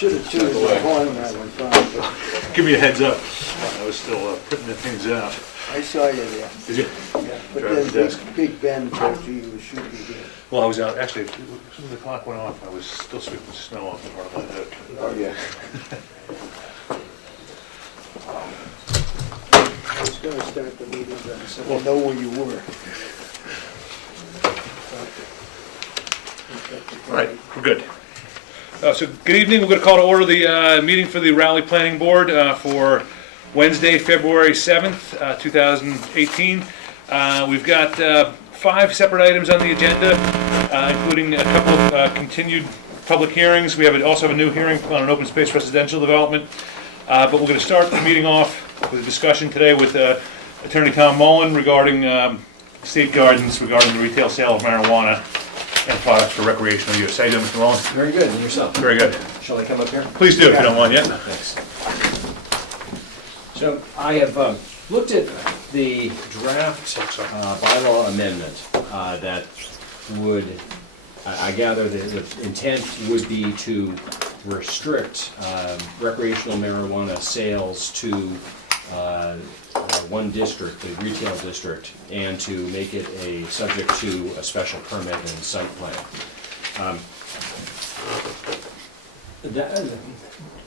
Should have chewed the horn when I went by, but Give me a heads up. I was still putting the things out. I saw you there. Did you? Yeah, but Drive the then desk. Big Ben told you you should be here. Well, I was out, actually, as soon as the clock went off, I was still sweeping snow off the part of my head. Oh, yeah. I was gonna start the meeting, but I said, I know where you were. All right, we're good. So good evening, we're going to call to order the meeting for the Raleigh Planning Board for Wednesday, February 7th, 2018. We've got 5 separate items on the agenda, including a couple of continued public hearings. We also have a new hearing on an open space residential development. But we're going to start the meeting off with a discussion today with Attorney Tom Mullen regarding state gardens, regarding the retail sale of marijuana and products for recreational use. How you doing, Mr. Mullen? Very good, and yourself? Very good. Shall I come up here? Please do if you don't mind, yeah. Thanks. So I have looked at the draft bylaw amendment that would, I gather the intent would be to restrict recreational marijuana sales to one district, the retail district, and to make it subject to a special permit and site plan.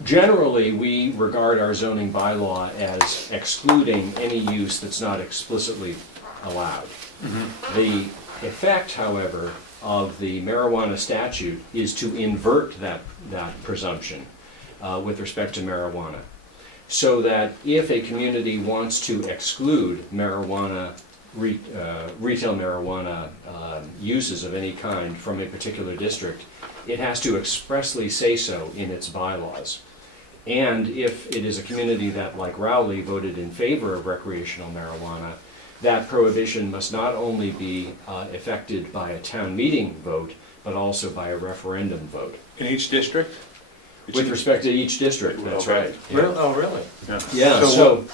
Generally, we regard our zoning bylaw as excluding any use that's not explicitly allowed. The effect, however, of the marijuana statute is to invert that presumption with respect to marijuana. So that if a community wants to exclude marijuana, retail marijuana uses of any kind from a particular district, it has to expressly say so in its bylaws. And if it is a community that, like Rowley, voted in favor of recreational marijuana, that prohibition must not only be effected by a town meeting vote, but also by a referendum vote. In each district? With respect to each district, that's Okay. right. Yeah. Really? Oh, really? Yeah, So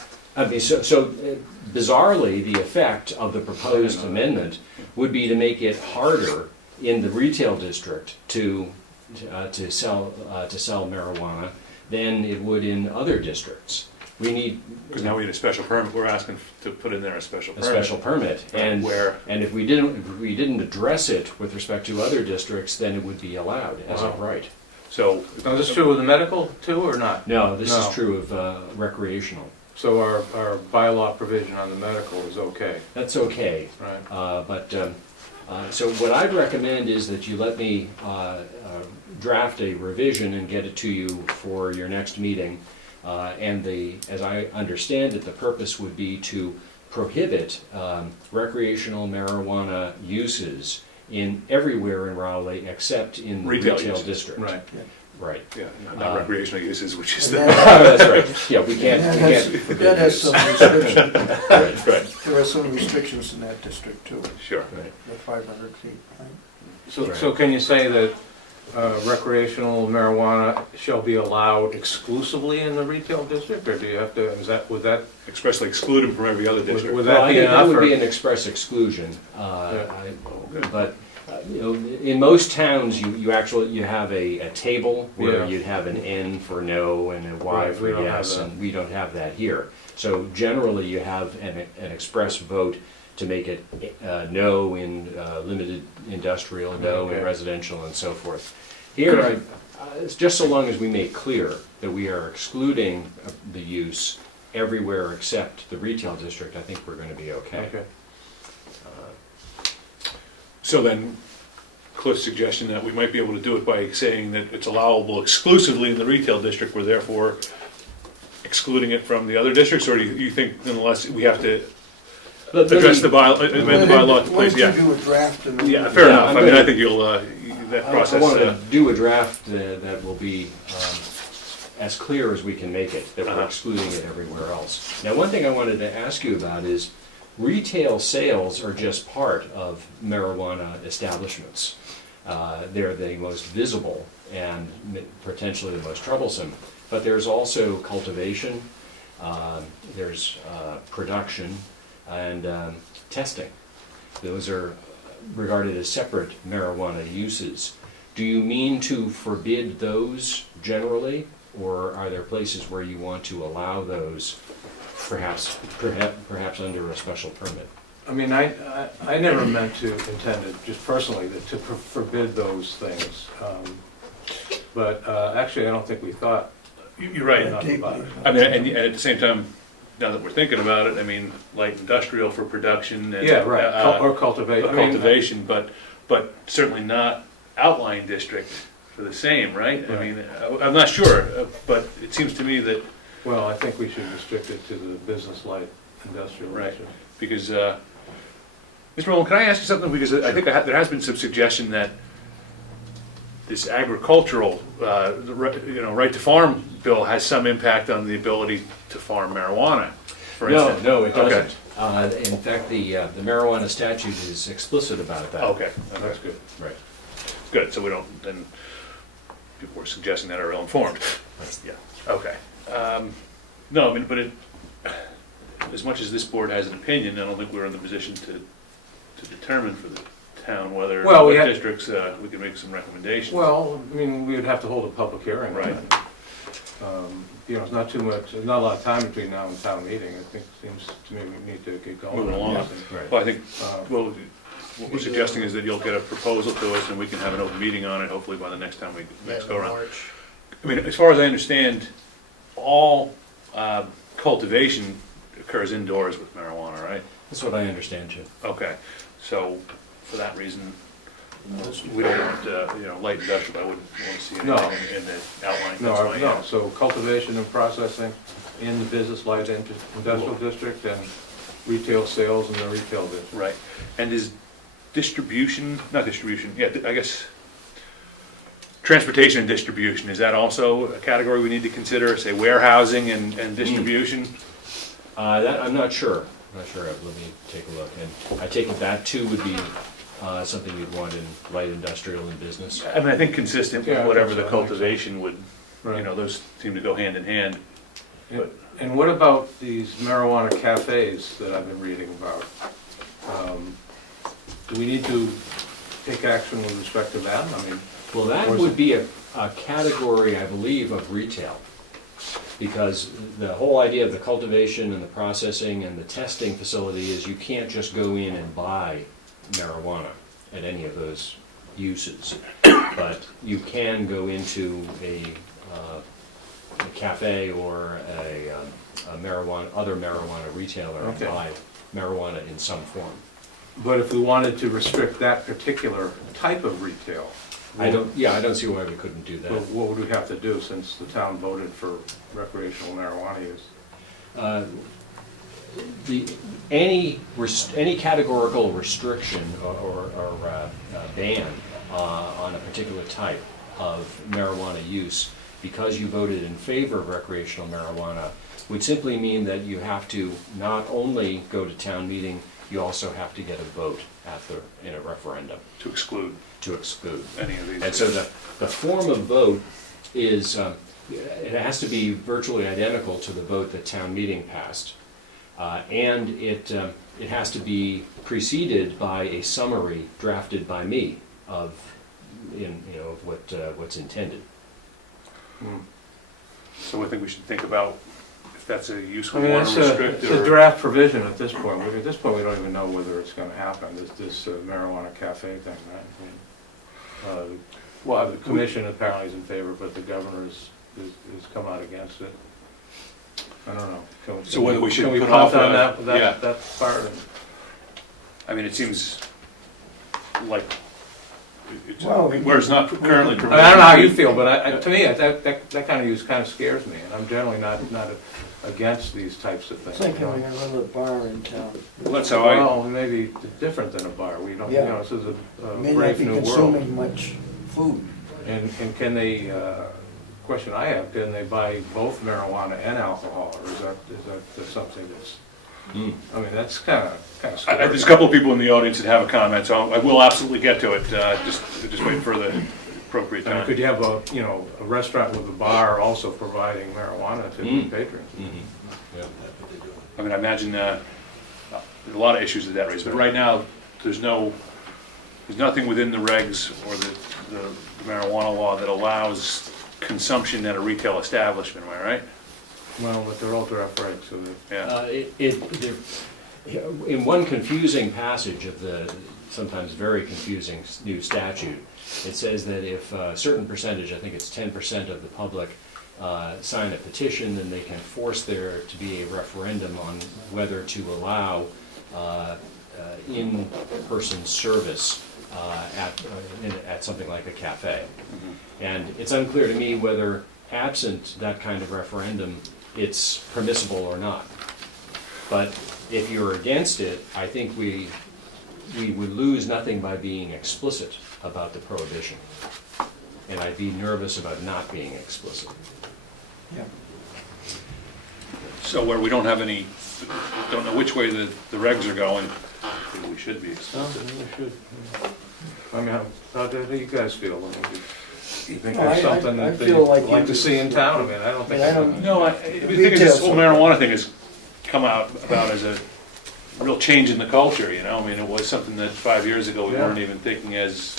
so bizarrely, the effect of the proposed amendment would be to make it harder in the retail district to sell marijuana than it would in other districts. We need Because now we need a special permit. We're asking to put in there a special a permit. special permit, and Where? and if we didn't address it with respect to other districts, then it would be allowed as of right. So, Now, is this true with the medical too, or not? No, this No. is true of recreational. So our bylaw provision on the medical is okay, That's okay. right? So what I'd recommend is that you let me draft a revision and get it to you for your next meeting. And as I understand it, the purpose would be to prohibit recreational marijuana uses everywhere in Raleigh except in the Retail retail uses. district. Right. Right. yeah, not recreational uses, which is And the... That's right. Yeah, we can't forbid that has use. some restrictions. Right. Right, There are some restrictions in that district too, sure. Right. the 500 feet, right? So can you say that recreational marijuana shall be allowed exclusively in the retail district, or do you have to, would that Expressly excluded from every other district. would Well, that I be think that enough? would be or- an express exclusion. good. But in most towns, you have a table where Yeah. you'd have an N for no and a Y Right, for we don't have yes, that. and we don't have that here. So generally, you have an express vote to make it no in limited industrial, no in Okay. residential, and so forth. Here, it's just so long as we make clear that we are excluding the use everywhere except the retail district, I think we're going to be okay. Okay. So then, Cliff's suggestion that we might be able to do it by saying that it's allowable exclusively in the retail district, we're therefore excluding it from the other districts, or do you think nonetheless we have to Let address me- the amend the bylaw to Why place, don't yeah? you do a draft and then... Yeah, fair Yeah, enough. I'm I mean, I gonna- think you'll, that I process, want to do a draft that will be as clear as we can make it, that we're Uh-huh. excluding it everywhere else. Now, one thing I wanted to ask you about is retail sales are just part of marijuana establishments. They're the most visible and potentially the most troublesome. But there's also cultivation, there's production, and testing. Those are regarded as separate marijuana uses. Do you mean to forbid those generally, or are there places where you want to allow those, perhaps under a special permit? I mean, I never meant to, intended, just personally, to forbid those things. But actually, I don't think we thought You're right. enough about it. I mean, and at the same time, now that we're thinking about it, I mean, light industrial for production and. Yeah, right, or cultivation. Or cultivation, but certainly not outlying district for the same, right? I Right. mean, I'm not sure, but it seems to me that, Well, I think we should restrict it to the business light industrial. Right. district. because, Mr. Rowland, can I ask you something? Because I think there has been some suggestion that this agricultural, right to farm bill has some impact on the ability to farm marijuana, for instance. No, it Okay. doesn't. In fact, the marijuana statute is explicit about that. Okay, That's okay, good. Right. good, so we don't, then, people were suggesting that are ill-informed. Yeah, okay. No, I mean, but as much as this board has an opinion, I don't think we're in the position to determine for the town whether, Well, we what had- districts, we can make some recommendations. Well, I mean, we would have to hold a public hearing. on Right. it. It's not too much, there's not a lot of time between now and town meeting. I think it seems to me we need to get going. Moving on along. this. Right. Well, I think, Uh, well, what we're suggesting is that you'll get a proposal to us, and we can have an open meeting on it, hopefully by the next time we, next go around. March. I mean, as far as I understand, all cultivation occurs indoors with marijuana, right? That's what I understand too. Okay, so for that reason, we don't want, light industrial, I wouldn't want to see No. anything in the outline. No, That's why, no, so cultivation and processing in the business light industrial district and retail sales in the retail district. Right, and is distribution, not distribution, yeah, I guess, transportation and distribution, is that also a category we need to consider, say warehousing and distribution? That, I'm not sure. Let me take a look. And I take it that too would be something you'd want in light industrial and business. I mean, I think consistent with Yeah, I whatever think the so, I think so. cultivation would, Right. those seem to go hand in hand. But- And what about these marijuana cafes that I've been reading about? Do we need to take action with respect to them? I mean, Well, that Or is would it- be a category, I believe, of retail. Because the whole idea of the cultivation and the processing and the testing facility is you can't just go in and buy marijuana at any of those uses. But you can go into a cafe or a other marijuana retailer and Okay. buy marijuana in some form. but if we wanted to restrict that particular type of retail, I don't see why we couldn't do that. what would we have to do since the town voted for recreational marijuana use? Any categorical restriction or ban on a particular type of marijuana use, because you voted in favor of recreational marijuana, would simply mean that you have to not only go to town meeting, you also have to get a vote in a referendum To exclude to exclude. any of these. And so the form of vote is, it has to be virtually identical to the vote that town meeting passed. And it has to be preceded by a summary drafted by me of what's intended. So I think we should think about if that's a use I we mean, want to restrict it's a or. draft provision at this point. At this point, we don't even know whether it's gonna happen, this marijuana cafe thing, right? I mean, Well, the commission apparently is in favor, but the governor has come out against it. I don't know. So whether we should Can we put punt off, on yeah. that part? I mean, it seems like, Well, where it's not currently I permitted. mean, I don't know how you feel, but to me, that kind of use kind of scares me, and I'm generally not against these types of things. It's like having another bar in town. Well, that's how I, Well, maybe different than a bar, we don't, Yeah. this is a May not brave be new world. consuming much food. And can they, question I have, can they buy both marijuana and alcohol, or is that something that's, I mean, that's kind of scary. there's a couple of people in the audience that have a comment, so I will absolutely get to it, just wait for the appropriate I mean, time. could you have a restaurant with a bar also providing marijuana to the patrons? Yeah. I mean, I imagine, there's a lot of issues that raises, but right now, there's no there's nothing within the regs or the marijuana law that allows consumption at a retail establishment, am I right? Well, but they're all draft regs, so that, Yeah. In one confusing passage of the sometimes very confusing new statute, it says that if a certain percentage, I think it's 10% of the public, sign a petition, then they can force there to be a referendum on whether to allow in-person service at something like a cafe. And it's unclear to me whether, absent that kind of referendum, it's permissible or not. But if you're against it, I think we would lose nothing by being explicit about the prohibition. And I'd be nervous about not being explicit. Yeah. So where we don't have any, don't know which way the regs are going, maybe we should be oh, explicit. we should. I mean, how do you guys feel? I mean, you think No, there's I something I that feel you'd like like you- to see in town? I mean, I don't think. I don't- No, the thing is, this whole marijuana thing has come out about as a real change in the culture, you know? I mean, it was something that 5 years ago we Yeah. weren't even thinking as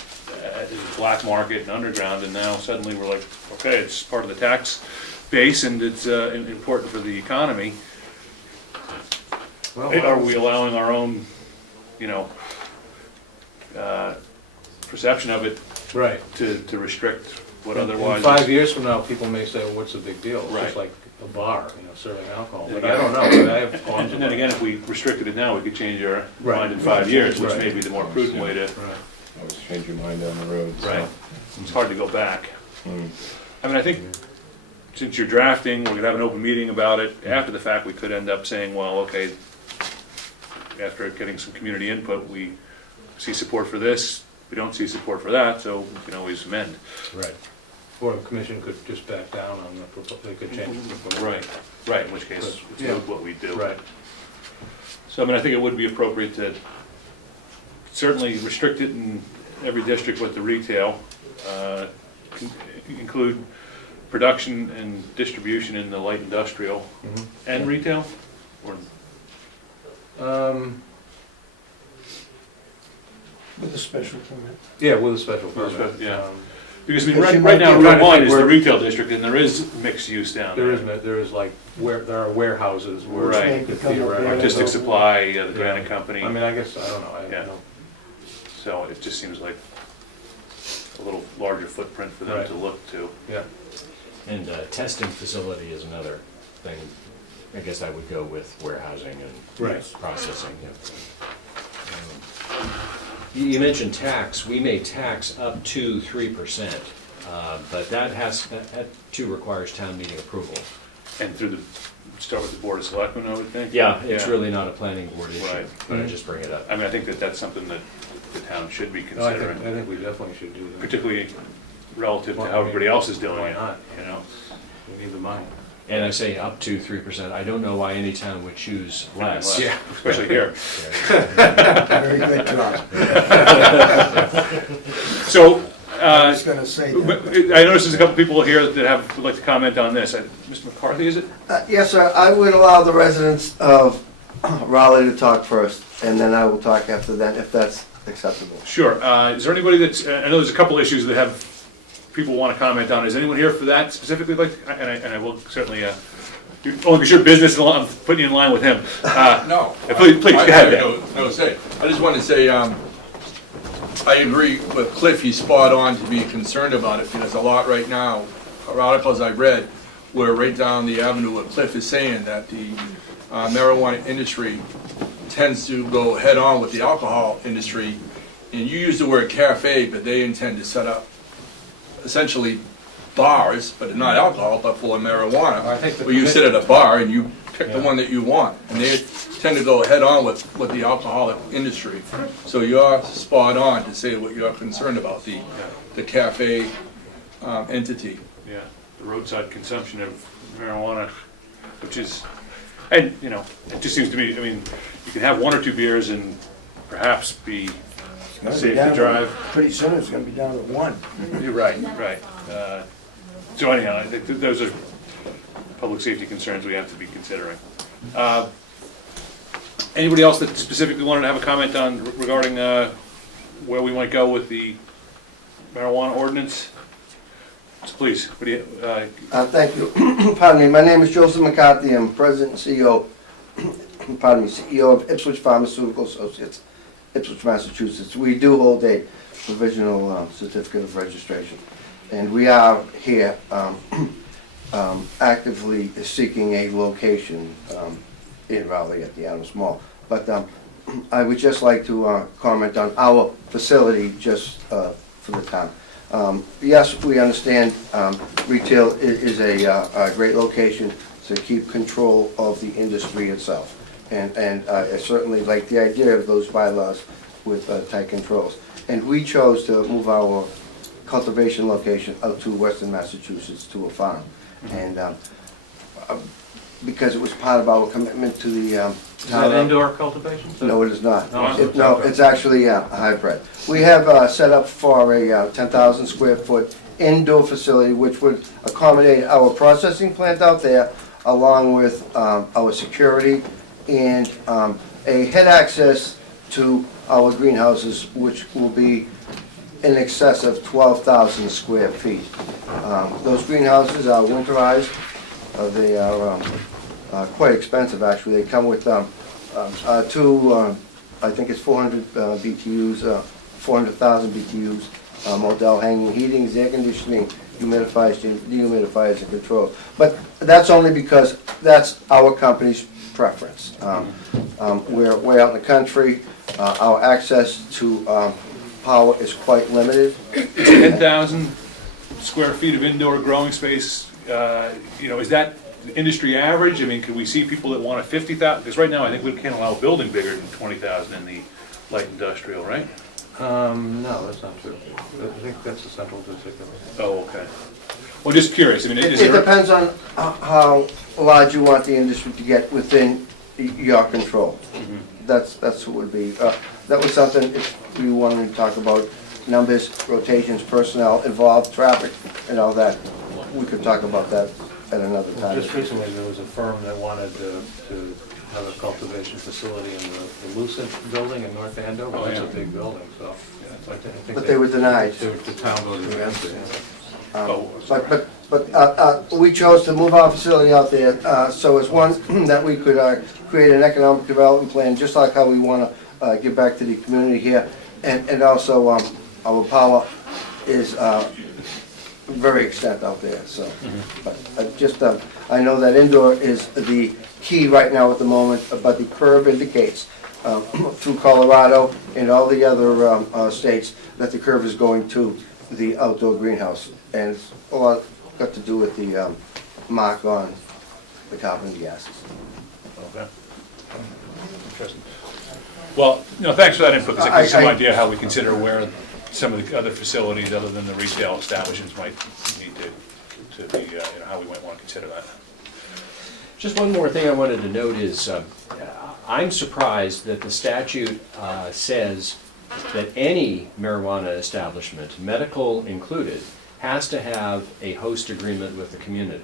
black market and underground, and now suddenly we're like, okay, it's part of the tax base and it's important for the economy. Well, Are we allowing our own, you know, perception of it Right. to restrict what In otherwise? 5 years from now, people may say, well, what's the big deal? It's Right. just like a bar, you know, serving alcohol. Yeah. But I don't know, but I have qualms And then about again, if we restricted it now, we could change our Right. mind in 5 years, which Right. may be the more prudent way to. it. Right. Always change your mind down the road. so. Right. It's hard to go back. Mm. I mean, I think since you're drafting, we're gonna have an open meeting about it. After the fact, we could end up saying, well, okay, after getting some community input, we see support for this, we don't see support for that, so we can always amend. Right. Or the commission could just back down on the, they could change the proposal. Right, in which case, it's Yeah. what we do. Right. So, I mean, I think it would be appropriate to certainly restrict it in every district with the retail, include production and distribution in the light industrial Mhm. and retail? Or, With a special permit. Yeah, with a special With a permit. spe- yeah. Um, because, I mean, Because you right might now, be Route trying to 1 think is the where- retail district, and there is mixed use down There there. is, there is like, there are warehouses where Right. you could Become a theoretically. Artistic Yeah. Supply, the Yeah. Granite Company, I mean, I guess, I don't know, I Yeah. don't know. so it just seems like a little larger footprint for them Right. to look to. Yeah, And testing facility is another thing. I guess I would go with warehousing and Right. processing, yeah. You mentioned tax. We may tax up to 3%, but that too requires town meeting approval. And through the, start with the Board of Selectmen, I would think? Yeah, it's really not a planning board issue, Right. but I just bring it up. I mean, I think that that's something that the town should be no, I considering, think we definitely should do that. particularly relative to Well, I how mean, everybody else is doing why it, not? you know? We need the money. And I say up to 3%. I don't know why any town would choose less. Yeah, especially here. Very good job. So, I was gonna say but that. I noticed there's a couple people here that would like to comment on this. Mr. McCarthy, is it? Yes, sir. I would allow the residents of Raleigh to talk first, and then I will talk after that, if that's acceptable. Sure. Is there anybody that's, I know there's a couple issues that have, people want to comment on. Is anyone here for that specifically? Like, and I will certainly, only because your business, I'm putting you in line with him. No. Please, go I ahead. have no say. I just want to say, I agree with Cliff, he's spot on to be concerned about it, because a lot right now, articles I've read, were right down the avenue what Cliff is saying, that the marijuana industry tends to go head-on with the alcohol industry, and you use the word cafe, but they intend to set up essentially bars, but not alcohol, but full of marijuana. I think the Where you sit at a bar and you pick the Yeah. one that you want, and they tend to go head-on with the alcoholic industry. So you're spot on to say what you're concerned about, the cafe entity. Yeah, the roadside consumption of marijuana, which is, and, you know, it just seems to me, I mean, you can have one or two beers and perhaps be It's gonna be safe down to drive. Pretty soon, it's gonna be down to 1. You're right. Right. So anyhow, I think those are public safety concerns we have to be considering. Anybody else that specifically wanted to have a comment on regarding where we might go with the marijuana ordinance? So please, what do you, Thank you. Pardon me, my name is Joseph McCarthy, I'm President and CEO, pardon me, CEO of Ipswich Pharmaceutical Associates, Ipswich, Massachusetts. We do hold a provisional certificate of registration, and we are here actively seeking a location in Raleigh at the Adams Mall. But I would just like to comment on our facility just for the town. Yes, we understand retail is a great location to keep control of the industry itself. And I certainly like the idea of those bylaws with tight controls. And we chose to move our cultivation location out to Western Massachusetts to a farm. And because it was part of our commitment to the town. Is that indoor cultivation? No, it is not. No, No, it's actually a hybrid. We have set up for a 10,000 square foot indoor facility which would accommodate our processing plant out there along with our security and a head access to our greenhouses, which will be in excess of 12,000 square feet. Those greenhouses are winterized. They are quite expensive, actually. They come with two, I think it's 400 BTUs, 400,000 BTUs, Model hanging heatings, air conditioning, humidifiers, dehumidifiers, and controls. But that's only because that's our company's preference. We're way out in the country. Our access to power is quite limited. 10,000 square feet of indoor growing space, is that the industry average? I mean, could we see people that want a 50,000? Because right now, I think we can't allow a building bigger than 20,000 in the light industrial, right? No, that's not true. I think that's a central district. Oh, okay. Well, just curious, I mean, is It there, depends on how large you want the industry to get within your control. That's what would be, that was something, if we wanted to talk about numbers, rotations, personnel involved, traffic, and all that, we could talk about that at another time. Just recently, there was a firm that wanted to have a cultivation facility in the Lucent building in North Andover. Oh, That's a yeah. big building, so I think But they were denied. The town voted against it. But we chose to move our facility out there, so it's one that we could create an economic development plan, just like how we want to give back to the community here. And also, our power is very extent out there, so. But I know that indoor is the key right now at the moment, but the curve indicates through Colorado and all the other states that the curve is going to the outdoor greenhouse. And it's a lot got to do with the mark on the carbon gases. okay. Interesting. Well, thanks for that input, because it gives some idea how we consider where some of the other facilities, other than the retail establishments, might need to be, how we might want to consider that. Just one more thing I wanted to note is, I'm surprised that the statute says that any marijuana establishment, medical included, has to have a host agreement with the community.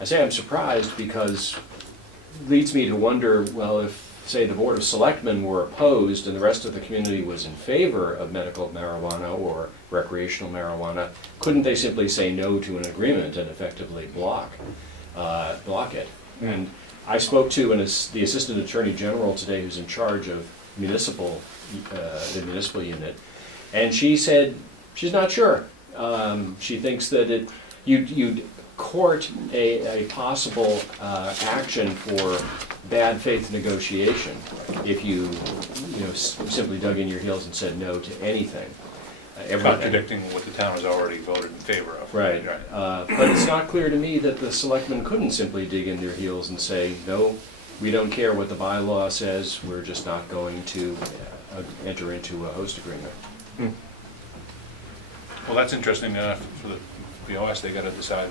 I say I'm surprised because it leads me to wonder, well, if, say, the Board of Selectmen were opposed and the rest of the community was in favor of medical marijuana or recreational marijuana, couldn't they simply say no to an agreement and effectively block it? And I spoke to the Assistant Attorney General today, who's in charge of the municipal unit, and she said she's not sure. She thinks that you'd court a possible action for bad faith negotiation if you simply dug in your heels and said no to anything. Everything. Contradicting what the town has already voted in favor of. Right. But it's not clear to me that the selectmen couldn't simply dig in their heels and say, no, we don't care what the bylaw says, we're just not going to enter into a host agreement. Well, that's interesting, for the BOS, they gotta decide,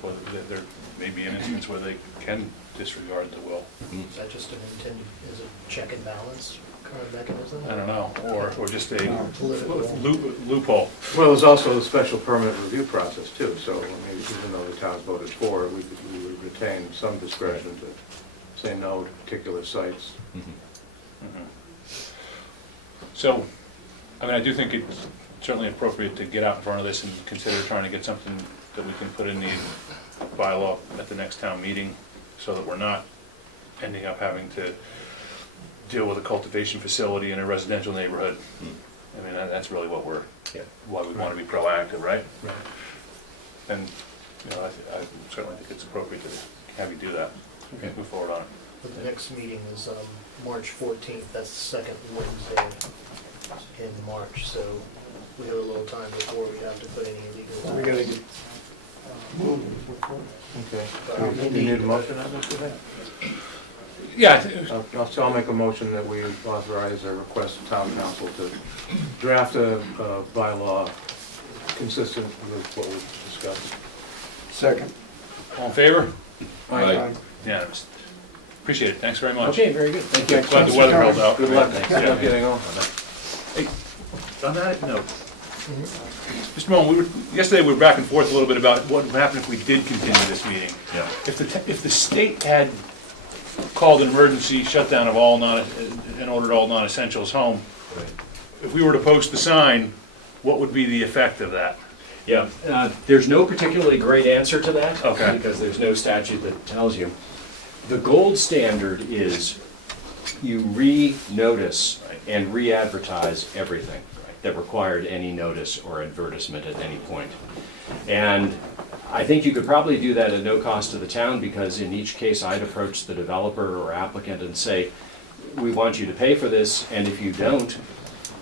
whether there may be an instance where they can disregard the will. Is that just an intended, is it check and balance kind of mechanism? I don't know, or just a Political. loophole. Well, there's also the special permit review process too, so I mean, even though the town's voted for it, we would retain some discretion to say no to particular sites. So, I mean, I do think it's certainly appropriate to get out in front of this and consider trying to get something that we can put in the bylaw at the next town meeting, so that we're not ending up having to deal with a cultivation facility in a residential neighborhood. I mean, that's really what why we want to be proactive, right? Right. And, you know, I certainly think it's appropriate to have you do that, move forward on it. But the next meeting is March 14th, that's the second Wednesday in March, so we have a little time before we have to put any legal. We gotta get Okay. You need a motion on this, you think? Yeah, So I'll make a motion that we authorize or request the town council to draft a bylaw consistent with what we've discussed. second. all in favor? Aye. Yeah, appreciate it, thanks very much. Okay, very good. Thank you. Glad the weather held out. Good luck, Thanks. good luck getting on. On that note, Mr. Mullen, yesterday we were back and forth a little bit about what would happen if we did continue this meeting. Yeah. If the state had called an emergency shutdown of all and ordered all non-essentials home, if we were to post the sign, what would be the effect of that? Yeah, there's no particularly great answer to that. Okay. Because there's no statute that tells you. The gold standard is you re-notice and re-advertise everything that required any notice or advertisement at any point. And I think you could probably do that at no cost to the town, because in each case I'd approach the developer or applicant and say, we want you to pay for this, and if you don't,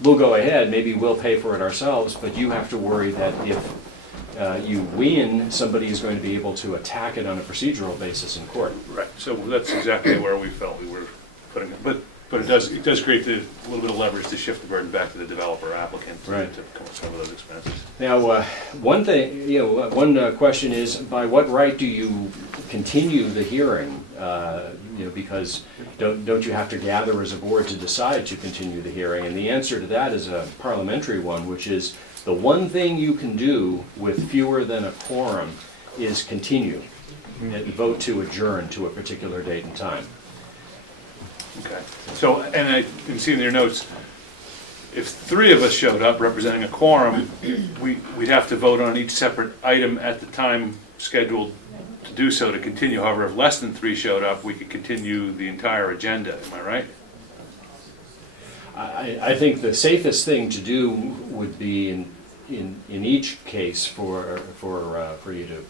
we'll go ahead, maybe we'll pay for it ourselves, but you have to worry that if you win, somebody is going to be able to attack it on a procedural basis in court. Right, so that's exactly where we felt we were putting it, but it does create a little bit of leverage to shift the burden back to the developer applicant to Right. come up with some of those expenses. Now, one thing, one question is, by what right do you continue the hearing? Because don't you have to gather as a board to decide to continue the hearing? And the answer to that is a parliamentary one, which is the one thing you can do with fewer than a quorum is continue and vote to adjourn to a particular date and time. Okay, so, and I can see in your notes, if 3 of us showed up representing a quorum, we'd have to vote on each separate item at the time scheduled to do so to continue. However, if less than 3 showed up, we could continue the entire agenda, am I right? I think the safest thing to do would be in each case for you to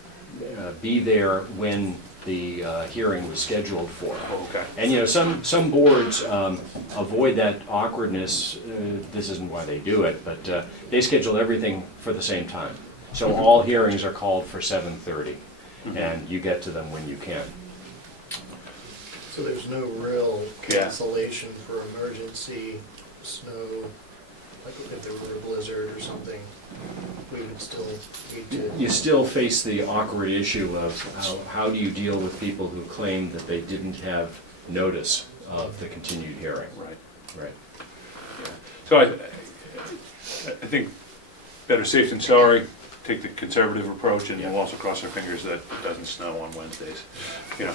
be there when the hearing was scheduled for. Okay. And some boards avoid that awkwardness. This isn't why they do it, but they schedule everything for the same time. So all hearings are called for 7:30, and you get to them when you can. So there's no real Yeah. cancellation for emergency, snow, like if there were a blizzard or something, we would still need to. You still face the awkward issue of how do you deal with people who claim that they didn't have notice of the continued hearing. Right. Right. So I think better safe than sorry, take the conservative approach, and we'll also cross our fingers that it doesn't snow on Wednesdays.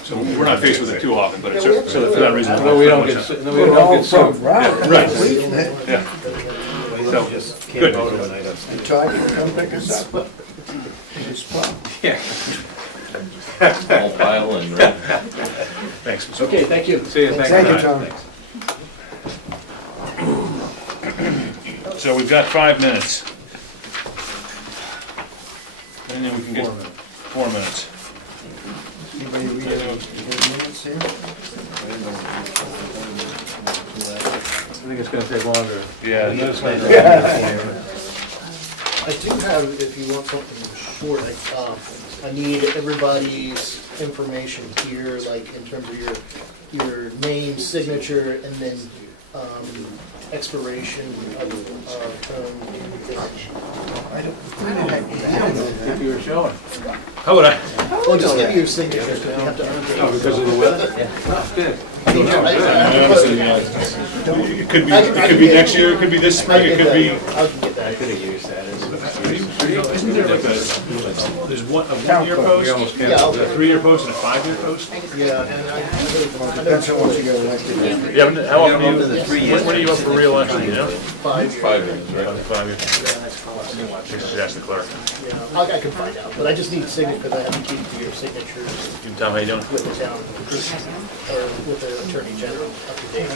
So we're not faced with it too often, but it's, so for that reason. No, we don't get sued. Yeah, right, yeah. So, good. And Todd, you come pick us up. This spot. All pile and right. Thanks. Mr. Okay, thank you. See you, thank Thank you, you. Tom. Mullen. So we've got 5 minutes. And then we can get 4 minutes. Anybody read any minutes here? I think it's gonna take longer. Yeah. I do have, if you want something short, I need everybody's information here, like in terms of your name, signature, and then expiration of term. I don't know that. If you were showing. How would I? Well, just give me your signature, because you have to Oh, because of the weather? Yeah. Good. It could be next year, it could be this spring, it could be. I can get that. I could have used that as there like there's a 1 year post, We almost Yeah, canceled a okay. that. 3 year post, and a 5 year post? Yeah, and I Depends on what you get elected. Yeah, but how often are you, when are you up for reelection, you know? 5 years. 5 years, right? 5 years. Just ask the clerk. Yeah, I can find out, but I just need signature, because I have to keep your signatures You can tell me how you doing? with the town, or with the attorney general up to date.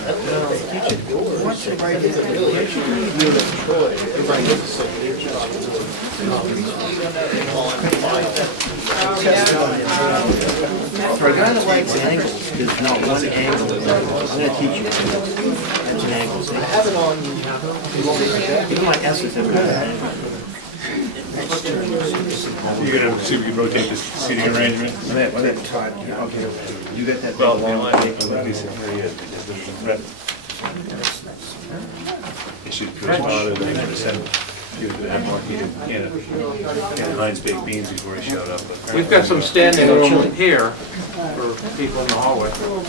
I don't know if they teach it yours. I think it's really, you and Troy, everybody gets a signature. For a guy that likes angles, there's not one angle that I'm gonna teach you. It's an angle. I have it on, Even my S's have an angle. You're gonna see if you can rotate this seating arrangement? Todd, okay, you got that? Well, big you know, long I tape? think, let me see, here he is. Issued to his father, then he sent, he was at Mark, he had Heinz baked beans before he showed up. but- We've got some standing room here for people in the hallway. So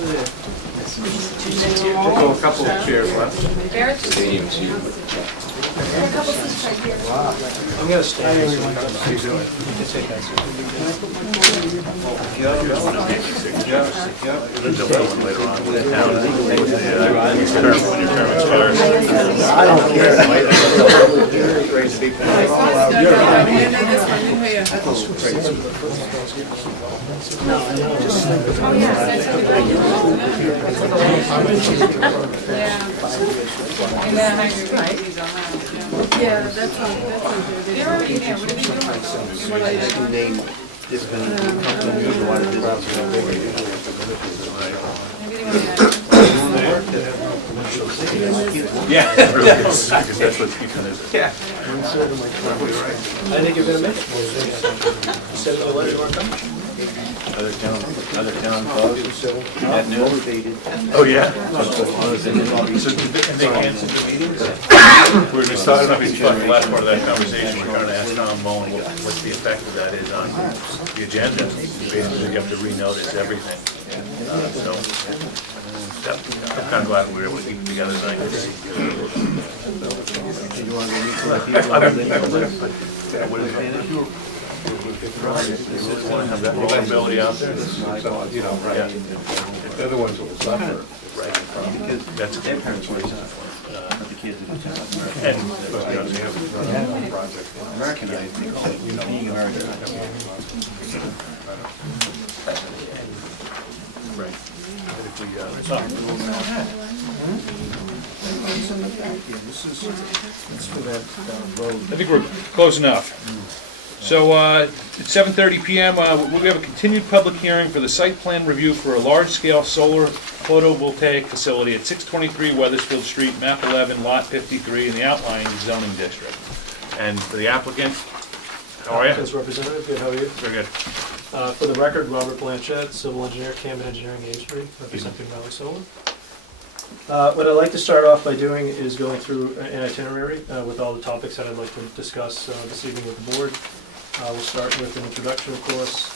a couple of chairs left. I'm gonna stay. There's a little one later on with the town. When your term expires. I don't care. Yeah, that's on good. They're already there, what are they doing? Name this company, you want to do that. Yeah, it really is, because that's what keeps on his. Yeah. I think you're gonna make it. Send me a letter to our company. Other town clubs, at motivated. Oh, yeah? So did they cancel the meetings? We're just talking, I don't know if you caught the last part of that conversation, we're trying to ask Tom Mullen what the effect of that is on the agenda. Basically, you have to renotice everything. So, I'm kind of glad we were able to keep it together tonight. You want to meet with the people? What is it? Just want to have that vulnerability out there. You know, right. They're the ones who will suffer. Because That's their parents were but the kids in the town. And, Americanized, they call it, being American. right. I think we're close enough. So, it's 7:30 PM, we have a continued public hearing for the site plan review for a large-scale solar photovoltaic facility at 623 Weathersfield Street, map 11, lot 53, in the outlying zoning district. And for the applicant, how are you? As representative, good, how are you? Very good. For the record, Robert Blanchett, civil engineer, Camden Engineering Agency, representing Valley Solar. What I'd like to start off by doing is going through an itinerary with all the topics that I'd like to discuss this evening with the board. We'll start with an introduction, of course,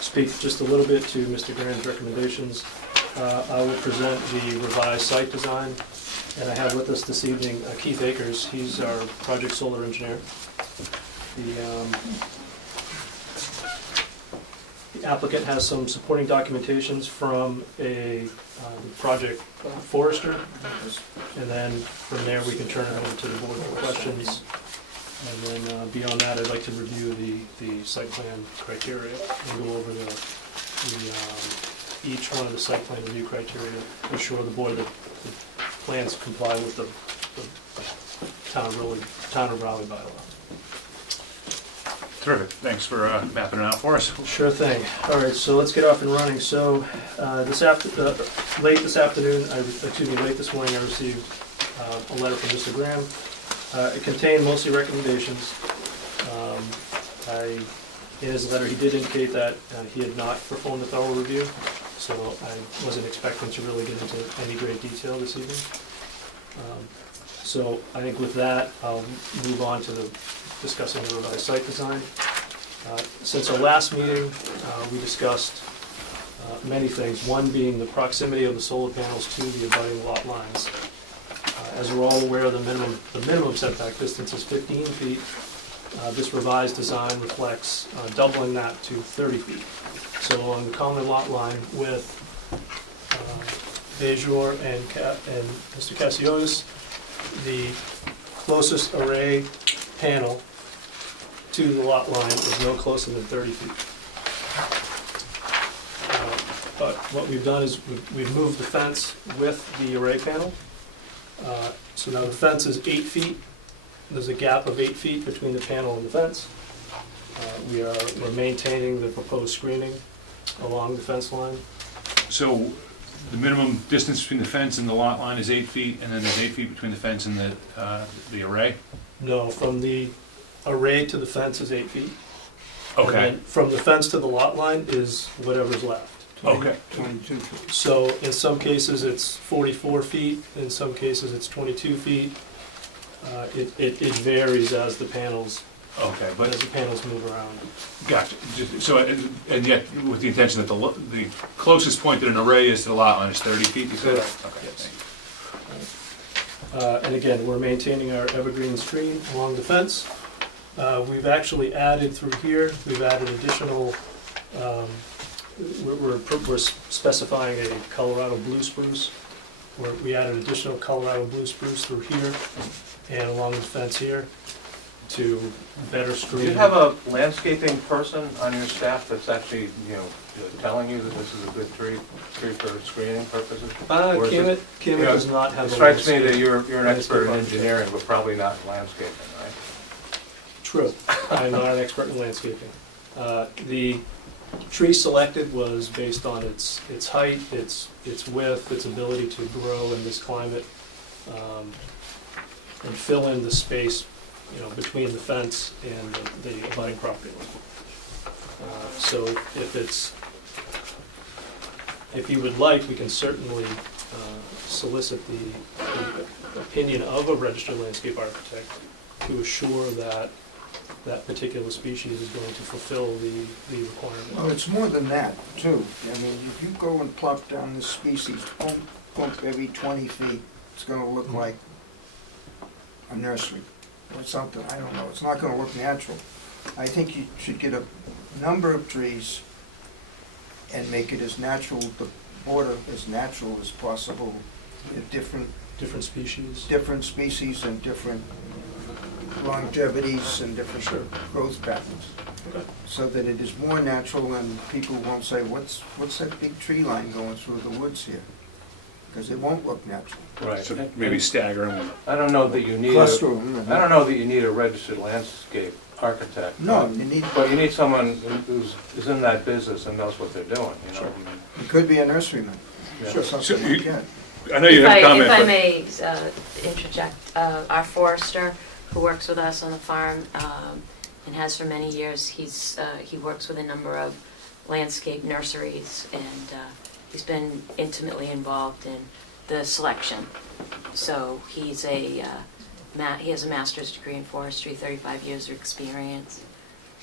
speak just a little bit to Mr. Graham's recommendations. I will present the revised site design, and I have with us this evening Keith Akers. He's our project solar engineer. The applicant has some supporting documentations from a project forester, and then from there we can turn it over to the board for questions. And then beyond that, I'd like to review the site plan criteria and go over each one of the site plan review criteria, ensure the board that the plans comply with the town of Raleigh bylaw. Terrific, thanks for mapping it out for us. Sure thing. All right, so let's get off and running. So late this morning, I received a letter from Mr. Graham. It contained mostly recommendations. In his letter, he did indicate that he had not performed a thorough review, so I wasn't expecting to really get into any great detail this evening. So I think with that, I'll move on to discussing the revised site design. Since our last meeting, we discussed many things, one being the proximity of the solar panels to the abutting lot lines. As we're all aware, the minimum setback distance is 15 feet. This revised design reflects doubling that to 30 feet. So along the common lot line with Bejor and Mr. Cassiotis, the closest array panel to the lot line is no closer than 30 feet. But what we've done is we've moved the fence with the array panel. So now the fence is 8 feet. There's a gap of 8 feet between the panel and the fence. We're maintaining the proposed screening along the fence line. So the minimum distance between the fence and the lot line is 8 feet, and then there's 8 feet between the fence and the array? No, from the array to the fence is 8 feet. And Okay, then from the fence to the lot line is whatever's left. okay. 22 feet. So in some cases, it's 44 feet, in some cases, it's 22 feet. It varies as the panels Okay, but, move around. gotcha. So, and yet, with the intention that the closest point that an array is to the lot line is 30 feet, you said? Correct. Okay, Yes. thank you. And again, we're maintaining our evergreen screen along the fence. We've actually added through here, we've added additional, we're specifying a Colorado blue spruce. We added additional Colorado blue spruce through here and along the fence here to better Do screen. you have a landscaping person on your staff that's actually, telling you that this is a good tree for screening purposes? Or is it- Kim you know, does not have It a strikes me that landscape- you're an expert in landscape engineering, but probably not in landscaping, right? True, I'm not an expert in landscaping. The tree selected was based on its height, its width, its ability to grow in this climate, and fill in the space, between the fence and the abutting property line. So if you would like, we can certainly solicit the opinion of a registered landscape architect to assure that that particular species is going to fulfill the requirement. Well, it's more than that, too. I mean, if you go and plop down this species, bump every 20 feet, it's gonna look like a nursery or something, I don't know. It's not gonna look natural. I think you should get a number of trees and make it as natural, the border as natural as possible, with different Different species. and different longevities and different Sure. growth patterns. Okay. So that it is more natural and people won't say, what's that big tree line going through the woods here? Because it won't look natural. Right. So maybe stagger them. I don't know that you need Cluster them. I don't know that you need a registered landscape architect. No, you need, But you need someone who's in that business and knows what they're doing, it could be a nurseryman, Yeah. or So something you- like that. I know you have a comment, If I but may interject, our forester who works with us on the farm and has for many years, he works with a number of landscape nurseries and he's been intimately involved in the selection. So he has a master's degree in forestry, 35 years of experience.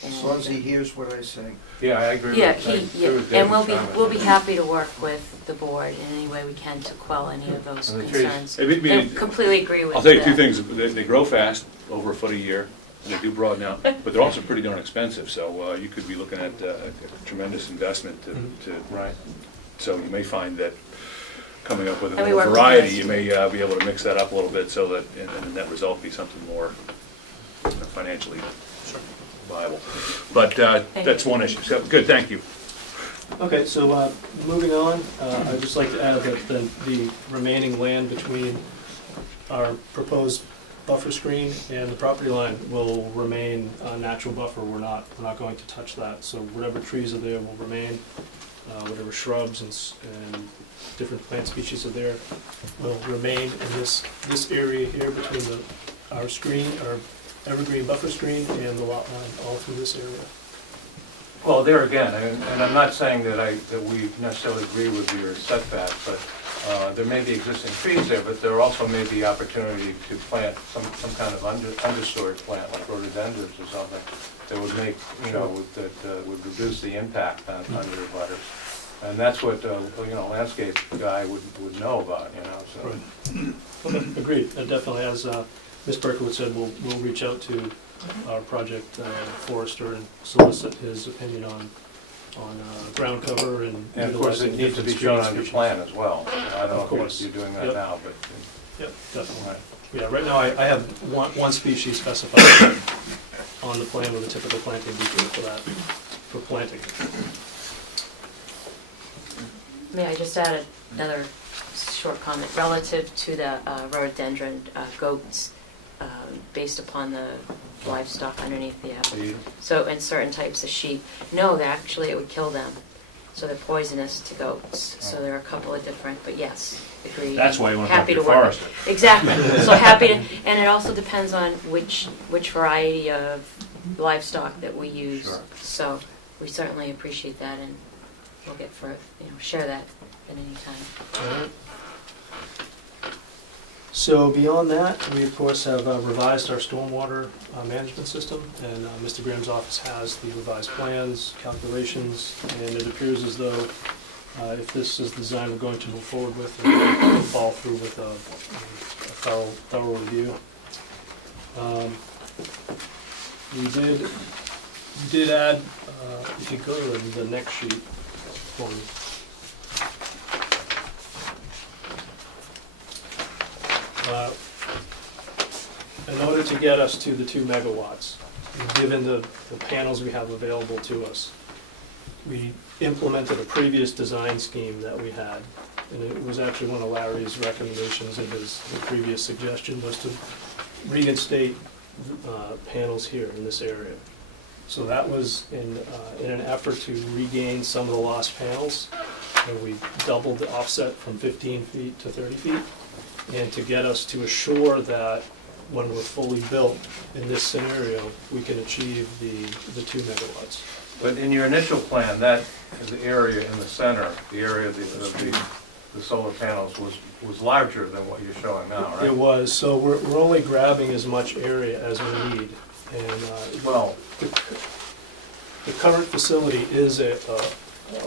As long as he hears what I say. Yeah, I agree with Yeah, I agree with and David's comment. we'll be happy to work with the board in any way we can to quell any of those And the trees. concerns. I mean, I completely agree with I'll tell you two that. things. They grow fast, over a foot a year, and they do broaden out, but they're also pretty darn expensive, so you could be looking at a tremendous investment to, Right. so you may find that coming up with And we a work with variety, this. you may be able to mix that up a little bit so that, and the net result be something more financially viable. But that's one issue. So, good, thank you. Okay, so moving on, I'd just like to add that the remaining land between our proposed buffer screen and the property line will remain a natural buffer. We're not going to touch that. So whatever trees are there will remain, whatever shrubs and different plant species are there will remain in this area here between our screen, our evergreen buffer screen and the lot line, all through this area. Well, there again, and I'm not saying that we necessarily agree with your setback, but there may be existing trees there, but there also may be opportunity to plant some kind of understory plant, like rhododendrons or something, that would make, that would reduce the impact on your butters. And that's what, landscape guy would know about, so. Right. Okay, agreed. Definitely, as Ms. Berkowitz said, we'll reach out to our project forester and solicit his opinion on ground cover and And of course, it utilizing needs to different be screening shown on your species. plan as well. I don't Of know course. if you're doing that Yep. now, but. Yep, definitely. Right. Yeah, right now I have one species specified on the plan with a typical planting detail for that, for planting. May I just add another short comment relative to the rhododendron goats, based upon the livestock underneath the apple. See, So, and certain types of sheep, no, actually it would kill them. So they're poisonous to goats. So there are a couple of different, but yes, agree. That's why you want to have Happy your to work with- forester. Exactly. So happy to, and it also depends on which variety of livestock that we use. Sure. So we certainly appreciate that, and we'll get share that at any time. Alright. So beyond that, we of course have revised our stormwater management system, and Mr. Graham's office has the revised plans, calculations, and it appears as though if this is the design we're going to move forward with, we'll fall through with a thorough review. We did add, if you go to the next sheet for me. In order to get us to the 2 megawatts, given the panels we have available to us, we implemented a previous design scheme that we had, and it was actually one of Larry's recommendations in his previous suggestion was to reinstate panels here in this area. So that was in an effort to regain some of the lost panels, and we doubled the offset from 15 feet to 30 feet. And to get us to assure that when we're fully built in this scenario, we can achieve the 2 megawatts. But in your initial plan, that, the area in the center, the area of the solar panels was larger than what you're showing now, right? It was, so we're only grabbing as much area as we need. And Well, the current facility is a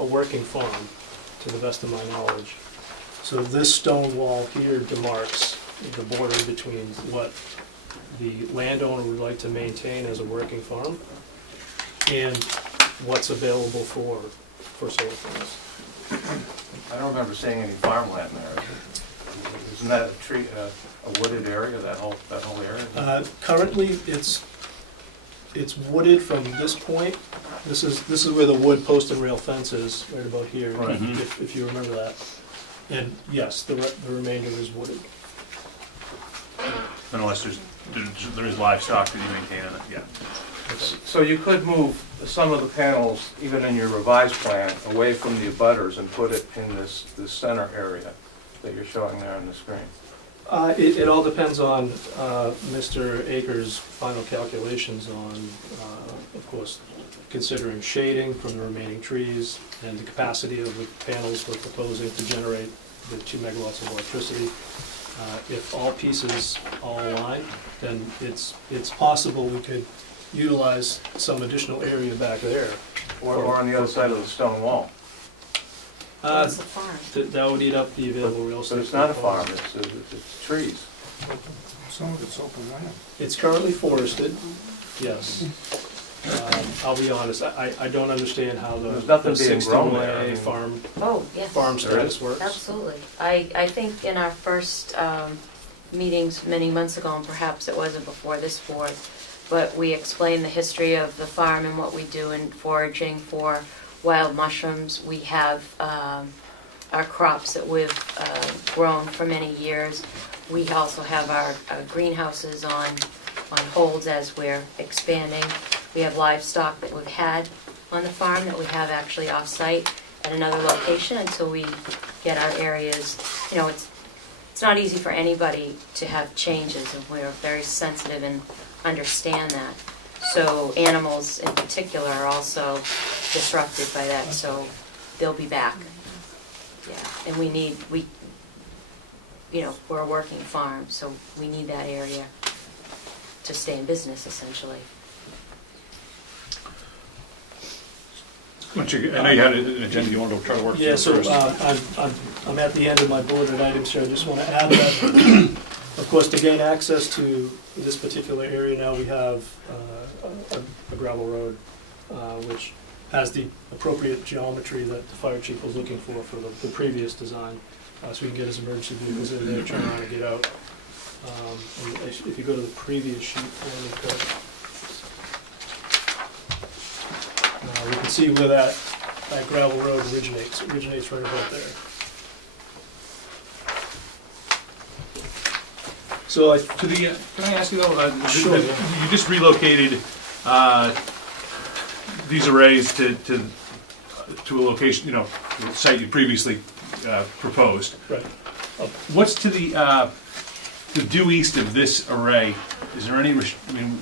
working farm, to the best of my knowledge. So this stone wall here demarks the border between what the landowner would like to maintain as a working farm and what's available for solar panels. I don't remember seeing any farmland there. Isn't that a wooded area, that whole area? Currently, it's wooded from this point. This is where the wood post and rail fence is, right about here, Right. if you remember that. And yes, the remainder is wooded. Unless there is livestock that you maintain in it, yeah. So you could move some of the panels, even in your revised plan, away from the abutters and put it in this center area that you're showing there on the screen. It all depends on Mr. Akers' final calculations on, of course, considering shading from the remaining trees and the capacity of the panels we're proposing to generate the 2 megawatts of electricity. If all pieces all align, then it's possible we could utilize some additional area back there. Or on the other side of the stone wall. It's the farm. That would eat up the available real estate. But it's not a farm, it's trees. Some of it's open land. It's currently forested, yes. I'll be honest, I don't understand how the There's nothing the being 60 grown there, I way mean- farm Oh, yes. status works. Absolutely. I think in our first meetings many months ago, and perhaps it wasn't before this board, but we explained the history of the farm and what we do in foraging for wild mushrooms. We have our crops that we've grown for many years. We also have our greenhouses on hold as we're expanding. We have livestock that we've had on the farm that we have actually off-site at another location until we get our areas. It's not easy for anybody to have changes, and we're very sensitive and understand that. So animals in particular are also disrupted by that, so they'll be back. Yeah, and we're a working farm, so we need that area to stay in business essentially. I know you had an agenda you wanted to try to work through Yeah, so first. I'm at the end of my bulleted items here. I just want to add that, of course, to gain access to this particular area now, we have a gravel road, which has the appropriate geometry that the fire chief was looking for the previous design. So we can get his emergency vehicles in there, turn around and get out. And if you go to the previous sheet, we can see where that gravel road originates. It originates right about there. So To the, can I ask you though, Sure. you just relocated these arrays to a location, you know, the site you previously proposed. right. What's to the due east of this array? Is there any, I mean,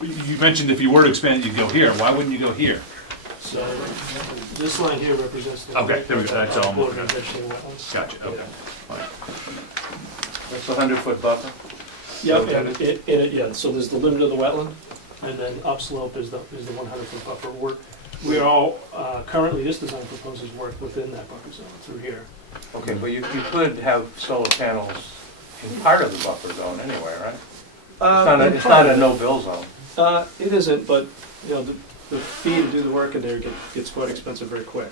you mentioned if you were to expand it, you'd go here. Why wouldn't you go here? So this line here represents the Okay, there we go. That's all I'm border looking of at. vegetable wetlands. Gotcha, okay. That's a 100-foot buffer? Yep, and yeah, so there's the limit of the wetland, and then upslope is the 100-foot buffer. We are all, currently, this design proposes work within that buffer zone through here. Okay, but you could have solar panels in part of the buffer zone anyway, right? It's not a no-bill zone. It isn't, but, you know, the fee to do the work in there gets quite expensive very quick.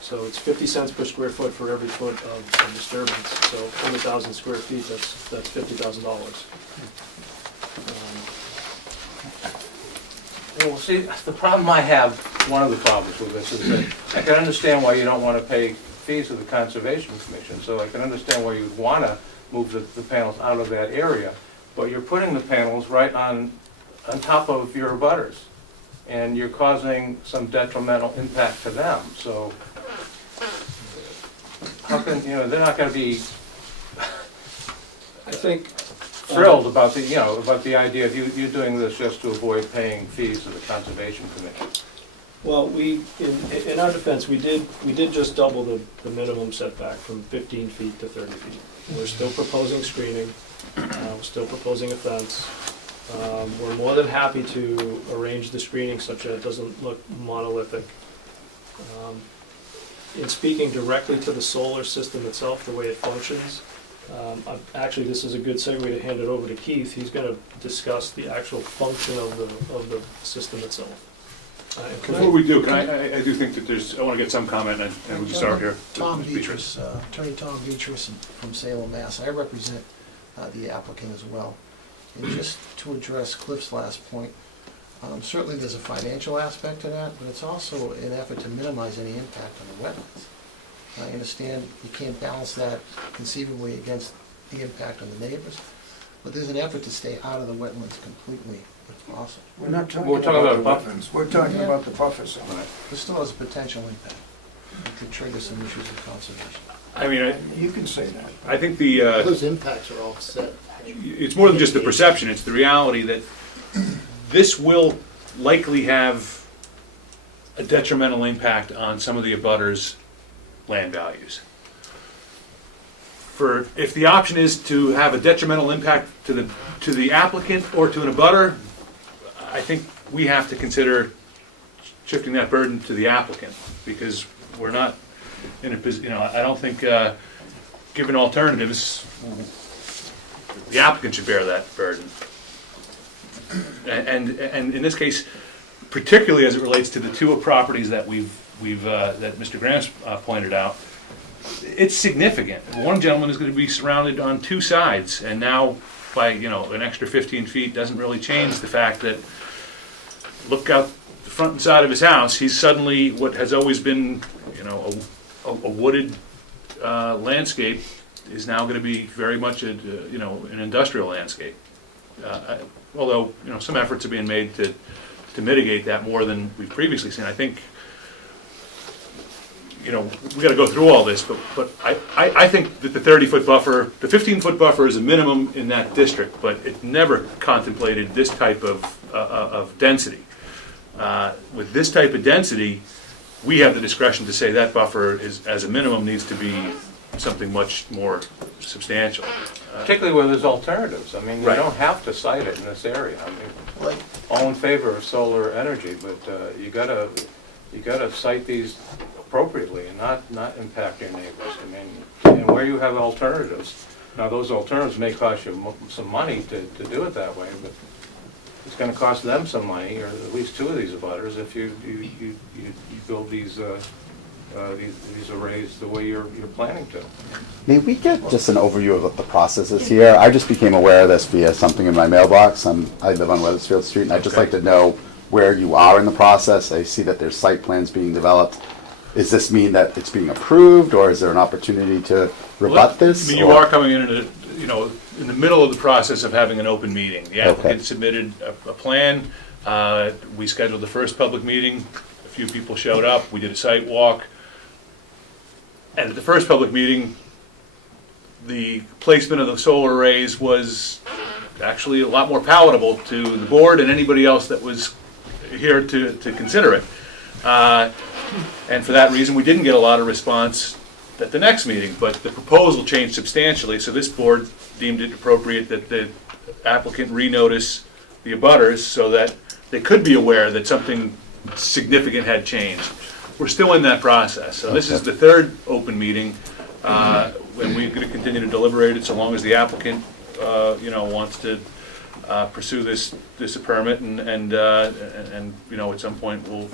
So it's 50 cents per square foot for every foot of disturbance. So 100,000 square feet, that's $50,000. Well, see, the problem I have, one of the problems with this is that I can understand why you don't want to pay fees to the Conservation Commission. So I can understand why you'd want to move the panels out of that area. But you're putting the panels right on top of your abutters. And you're causing some detrimental impact to them. So how can, you know, they're not going to be I think thrilled about the, you know, about the idea of you doing this just to avoid paying fees to the Conservation Commission. Well, in our defense, we did just double the minimum setback from 15 feet to 30 feet. We're still proposing screening, we're still proposing a fence. We're more than happy to arrange the screening such that it doesn't look monolithic. In speaking directly to the solar system itself, the way it functions, actually this is a good segue to hand it over to Keith. He's going to discuss the actual function of the system itself. Before we do, I do think that I want to get some comment, and we can start here. Tom Ms. Beatrice. Attorney Tom Beatrice from Salem, Mass. I represent the applicant as well. And just to address Cliff's last point, certainly there's a financial aspect to that, but it's also an effort to minimize any impact on the wetlands. I understand you can't balance that conceivably against the impact on the neighbors, but there's an effort to stay out of the wetlands completely if possible. We're not talking We're talking about the about wetlands, we're talking about the buffer zone. There still has a potential impact. It could trigger some issues of conservation. I mean, You can say that. I think the, Those impacts are all set. it's more than just the perception, it's the reality that this will likely have a detrimental impact on some of the abutters' land values. If the option is to have a detrimental impact to the applicant or to an abutter, I think we have to consider shifting that burden to the applicant, because we're not in a position, you know, I don't think, given alternatives, the applicant should bear that burden. And in this case, particularly as it relates to the two properties that that Mr. Grant's pointed out, it's significant. One gentleman is going to be surrounded on two sides, and now by, you know, an extra 15 feet doesn't really change the fact that, look out the front and side of his house, he's suddenly what has always been, you know, a wooded landscape is now going to be very much a, you know, an industrial landscape. Although, you know, some efforts are being made to mitigate that more than we've previously seen. I think, you know, we got to go through all this, but I think that the 30-foot buffer, the 15-foot buffer is a minimum in that district, but it never contemplated this type of density. With this type of density, we have the discretion to say that buffer is, as a minimum, needs to be something much more substantial. Particularly where there's alternatives. I mean, you Right. don't have to site it in this area. I mean, Like, all in favor of solar energy, but you gotta you gotta cite these appropriately and not impact your neighbors. I mean, and where you have alternatives, now those alternatives may cost you some money to do it that way, but it's gonna cost them some money, or at least two of these abutters, if you build these arrays the way you're planning to. May we get just an overview of what the process is here? I just became aware of this via something in my mailbox. I live on Weathersfield Street, and I'd just like to know where you are in the process. I see that there's site plans being developed. Does this mean that it's being approved, or is there an opportunity to rebut this? I mean, you are coming in in the middle of the process of having an open meeting. The applicant Okay. submitted a plan. We scheduled the first public meeting. A few people showed up. We did a site walk. And at the first public meeting, the placement of the solar arrays was actually a lot more palatable to the board and anybody else that was here to consider it. And for that reason, we didn't get a lot of response at the next meeting, but the proposal changed substantially, so this board deemed it appropriate that the applicant renotice the abutters so that they could be aware that something significant had changed. We're still in that process, so this is the third open meeting, and we're going to continue to deliberate it so long as the applicant, wants to pursue this permit, and at some point we'll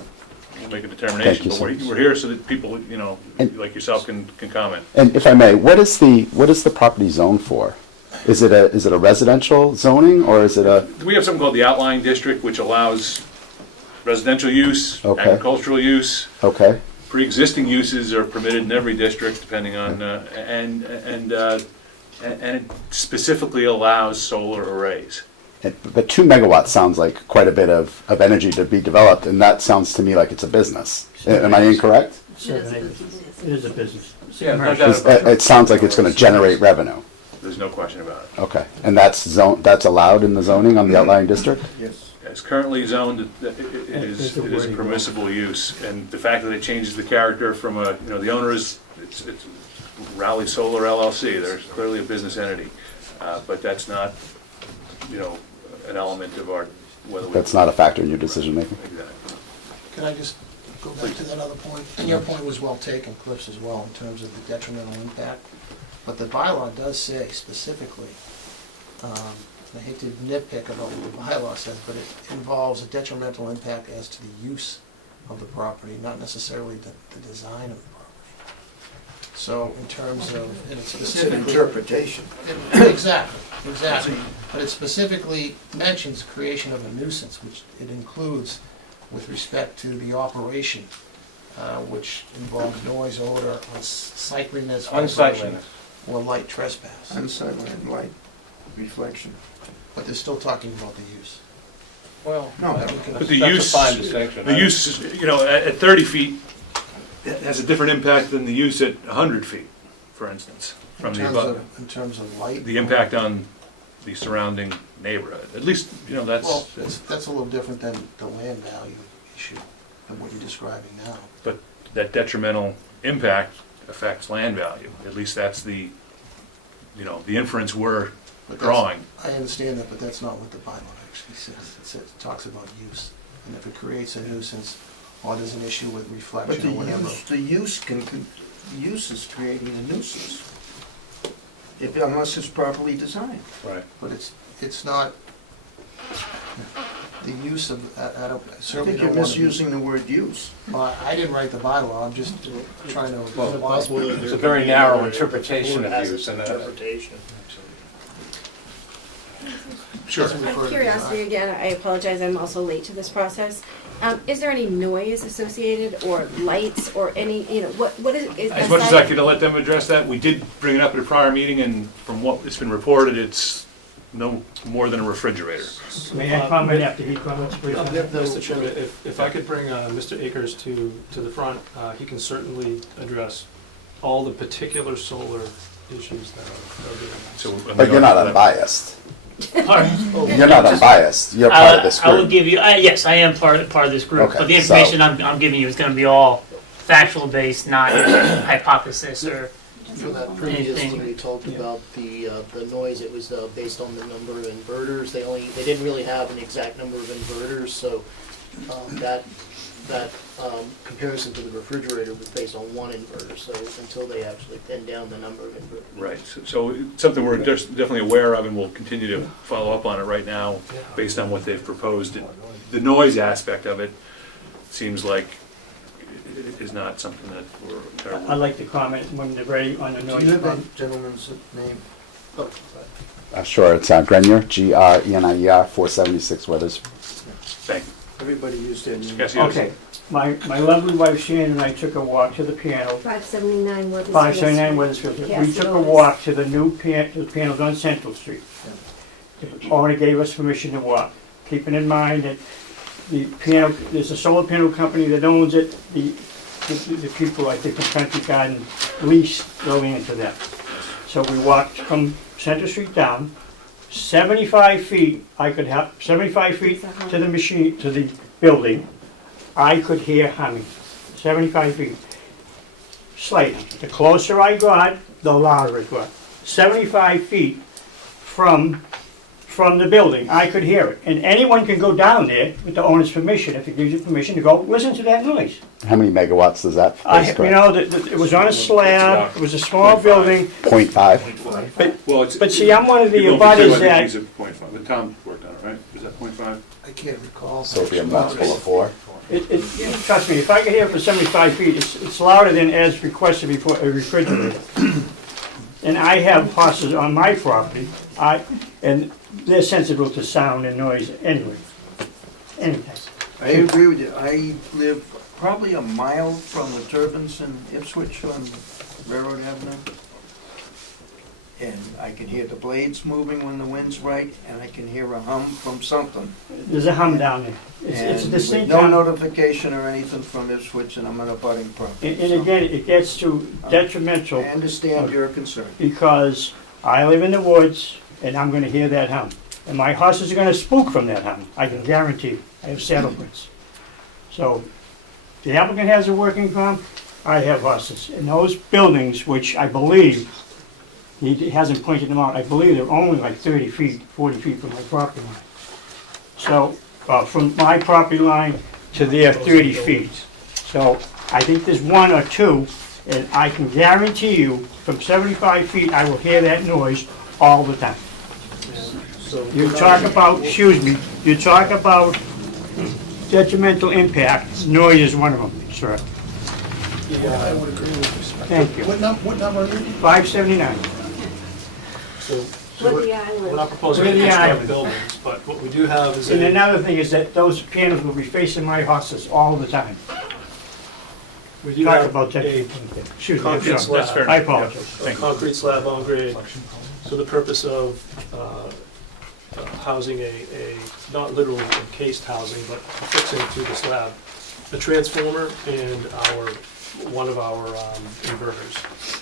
make a determination. Thank But you, sir. we're here so that people, And- like yourself can comment. And if I may, what is the property zoned for? Is it a residential zoning, or is it a? We have something called the outlying district, which allows residential use, Okay. agricultural use. Okay. Pre-existing uses are permitted in every district, depending on, and it specifically allows solar arrays. But 2 megawatts sounds like quite a bit of energy to be developed, and that sounds to me like it's a business. Am I incorrect? 7 acres. It is a business. Yeah, no doubt about it. It sounds like it's going to generate revenue. There's no question about it. Okay. And that's allowed in the zoning on the outlying district? Yes. It's currently zoned, it is a permissible use, and the fact that it changes the character from the owner it's Raleigh Solar LLC, they're clearly a business entity, but that's not, an element of our, whether we. That's not a factor in your decision making? Exactly. Can I just go back to that other point? And your point was well taken, Cliff's as well, in terms of the detrimental impact. But the bylaw does say specifically, I hate to nitpick about what the bylaw says, but it involves a detrimental impact as to the use of the property, not necessarily the design of the property. So in terms of, and it's It's an specifically. interpretation. Exactly. But it specifically mentions creation of a nuisance, which it includes with respect to the operation, which involves noise, odor, unsightliness, vibration, Unsightliness. or light trespass. Unsightly and light reflection. But they're still talking about the use. Well, No, But the that's use, a fine distinction. the use, at 30 feet, it has a different impact than the use at 100 feet, for instance, from the above. In terms of light. The impact on the surrounding neighborhood, at least, that's. Well, that's a little different than the land value issue than what you're describing now. But that detrimental impact affects land value. At least that's the inference we're But that's- drawing. I understand that, but that's not what the bylaw actually says. It talks about use. And if it creates a nuisance, or there's an issue with but reflection or whatever. the use is creating a nuisance. Unless it's properly designed. Right. But it's not, the use of, I don't, I certainly think don't you're want to. misusing the word use. Well, I didn't write the bylaw, I'm just trying to. It's a very narrow interpretation of use, and Sure. Doesn't refer Out to of curiosity design. again, I apologize, I'm also late to this process. Is there any noise associated or lights or any, what is? As much as I could let them address that, we did bring it up at a prior meeting, and from what it's been reported, it's no more than a refrigerator. May I comment after he comments briefly? Mr. Chairman, if I could bring Mr. Akers to the front, he can certainly address all the particular solar issues that are being asked. So, But you're not unbiased. Pardon? You're not unbiased. You're part of this I will group. give you, yes, I am part of this group, Okay, but the information I'm giving you is gonna be all factual based, not hypothesis or For that previously, anything. we talked about the noise, it was based on the number of inverters. They didn't really have an exact number of inverters, so that that comparison to the refrigerator was based on one inverter, so until they actually pin down the number of inverters. Right, so it's something we're definitely aware of, and we'll continue to follow up on it right now, based on what they've proposed. The noise aspect of it seems like it is not something that we're terribly... I'd like to comment when they're ready on the Do noise. you have front. that gentleman's name? Sure, it's Grenier, Grenier, 476 Weathers. Thank you. Everybody used their name. Yes, yes. Okay, my lovely wife Shannon and I took a walk to the piano, 579 Weathersfield. 579 Weathersfield. We Yes, took a notice. walk to the new the pianos on Central Street. The owner gave us permission to walk, keeping in mind that the piano, there's a solar panel company that owns it. The people, I think, from Country Garden lease the land to them. So we walked from Center Street down, 75 feet, I could have, 75 feet to the machine, to the building, I could hear humming, 75 feet. Slightly. The closer I got, the louder it got. 75 feet from the building, I could hear it. And anyone can go down there with the owner's permission, if it gives you permission to go listen to that noise. How many megawatts does that? You know, it was on a slab, it was a small building, 0.5? but see, I'm one of the You're going for two, I abutters think that, he's at 0.5, but Tom worked on it, right? Is that 0.5? I can't recall. So it'd be a multiple of 4? trust me, if I could hear it for 75 feet, it's louder than as requested before a refrigerator. And I have horses on my property, and they're sensitive to sound and noise anyway. Anything. I agree with you. I live probably a mile from the turbines in Ipswich on Railroad Avenue. And I can hear the blades moving when the wind's right, and I can hear a hum from something. There's a hum down there. It's a And with distinct no hum. notification or anything from Ipswich, and I'm on a budding property. And again, it gets to detrimental. I understand your concern. Because I live in the woods and I'm gonna hear that hum. And my horses are gonna spook from that hum, I can guarantee you. I have saddle prints. So, the applicant has a working farm, I have horses. And those buildings, which I believe, he hasn't pointed them out, I believe they're only like 30 feet, 40 feet from my property line. So, from my property line to their 30 feet. So, I think there's one or two, and I can guarantee you, from 75 feet, I will hear that noise all the time. You talk about, excuse me, you talk about detrimental impact, noise is one of them, sir. I would agree with respect. Thank you. What number are you? 579. So Woodley we're Island. not proposing Woodley any extra Island. buildings, but what we do have is And a, another thing is that those pianos will be facing my horses all the time. we do Talk have about a detrimental impact. Excuse me, I'm concrete sorry. That's fair slab, I enough. apologize. a concrete slab on grade. So the purpose of housing a, not literal encased housing, but fixing to the slab, a transformer and one of our inverters.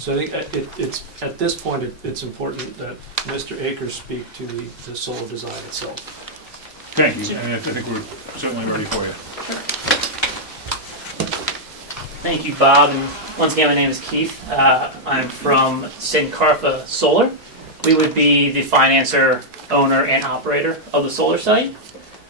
So I think it's, at this point, it's important that Mr. Akers speak to the solar design itself. Thank you, I mean, I think we're certainly ready for you. Thank you, Bob, and once again, my name is Keith. I'm from Sincarfa Solar. We would be the financer, owner, and operator of the solar site.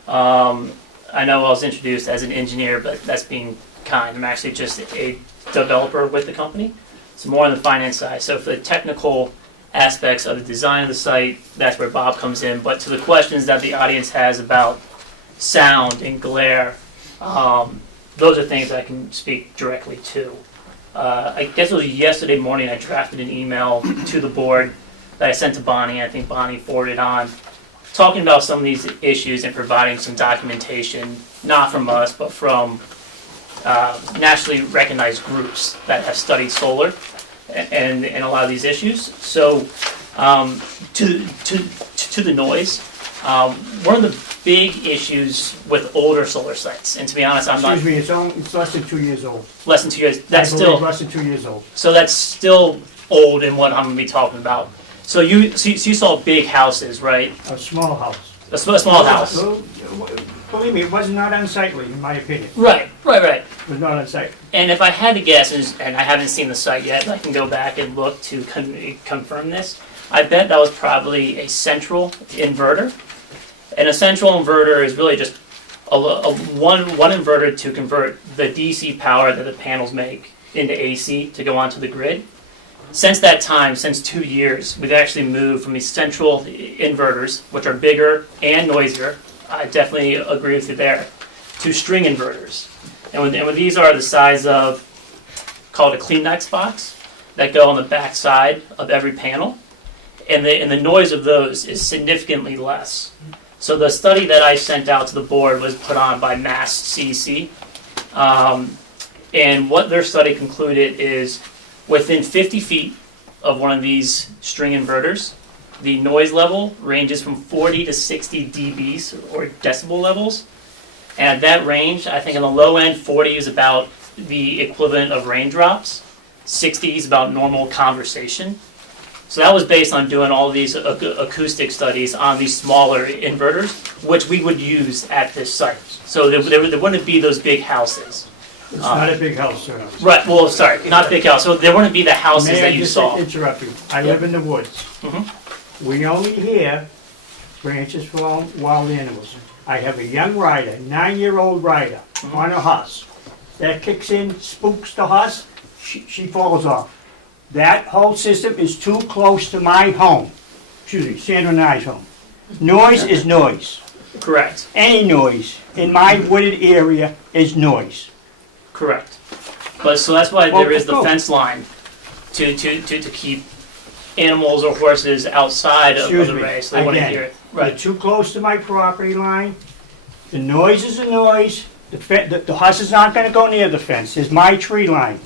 I know I was introduced as an engineer, but that's being kind. I'm actually just a developer with the company. It's more on the finance side. So for the technical aspects of the design of the site, that's where Bob comes in. But to the questions that the audience has about sound and glare, those are things I can speak directly to. I guess it was yesterday morning I drafted an email to the board that I sent to Bonnie. I think Bonnie forwarded on, talking about some of these issues and providing some documentation, not from us, but from nationally recognized groups that have studied solar and a lot of these issues. So to the noise, one of the big issues with older solar sites, and to be honest, I'm not... Excuse me, it's less than 2 years old. Less than 2 years, that's I believe still... less than 2 years old. So that's still old in what I'm going to be talking about. So you saw big houses, right? A small house. A small house. So, believe me, it was not unsightly, in my opinion. Right. It was not unsightly. And if I had to guess, and I haven't seen the site yet, I can go back and look to confirm this. I bet that was probably a central inverter. And a central inverter is really just one inverter to convert the DC power that the panels make into AC to go onto the grid. Since that time, since 2 years, we've actually moved from these central inverters, which are bigger and noisier, I definitely agree with you there, to string inverters. And when these are the size of, called a Kleenex box, that go on the back side of every panel, and the noise of those is significantly less. So the study that I sent out to the board was put on by Mass CEC, and what their study concluded is within 50 feet of one of these string inverters, the noise level ranges from 40 to 60 dBs or decibel levels. And at that range, I think on the low end, 40 is about the equivalent of raindrops, 60 is about normal conversation. So that was based on doing all these acoustic studies on these smaller inverters, which we would use at this site. So there wouldn't be those big houses. It's not a big house, sir. Right, well, sorry, not big house. So there wouldn't be the houses that you saw. May I just interrupt you? I live in the woods. We only hear branches from wild animals. I have a young rider, 9-year-old rider, on a horse. That kicks in, spooks the horse, she falls off. That whole system is too close to my home. Excuse me, Sandra and I's home. Noise is noise. Correct. Any noise in my wooded area is noise. Correct. But so that's why there is the fence line to keep animals or horses outside of the race. So they wouldn't hear it. Right. You're too close to my property line. The noise is a noise. The horses aren't going to go near the fence. There's my tree line.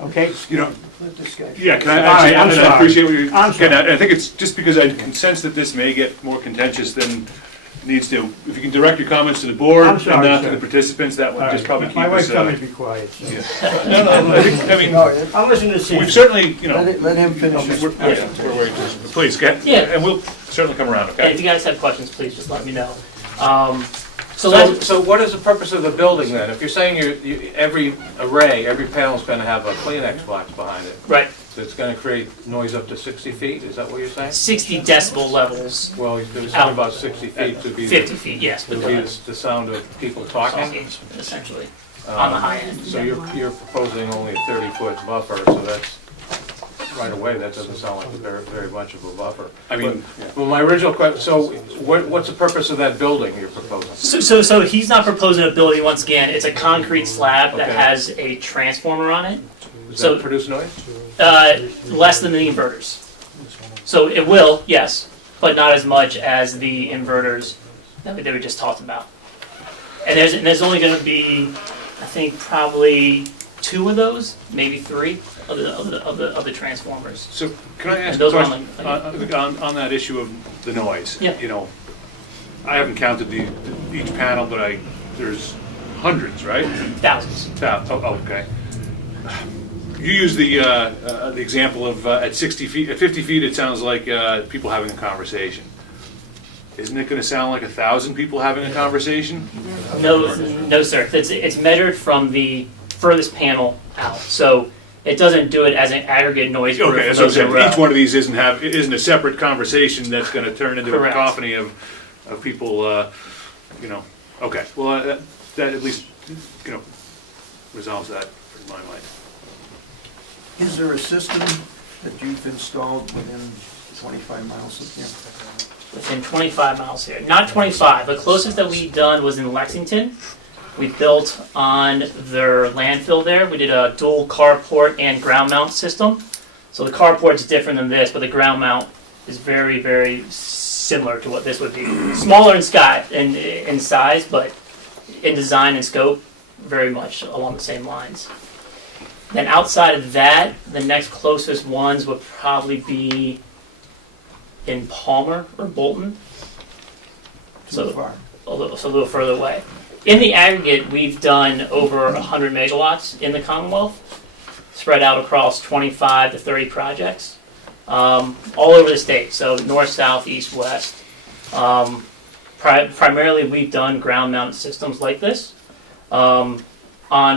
Okay? You know, Let this guy. yeah, can I All right, actually, I'm I sorry. appreciate what you're I'm getting sorry. at. I think it's just because I can sense that this may get more contentious than it needs to. If you can direct your comments to the board I'm and sorry, not to sir. the participants, that would All just right. probably keep My wife us. told me to be quiet. So. No, I mean, I'm listening to Sam. we've certainly, you know. Let him finish his. Please, go ahead. Yeah. And we'll certainly come around, And okay? if you guys have questions, please just let me know. So what is the purpose of the building then? If you're saying every panel's gonna have a Kleenex box behind it, right, so it's gonna create noise up to 60 feet, is that what you're saying? 60 decibel levels, Well, there's something about 60 feet to be. 50 feet, yes, but To be the sound of people talking. essentially, on the high end. So you're proposing only a 30-foot buffer, so that's, right away, that doesn't sound like very much of a buffer. I mean, Well, my original question, so what's the purpose of that building you're proposing? So he's not proposing a building, once again, it's a concrete slab that Okay. has a transformer on it. Does So- that produce noise? Less than the inverters. So it will, yes, but not as much as the inverters that we just talked about. And there's only gonna be, I think, probably 2 of those, maybe 3 of the transformers. so can I ask And a those are question on that issue of the noise? Yeah. You know, I haven't counted each panel, but there's hundreds, right? Thousands. Okay. You use the example of at 60 feet, at 50 feet, it sounds like people having a conversation. Isn't it gonna sound like 1,000 people having a conversation? No, sir. It's measured from the furthest panel out. So it doesn't do it as an aggregate noise group. Okay, for so those in a row. each one of these isn't a separate conversation that's gonna turn into a Correct. cacophony of people, you know, okay. Well, that at least, you know, resolves that in my mind. Is there a system that you've installed within 25 miles of here? Within 25 miles here. Not 25. The closest that we've done was in Lexington. We built on their landfill there. We did a dual carport and ground mount system. So the carport's different than this, but the ground mount is very, very similar to what this would be. Smaller in size, but in design and scope, very much along the same lines. Then outside of that, the next closest ones would probably be in Palmer or Bolton. Too far. A little further away. In the aggregate, we've done over 100 megawatts in the Commonwealth, spread out across 25 to 30 projects, all over the state. So north, south, east, west. Primarily, we've done ground-mounted systems like this on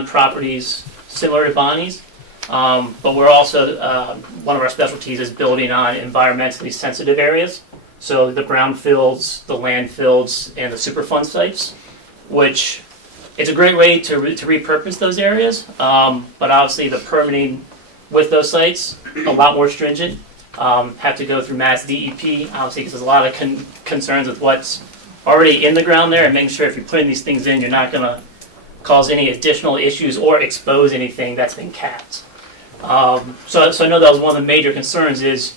properties similar to Bonnie's. But we're also, one of our specialties is building on environmentally sensitive areas. So the brownfields, the landfills, and the Superfund sites. which it's a great way to repurpose those areas, but obviously the permitting with those sites, a lot more stringent. Have to go through Mass DEP, obviously, because there's a lot of concerns with what's already in the ground there, and making sure if you're putting these things in, you're not going to cause any additional issues or expose anything that's been capped. So I know that was one of the major concerns is,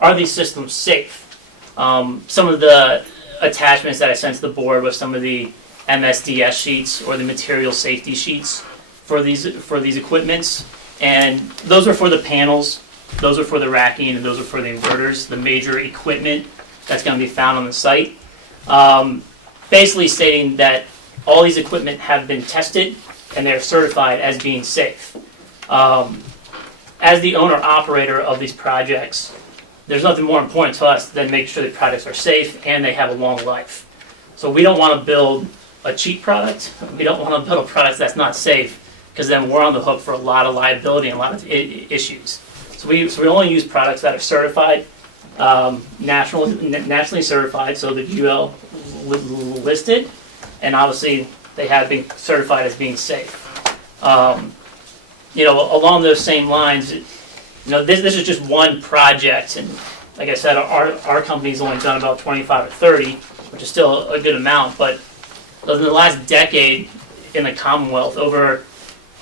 are these systems safe? Some of the attachments that I sent to the board with some of the MSDS sheets or the material safety sheets for these equipments, and those are for the panels, those are for the racking, and those are for the inverters, the major equipment that's going to be found on the site. Basically stating that all these equipment have been tested and they're certified as being safe. As the owner-operator of these projects, there's nothing more important to us than making sure the projects are safe and they have a long life. So we don't want to build a cheap product. We don't want to build a product that's not safe, because then we're on the hook for a lot of liability and a lot of issues. So we only use products that are certified, nationally certified, so the UL listed, and obviously they have been certified as being safe. Along those same lines, this is just one project, and like I said, our company's only done about 25 or 30, which is still a good amount, but in the last decade in the Commonwealth, over,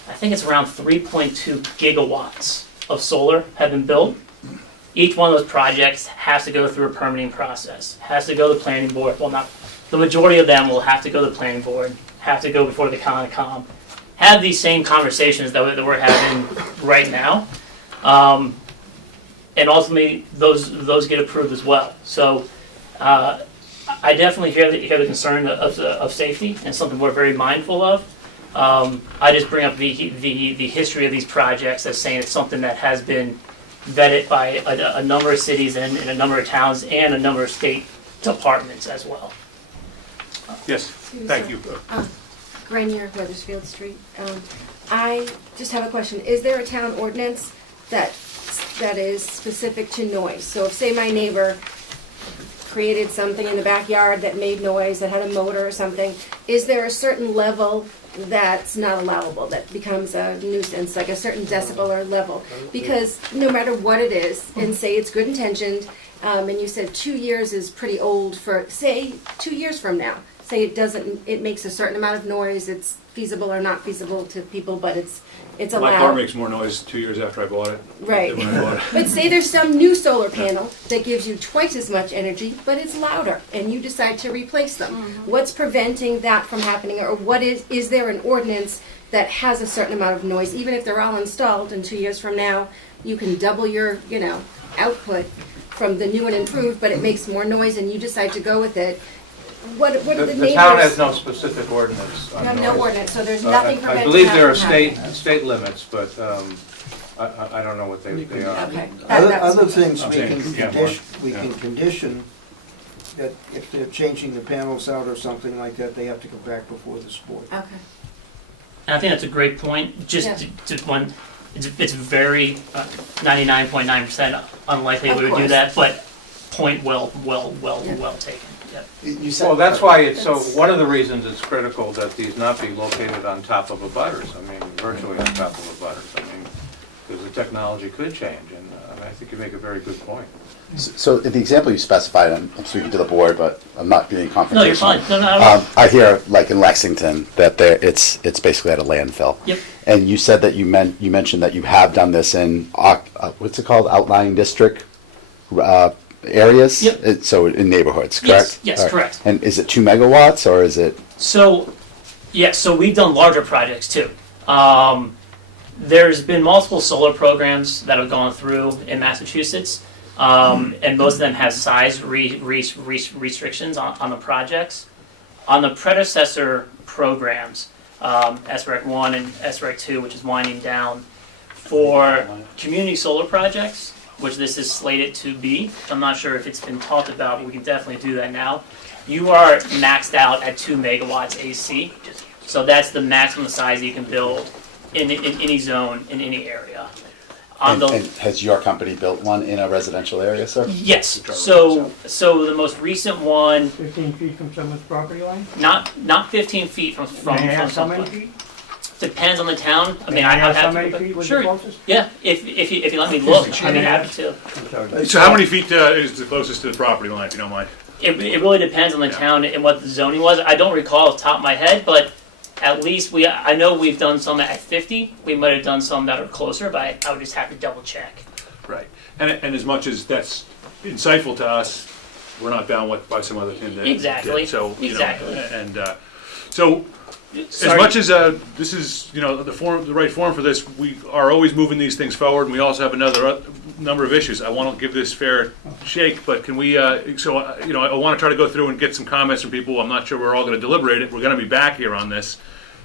I think it's around 3.2 gigawatts of solar have been built. Each one of those projects has to go through a permitting process, has to go to the planning board. Well, not the majority of them will have to go to the planning board, have to go before the Concom, have these same conversations that we're having right now, and ultimately those get approved as well. So I definitely hear the concern of safety, and something we're very mindful of. I just bring up the history of these projects as saying it's something that has been vetted by a number of cities and a number of towns and a number of state departments as well. Yes, thank you. Grenier, Weathersfield Street. I just have a question. Is there a town ordinance that is specific to noise? So if, say, my neighbor created something in the backyard that made noise, that had a motor or something, is there a certain level that's not allowable, that becomes a nuisance, like a certain decibel or level? Because no matter what it is, and say it's good intentioned, and you said 2 years is pretty old for, say, 2 years from now, say it makes a certain amount of noise, it's feasible or not feasible to people, but it's allowed. My car makes more noise 2 years after I bought it. Right. Than when I bought it. But say there's some new solar panel that gives you twice as much energy, but it's louder, and you decide to replace them. What's preventing that from happening, or what is there an ordinance that has a certain amount of noise, even if they're all installed, and 2 years from now you can double your output from the new and improved, but it makes more noise, and you decide to go with it? What are the neighbors? The town has no specific ordinance on You have noise. no ordinance, so there's nothing preventing I believe that there are from happening. state limits, but I don't know what they are. Okay. Other things I'm we saying, can yeah, condition, we yeah. can condition that if they're changing the panels out or something like that, they have to come back before this board. Okay. And I think that's a great point. Just Yeah. to one, it's very 99.9% unlikely Of we would do course. that, but point well taken. Yeah. You said. Well, that's why one of the reasons it's critical that these not be located on top of abutters, virtually on top of abutters. Because the technology could change, and I think you make a very good point. So the example you specified, I'm speaking to the board, but I'm not being confrontational. No, you're fine. No. I hear, like in Lexington, that it's basically at a landfill. Yep. And you said that you mentioned that you have done this in what's it called, outlying district areas. Yep. So in neighborhoods, correct? Yes, All right. correct. And is it 2 megawatts or is it? So, yes, so we've done larger projects too. There's been multiple solar programs that have gone through in Massachusetts, and most of them have size restrictions on the projects. On the predecessor programs, SREC 1 and SREC 2, which is winding down, for community solar projects, which this is slated to be, I'm not sure if it's been talked about, but we can definitely do that now. You are maxed out at 2 megawatts AC, so that's the maximum size you can build in any zone, in any area. And has your company built one in a residential area, sir? Yes, so the most recent one, 15 feet from someone's property line? not 15 feet from May I ask how many someone. feet? Depends on the town. I May mean, I I ask how have many to. feet was the Sure. closest? Yeah, if you let me look, I'd be happy to. I'm sorry. So how many feet is the closest to the property line, if you don't mind? It really depends on the town and what the zoning was. I don't recall off the top of my head, but at least I know we've done some at 50. We might have done some that are closer, but I would just have to double check. Right. And as much as that's insightful to us, we're not bound by some other thing that Exactly. did. So, you know, Exactly. and so Sorry. as much as this is, you know, the right forum for this, we are always moving these things forward, and we also have another number of issues. I want to give this fair shake, but can we, you know, I want to try to go through and get some comments from people. I'm not sure we're all going to deliberate it. We're going to be back here on this.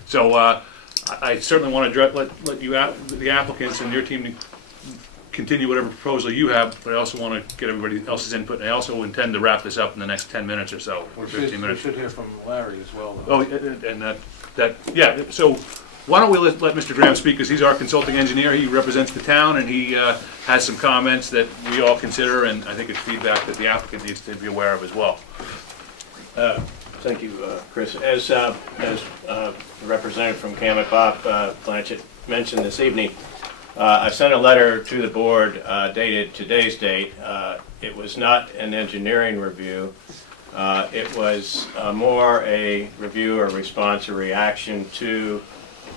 So I certainly want to let you out, the applicants and your team, continue whatever proposal you have, but I also want to get everybody else's input. And I also intend to wrap this up in the next 10 minutes or so, or 15 minutes. We should hear from Larry as well, though. Oh, and yeah, so why don't we let Mr. Graham speak, because he's our consulting engineer, he represents the town, and he has some comments that we all consider, and I think it's feedback that the applicant needs to be aware of as well. Thank you, Chris. As the representative from Camet, Bob Blanchett, mentioned this evening, I sent a letter to the board dated today's date. It was not an engineering review. It was more a review or response or reaction to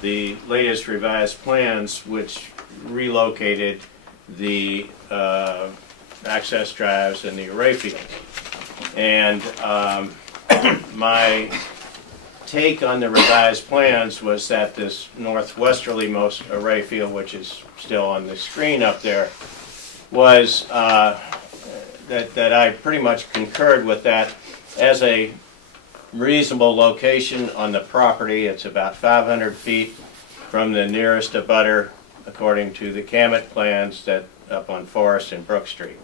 the latest revised plans, which relocated the access drives and the array fields. And my take on the revised plans was that this northwesterly most array field, which is still on the screen up there, was that I pretty much concurred with that as a reasonable location on the property. It's about 500 feet from the nearest abutter, according to the Camet plans, that up on Forest and Brook Street.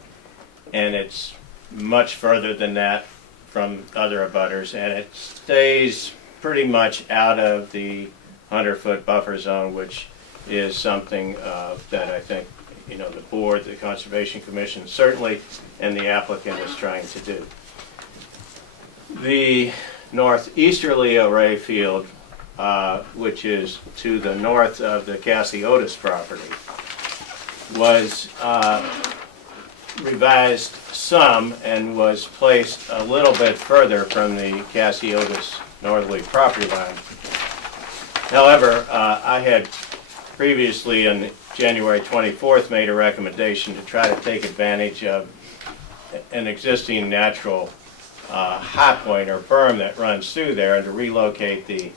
And it's much further than that from other abutters, and it stays pretty much out of the 100-foot buffer zone, which is something that I think, you know, the board, the Conservation Commission certainly, and the applicant is trying to do. The northeasterly array field, which is to the north of the Cassie Otis property, was revised some and was placed a little bit further from the Cassie Otis northerly property line. However, I had previously on January 24th made a recommendation to try to take advantage of an existing natural high point or berm that runs through there, and to relocate the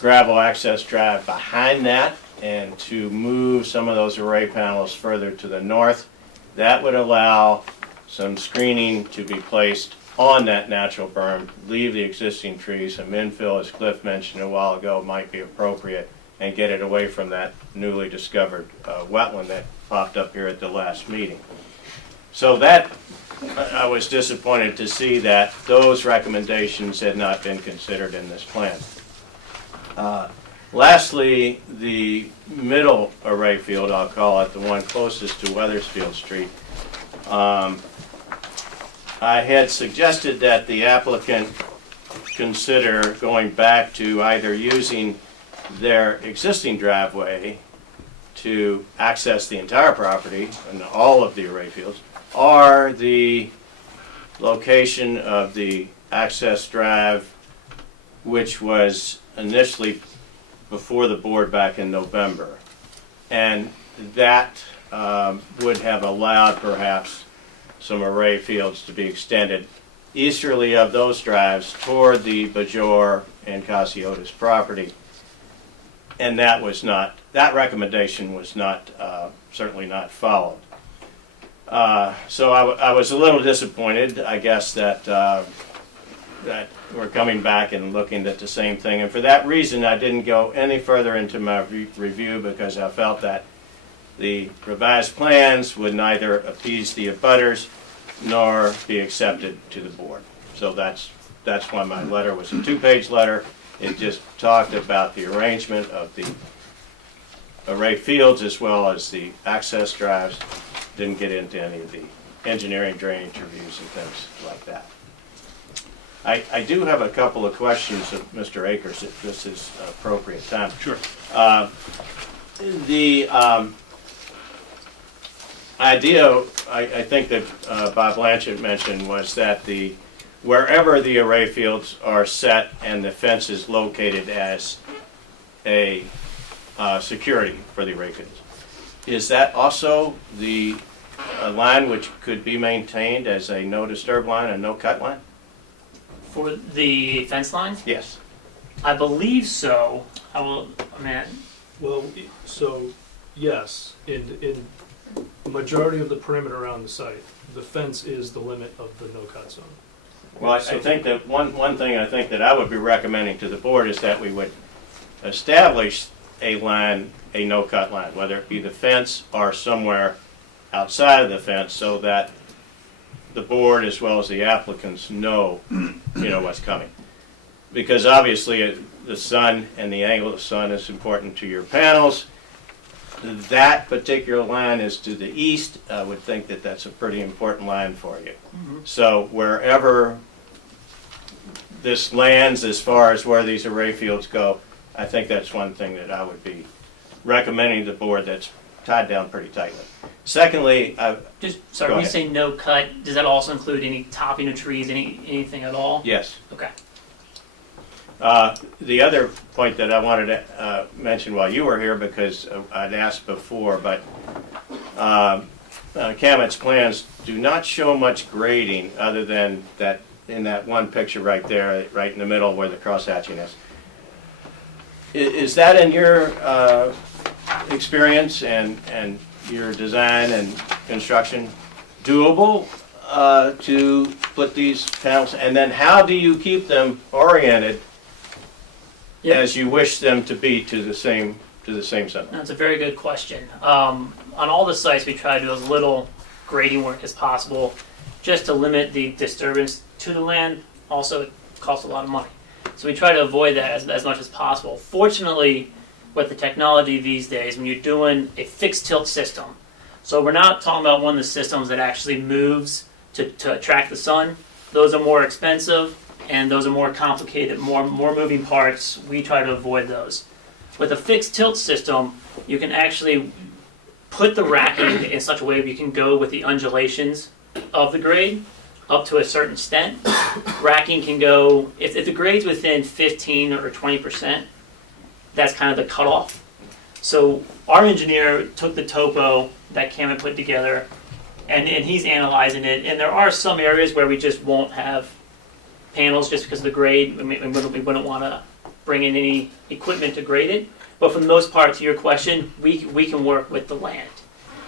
gravel access drive behind that and to move some of those array panels further to the north. That would allow some screening to be placed on that natural berm, leave the existing trees. Some infill, as Cliff mentioned a while ago, might be appropriate, and get it away from that newly discovered wetland that popped up here at the last meeting. So that, I was disappointed to see that those recommendations had not been considered in this plan. Lastly, the middle array field, I'll call it, the one closest to Weathersfield Street, I had suggested that the applicant consider going back to either using their existing driveway to access the entire property and all of the array fields, or the location of the access drive, which was initially before the board back in November. And that would have allowed perhaps some array fields to be extended easterly of those drives toward the Bajor and Cassie Otis property. And that was not, that recommendation was not, certainly not followed. So I was a little disappointed, I guess, that that we're coming back and looking at the same thing. And for that reason, I didn't go any further into my review, because I felt that the revised plans would neither appease the abutters nor be accepted to the board. So that's why my letter was a 2-page letter. It just talked about the arrangement of the array fields as well as the access drives. Didn't get into any of the engineering drainage reviews and things like that. I do have a couple of questions of Mr. Akers, if this is appropriate time. Sure. The idea, I think that Bob Blanchett mentioned, was that wherever the array fields are set and the fence is located as a security for the array fields, is that also the line which could be maintained as a no disturb line, a no cut line? For the fence line? Yes. I believe so. Well, so, yes, in the majority of the perimeter around the site, the fence is the limit of the no-cut zone. Well, I think that one thing I think that I would be recommending to the board is that we would establish a line, a no-cut line, whether it be the fence or somewhere outside of the fence, so that the board as well as the applicants know, what's coming. Because obviously the sun and the angle of the sun is important to your panels. That particular line is to the east. I would think that that's a pretty important line for you. So wherever this lands as far as where these array fields go, I think that's one thing that I would be recommending to the board that's tied down pretty tightly. Secondly, Sorry, when you say no cut, does that also include any topping of trees, anything at all? Yes. Okay. The other point that I wanted to mention while you were here, because I'd asked before, but Camet's plans do not show much grading other than that in that one picture right there, right in the middle where the cross-hatching is. Is that in your experience and your design and construction doable to put these panels? And then how do you keep them oriented as you wish them to be to the same center? That's a very good question. On all the sites, we try to do as little grading work as possible, just to limit the disturbance to the land. Also, it costs a lot of money, so we try to avoid that as much as possible. Fortunately, with the technology these days, when you're doing a fixed tilt system, so we're not talking about one of the systems that actually moves to attract the sun. Those are more expensive, and those are more complicated, more moving parts. We try to avoid those. With a fixed tilt system, you can actually put the racking in such a way that you can go with the undulations of the grade up to a certain extent. Racking can go, if the grade's within 15 or 20%, that's kind of the cutoff. So our engineer took the topo that Camet put together, and he's analyzing it, and there are some areas where we just won't have panels just because of the grade. We wouldn't want to bring in any equipment to grade it. But for the most part, to your question, we can work with the land.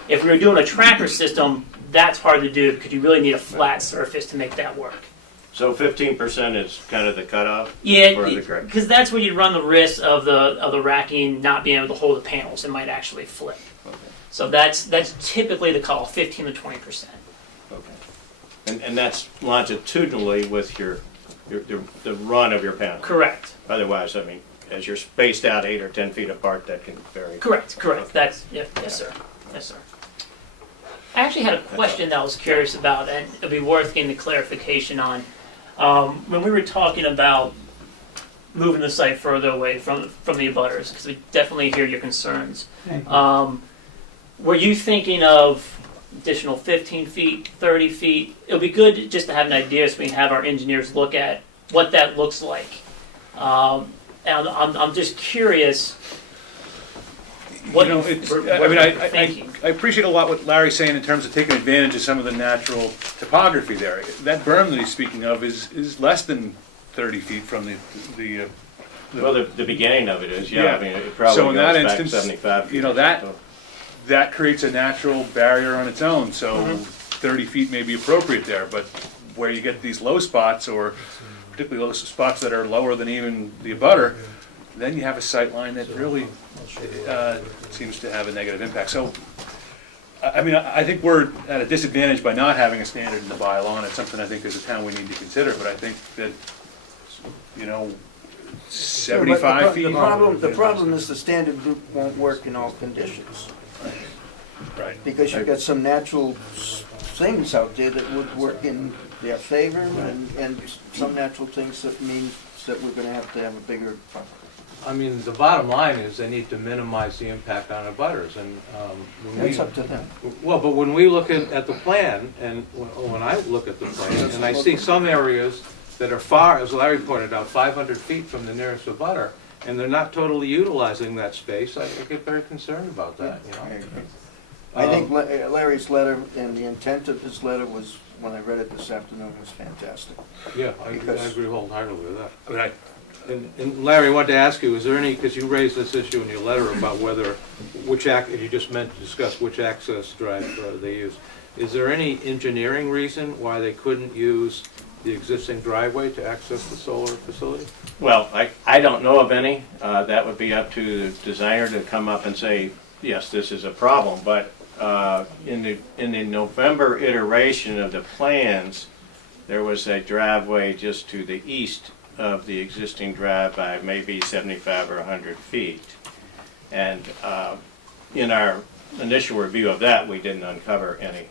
If we were doing a tracker system, that's hard to do because you really need a flat surface to make that work. So 15% is kind of the cutoff? Yeah, for the grade? because that's where you run the risk of the racking not being able to hold the panels. It might actually flip. Okay. So that's typically the cutoff, 15 to 20%. Okay. And that's longitudinally with the run of your panel? Correct. Otherwise, I mean, as you're spaced out 8 or 10 feet apart, that can vary. Correct. That's, yes, sir. Yes, sir. I actually had a question that I was curious about, and it'd be worth getting the clarification on. When we were talking about moving the site further away from the abutters, because we definitely hear your concerns. Were you thinking of additional 15 feet, 30 feet? It would be good just to have an idea so we can have our engineers look at what that looks like. And I'm just curious. I appreciate a lot what Larry's saying in terms of taking advantage of some of the natural topography there. That berm that he's speaking of is less than 30 feet from the beginning of it is, yeah. Yeah. I mean, it probably So in that goes back instance, 75 feet. that creates a natural barrier on its own. So 30 feet may be appropriate there, but where you get these low spots, or particularly low spots that are lower than even the abutter, then you have a sight line that really seems to have a negative impact. So, I mean, I think we're at a disadvantage by not having a standard in the bylaw, and it's something I think as a town we need to consider. But I think that, 75 feet. The problem is the standard loop won't work in all conditions. Right. Because you've got some natural things out there that would work in their favor, and some natural things that means that we're gonna have to have a bigger buffer. I mean, the bottom line is they need to minimize the impact on the butters, and when That's up to them. Well, but when we look at the plan, and when I look at the plan, and I see some areas that are far, as Larry pointed out, 500 feet from the nearest abutter, and they're not totally utilizing that space, I get very concerned about that, you know? I agree. I think Larry's letter and the intent of his letter was, when I read it this afternoon, was fantastic. Yeah, I agree wholeheartedly with that. I mean, and Larry, I wanted to ask you, is there any, because you raised this issue in your letter about whether, you just meant to discuss which access drive they use. Is there any engineering reason why they couldn't use the existing driveway to access the solar facility? Well, I don't know of any. That would be up to the designer to come up and say, yes, this is a problem. But in the November iteration of the plans, there was a driveway just to the east of the existing drive by maybe 75 or 100 feet. And in our initial review of that, we didn't uncover any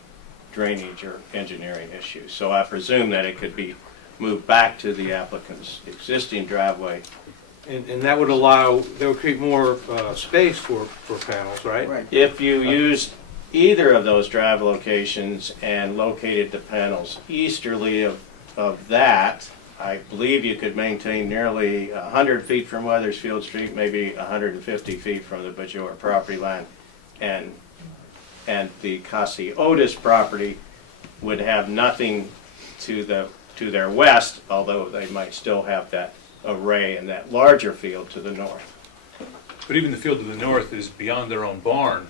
drainage or engineering issues. So I presume that it could be moved back to the applicant's existing driveway. And that would create more space for panels, right? Right. If you used either of those drive locations and located the panels easterly of that, I believe you could maintain nearly 100 feet from Weathersfield Street, maybe 150 feet from the Bajor property line, and the Kasi Otis property would have nothing to their west, although they might still have that array and that larger field to the north. But even the field to the north is beyond their own barn.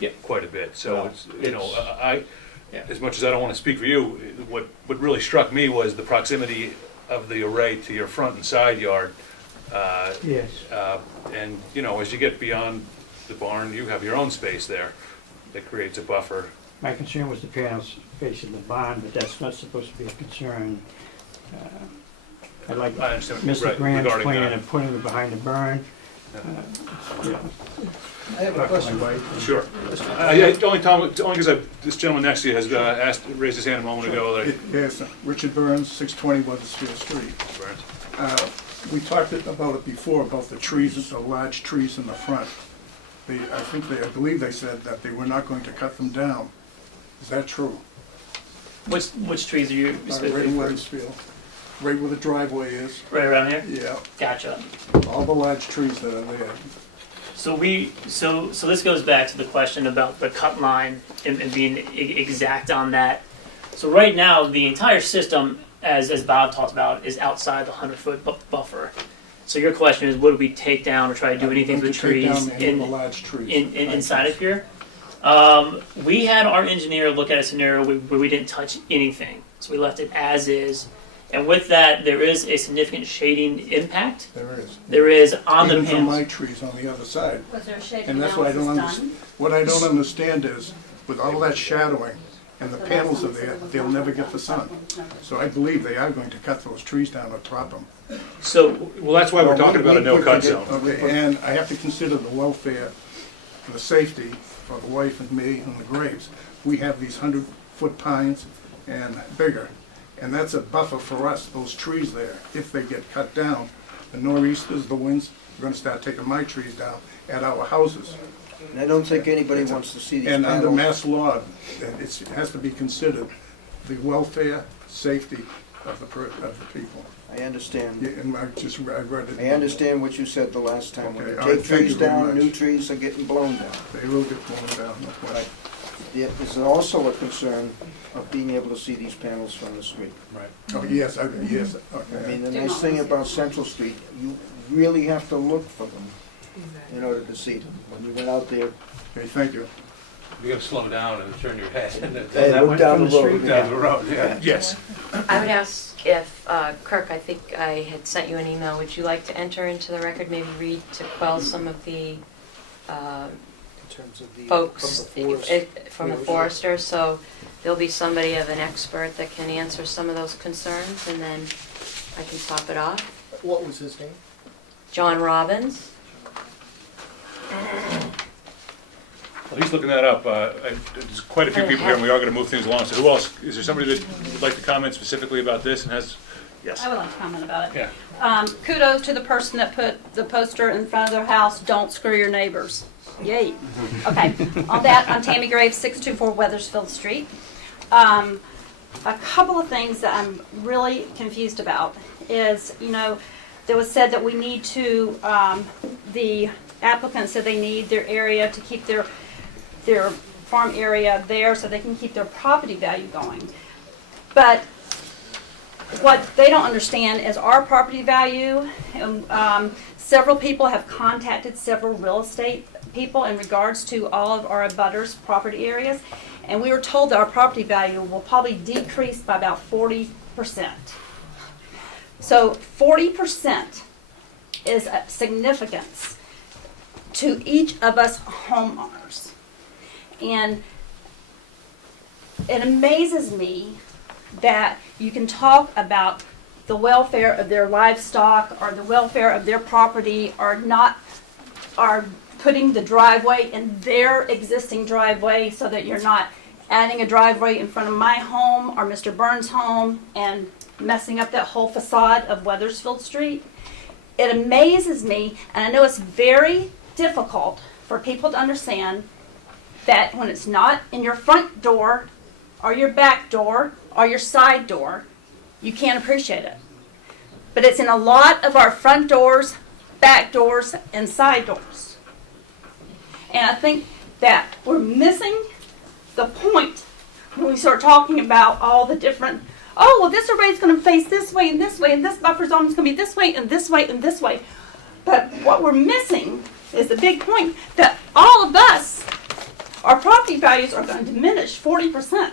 Yeah. Quite a bit. So No, it's, you know, yeah. as much as I don't want to speak for you, what really struck me was the proximity of the array to your front and side yard. Yes. And, you know, as you get beyond the barn, you have your own space there that creates a buffer. My concern was the panels facing the barn, but that's not supposed to be a concern. I like I understand, Mr. right, Graham's regarding plan that. of putting it behind the barn. Yeah. I have a question. Sure. Only because this gentleman next to you has raised his hand a moment ago. Yes, Richard Burns, 620 Weathersfield Street. We talked about it before, about the trees, the large trees in the front. I believe they said that they were not going to cut them down. Is that true? Which trees are you Right in specifically? Weathersfield, right where the driveway is. Right around here? Yeah, Gotcha. all the large trees that are there. So this goes back to the question about the cut line and being exact on that. So right now, the entire system, as Bob talked about, is outside the 100-foot buffer. So your question is, would we take down or try to do anything with trees inside of here? We had our engineer look at a scenario where we didn't touch anything. So we left it as is. And with that, there is a significant shading impact. There is. There is on the Even from panels. my trees on the other side. Was there a shade And that's what I don't understand. What I don't understand is, with all that shadowing, and the panels are there, they'll never get the sun. So I believe they are going to cut those trees down or drop them. So, well, that's why we're talking about a no-cut zone. Okay, and I have to consider the welfare, the safety for the wife and me and the Graves. We have these 100-foot pines and bigger, and that's a buffer for us, those trees there. If they get cut down, the nor'easters, the winds, are gonna start taking my trees down at our houses. And I don't think anybody wants to see these And under panels. mass law, it has to be considered the welfare, safety of the people. I understand. Yeah, and I read it. I understand what you said the last time. When Okay, you all right, take thank trees you very down, much. new trees are getting blown down. They will get blown down, no question. There's also a concern of being able to see these panels from the street. Right. Oh, yes, yes, I okay. mean, the nice thing about Central Street, you really have to look for them in order to see them. When you went out there, Okay, thank you. You gotta slow down and turn your head. Hey, That look went down from the road, street yeah. down the road, yeah. Yes. I would ask if, Kirk, I think I had sent you an email, would you like to enter into the record, maybe read to quell some of the In terms of the, folks from the from the forester? So there'll be somebody of an expert that can answer some of those concerns, and then I can top it off. What was his name? John Robbins. Well, he's looking that up. There's quite a few people here, and we are going to move things along. So who else? Is there somebody that would like to comment specifically about this and has? Yes. I would like to comment about it. Yeah. Kudos to the person that put the poster in front of their house, "Don't screw your neighbors." Yay. Okay, on that, I'm Tammy Graves, 624 Weathersfield Street. A couple of things that I'm really confused about is, there was said that we need to, the applicant said they need their area to keep their farm area there so they can keep their property value going. But what they don't understand is our property value, several people have contacted several real estate people in regards to all of our abutters' property areas, and we were told that our property value will probably decrease by about 40%. So 40% is a significance to each of us homeowners. And it amazes me that you can talk about the welfare of their livestock or the welfare of their property or putting the driveway in their existing driveway so that you're not adding a driveway in front of my home or Mr. Burns' home and messing up that whole facade of Weathersfield Street. It amazes me, and I know it's very difficult for people to understand that when it's not in your front door or your back door or your side door, you can't appreciate it. But it's in a lot of our front doors, back doors, and side doors. And I think that we're missing the point when we start talking about all the different, oh, well, this array is going to face this way, and this buffer zone is going to be this way, and this way, and this way. But what we're missing is the big point that all of us, our property values are going to diminish 40%.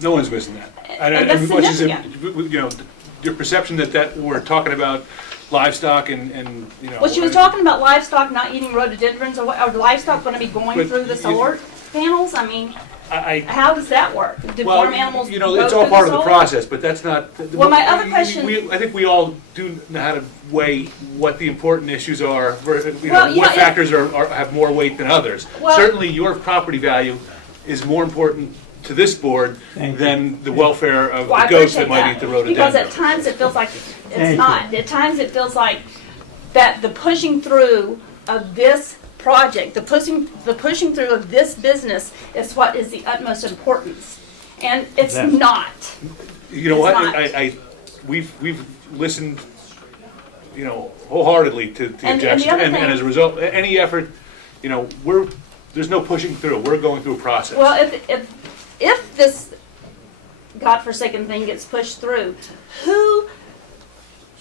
No one's missing that. And that's significant. Your perception that we're talking about livestock and. Well, she was talking about livestock not eating rhododendrons, or livestock going to be going through the solar panels. I mean, how does that work? Do farm animals go it's all through part the of the solar? process, but that's not. Well, my other question. I think we all do know how to weigh what the important issues are. Well, what factors have more weight than others. Well, certainly, your property value is more important to this board than the welfare of the goats that might eat the rhododendron. Because at times it feels like it's not. At times it feels like that the pushing through of this project, the pushing through of this business is what is the utmost importance. And it's not. You know what? We've listened, wholeheartedly to the objections, and as a result, any effort, there's no pushing through. We're going through a process. Well, if this godforsaken thing gets pushed through,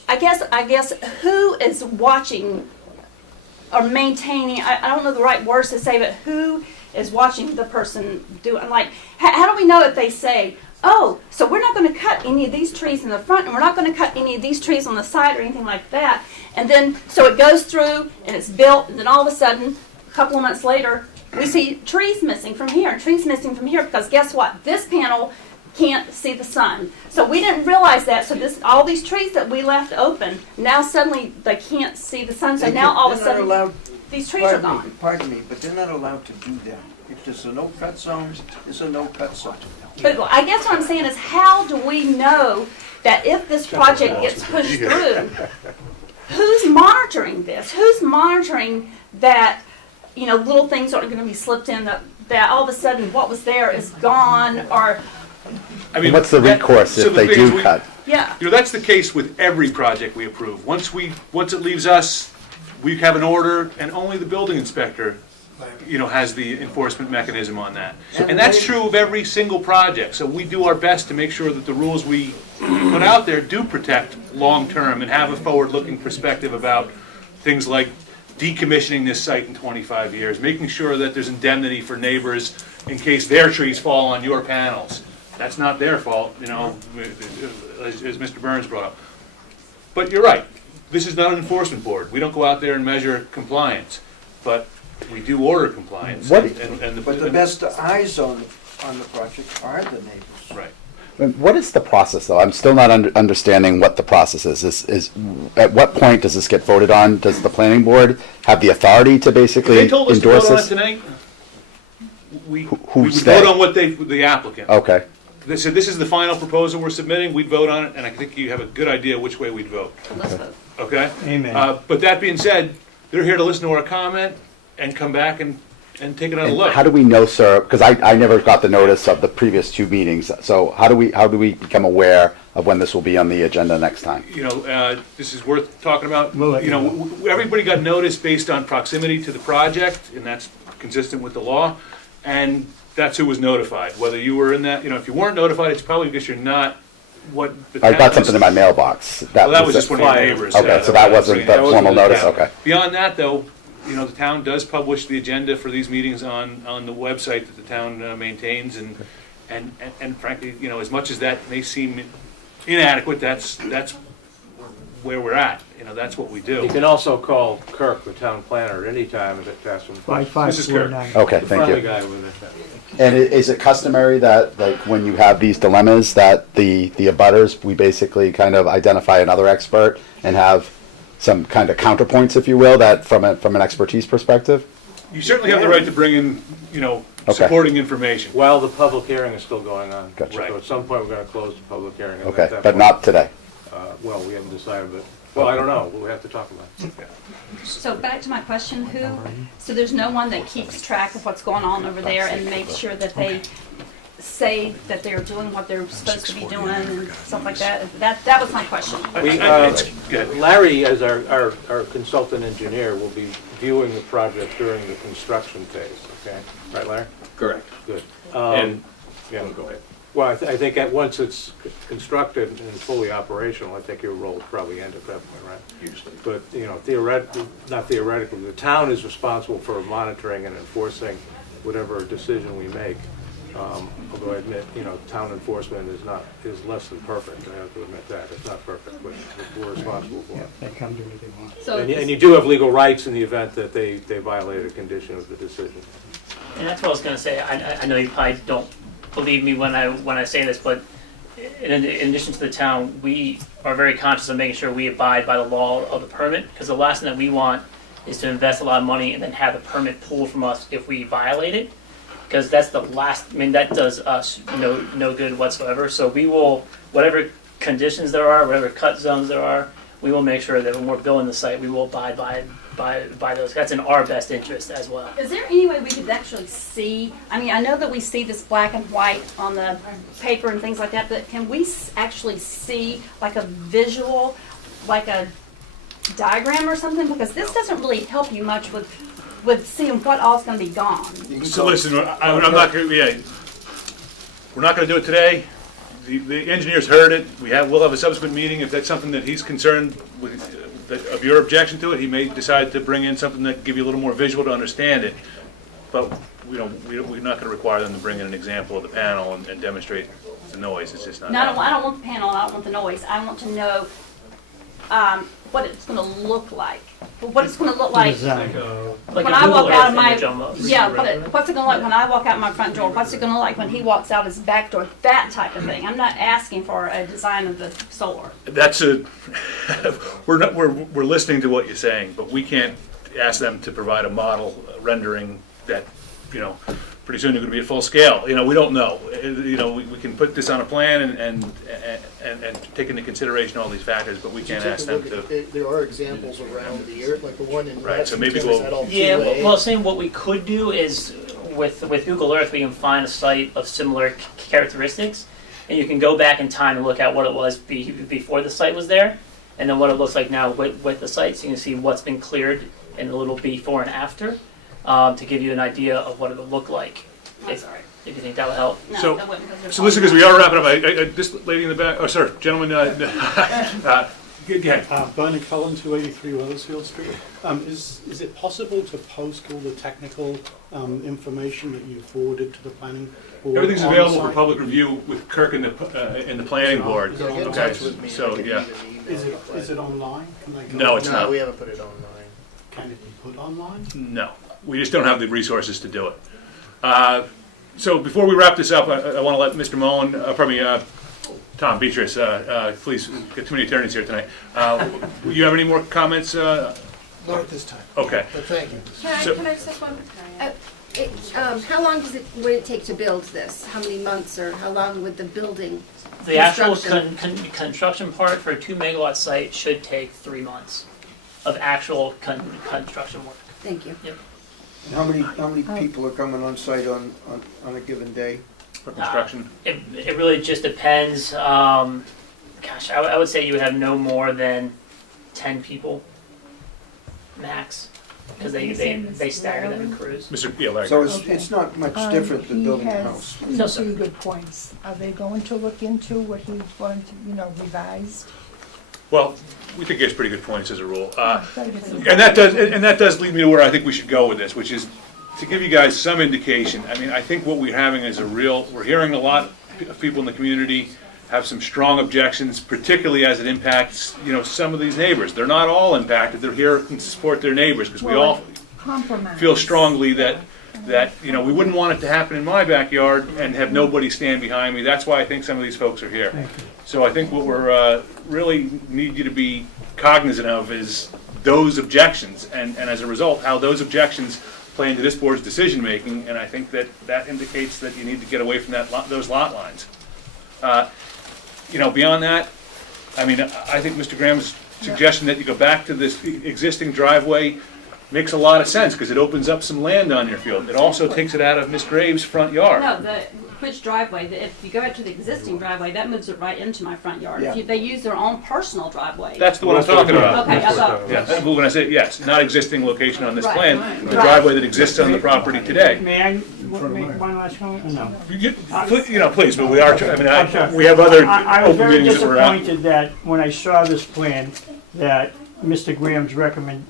I guess who is watching or maintaining, I don't know the right words to say, but who is watching the person do it? Like, how do we know if they say, oh, so we're not going to cut any of these trees in the front, and we're not going to cut any of these trees on the side or anything like that, and then, so it goes through, and it's built, and then all of a sudden, a couple of months later, we see trees missing from here and trees missing from here, because guess what? This panel can't see the sun. So we didn't realize that. So all these trees that we left open, now suddenly they can't see the sun. So now all of a sudden these trees are gone. Pardon me, but they're not allowed to do that. If there's a no-cut zone, it's a no-cut zone. But I guess what I'm saying is, how do we know that if this project gets pushed through, who's monitoring this? Who's monitoring that, little things aren't going to be slipped in, that all of a sudden what was there is gone, or... what's the recourse if they do cut? Yeah. That's the case with every project we approve. Once it leaves us, we have an order, and only the building inspector, has the enforcement mechanism on that. And that's true of every single project. So we do our best to make sure that the rules we put out there do protect long-term and have a forward-looking perspective about things like decommissioning this site in 25 years, making sure that there's indemnity for neighbors in case their trees fall on your panels. That's not their fault, as Mr. Burns brought up. But you're right. This is not an enforcement board. We don't go out there and measure compliance, but we do order compliance. But the best eyes on the project are the neighbors. Right. What is the process, though? I'm still not understanding what the process is. At what point does this get voted on? Does the planning board have the authority to basically They told us to endorse vote on it this? tonight. We Who's would they? vote on what the applicant. Okay. They said, this is the final proposal we're submitting, we'd vote on it, and I think you have a good idea which way we'd vote. Let's vote. Okay? Amen. But that being said, they're here to listen to our comment and come back and take another And look. how do we know, sir? Because I never got the notice of the previous 2 meetings. So how do we become aware of when this will be on the agenda next time? You know, this is worth talking about. We'll let You you know, everybody got notice based on proximity to the project, and that's consistent with the law. And that's who was notified. Whether you were in that, you know, if you weren't notified, it's probably because you're not what the I town got is- something in my mailbox. Well, that was just one of your neighbors. Okay, so that wasn't the formal notice. Okay. Beyond that, though, you know, the town does publish the agenda for these meetings on the website that the town maintains, and frankly, you know, as much as that may seem inadequate, that's where we're at. You know, that's what we do. You can also call Kirk, the town planner, at any time and ask him. 5549. Okay, The thank friendly you. guy with it. And is it customary that, like, when you have these dilemmas, that the abutters, we basically kind of identify another expert and have some kind of counterpoints, if you will, that from an expertise perspective? You certainly have the right to bring in, you know, Okay. supporting information. While the public hearing is still going on. Gotcha. So at some point, we're gonna close the public hearing. and Okay, at that but point, not today. Well, we haven't decided, but, well, I don't know, we'll have to talk about it. So back to my question, so there's no one that keeps track of what's going on over there and makes sure that they say that they're doing what they're supposed to be doing and stuff like that? That was my question. It's good. Larry, as our consultant engineer, will be viewing the project during the construction phase, okay? Right, Larry? Correct. Good. And, Yeah. go ahead. Well, I think once it's constructed and fully operational, I think your role will probably end at that point, right? Usually. But, you know, not theoretically, the town is responsible for monitoring and enforcing whatever decision we make. Although I admit, you know, town enforcement is less than perfect, I have to admit that, it's not perfect, but we're responsible for Yeah, it. they come to me, they want. So And you do have legal rights in the event that they violate a condition of the decision. And that's what I was gonna say. I know you probably don't believe me when I say this, but in addition to the town, we are very conscious of making sure we abide by the law of the permit, because the last thing that we want is to invest a lot of money and then have the permit pulled from us if we violate it, because that's the last, I mean, that does us no good whatsoever. So we will, whatever conditions there are, whatever cut zones there are, we will make sure that when we're building the site, we will abide by those. That's in our best interest as well. is there any way we could actually see, I mean, I know that we see this black and white on the paper and things like that, but can we actually see like a visual, like a diagram or something? Because this doesn't really help you much with seeing what all's gonna be gone. So listen, I'm not gonna, we're not gonna do it today. The engineer's heard it. We'll have a subsequent meeting. If that's something that he's concerned with, of your objection to it, he may decide to bring in something that can give you a little more visual to understand it. But we're not gonna require them to bring in an example of the panel and demonstrate the noise. It's just not. No, I don't want the panel, I don't want the noise. I want to know what it's gonna look like. What it's gonna look like Design. Like when a I Google walk out Earth of my, image almost. yeah, what's it gonna look like when I walk out my front door? What's it gonna like when he walks out his back door? That type of thing. I'm not asking for a design of the solar. That's we're listening to what you're saying, but we can't ask them to provide a model rendering that, you know, pretty soon you're gonna be at full scale. You know, we don't know. You know, we can put this on a plan and take into consideration all these factors, but we can't ask them to. There are examples around the area, like the one in Right, so maybe Lexington, is we'll- that all Yeah, two-way? well, saying what we could do is with Google Earth, we can find a site of similar characteristics, and you can go back in time and look at what it was before the site was there, and then what it looks like now with the site, so you can see what's been cleared in a little before and after, to give you an idea of what it would look like. If you think that would help. No, So- that wouldn't, because they're So listen, because falling we are wrapping up. This lady in the back, oh, sir, gentlemen, go ahead. Bernie Cullen, 283 Weathersfield Street. Is it possible to post all the technical information that you forwarded to the planning board? Everything's on available for site? public review with Kirk in the planning board. Yeah, get in Okay, touch with me. so, I can yeah. even email Is it online? Can they go No, it's No, not. we haven't put it online. Can it be put online? No, we just don't have the resources to do it. So before we wrap this up, I want to let Mr. Mullen, Tom, Beatrice, please, get too many attorneys here tonight. You have any more comments? Not at this time. Okay. But thank you. Can I just ask one? How long would it take to build this? How many months or how long would the building? The actual construction- construction part for a 2 megawatt site should take 3 months of actual construction work. Thank you. Yep. And how many people are coming on site on a given day? For construction? It really just depends. Gosh, I would say you would have no more than 10 people max, because they stagger them in crews. Mr. Yeah, Larry. So it's not much different than building a house. No, No, sir. pretty good points. Are they going to look into what he's going to, revise? Well, we think he has pretty good points as a rule. Very good. And that does lead me to where I think we should go with this, which is to give you guys some indication. I mean, I think what we're having is we're hearing a lot of people in the community have some strong objections, particularly as it impacts, some of these neighbors. They're not all impacted. They're here to support their neighbors, because we all Compromise. feel strongly that we wouldn't want it to happen in my backyard and have nobody stand behind me. That's why I think some of these folks are here. So I think what we're really need you to be cognizant of is those objections, and as a result, how those objections play into this board's decision making. And I think that indicates that you need to get away from those lot lines. Beyond that, I mean, I think Mr. Graham's suggestion that you go back to this existing driveway makes a lot of sense, because it opens up some land on your field. It also takes it out of Miss Graves' front yard. No, which driveway? If you go back to the existing driveway, that moves it right into my front yard. Yeah. They use their own personal driveway. That's the one I'm talking about. Okay, I thought. Yeah, when I say, yes, not existing location on this Right, plan, right. the driveway that exists on the property today. May I make one last comment, or no? Please, but we are, I'm sorry. we have other I was open very meetings that we're at. disappointed that when I saw this plan, that Mr. Graham's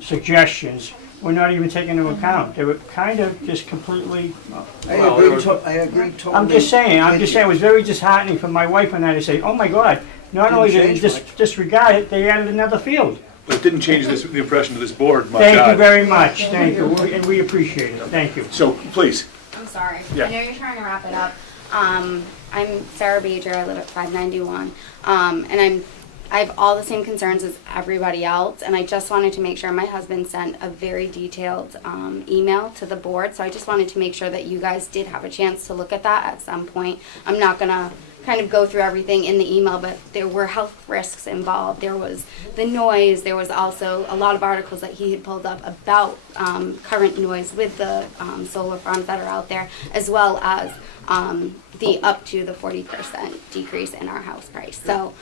suggestions were not even taken into account. They were kind of just completely. I agree totally. I'm just saying, it was very disheartening for my wife and I to say, oh my God, not only did they disregard it, they added another field. But it didn't change the impression to this board much. Thank you very much, thank you, and we appreciate it, thank you. So, please. I'm sorry. Yeah. I know you're trying to wrap it up. I'm Sarah Bajer. I live at 591. And I have all the same concerns as everybody else, and I just wanted to make sure my husband sent a very detailed email to the board, so I just wanted to make sure that you guys did have a chance to look at that at some point. I'm not going to kind of go through everything in the email, but there were health risks involved. There was the noise. There was also a lot of articles that he had pulled up about current noise with the solar farms that are out there, as well as the up to the 40% decrease in our house price. So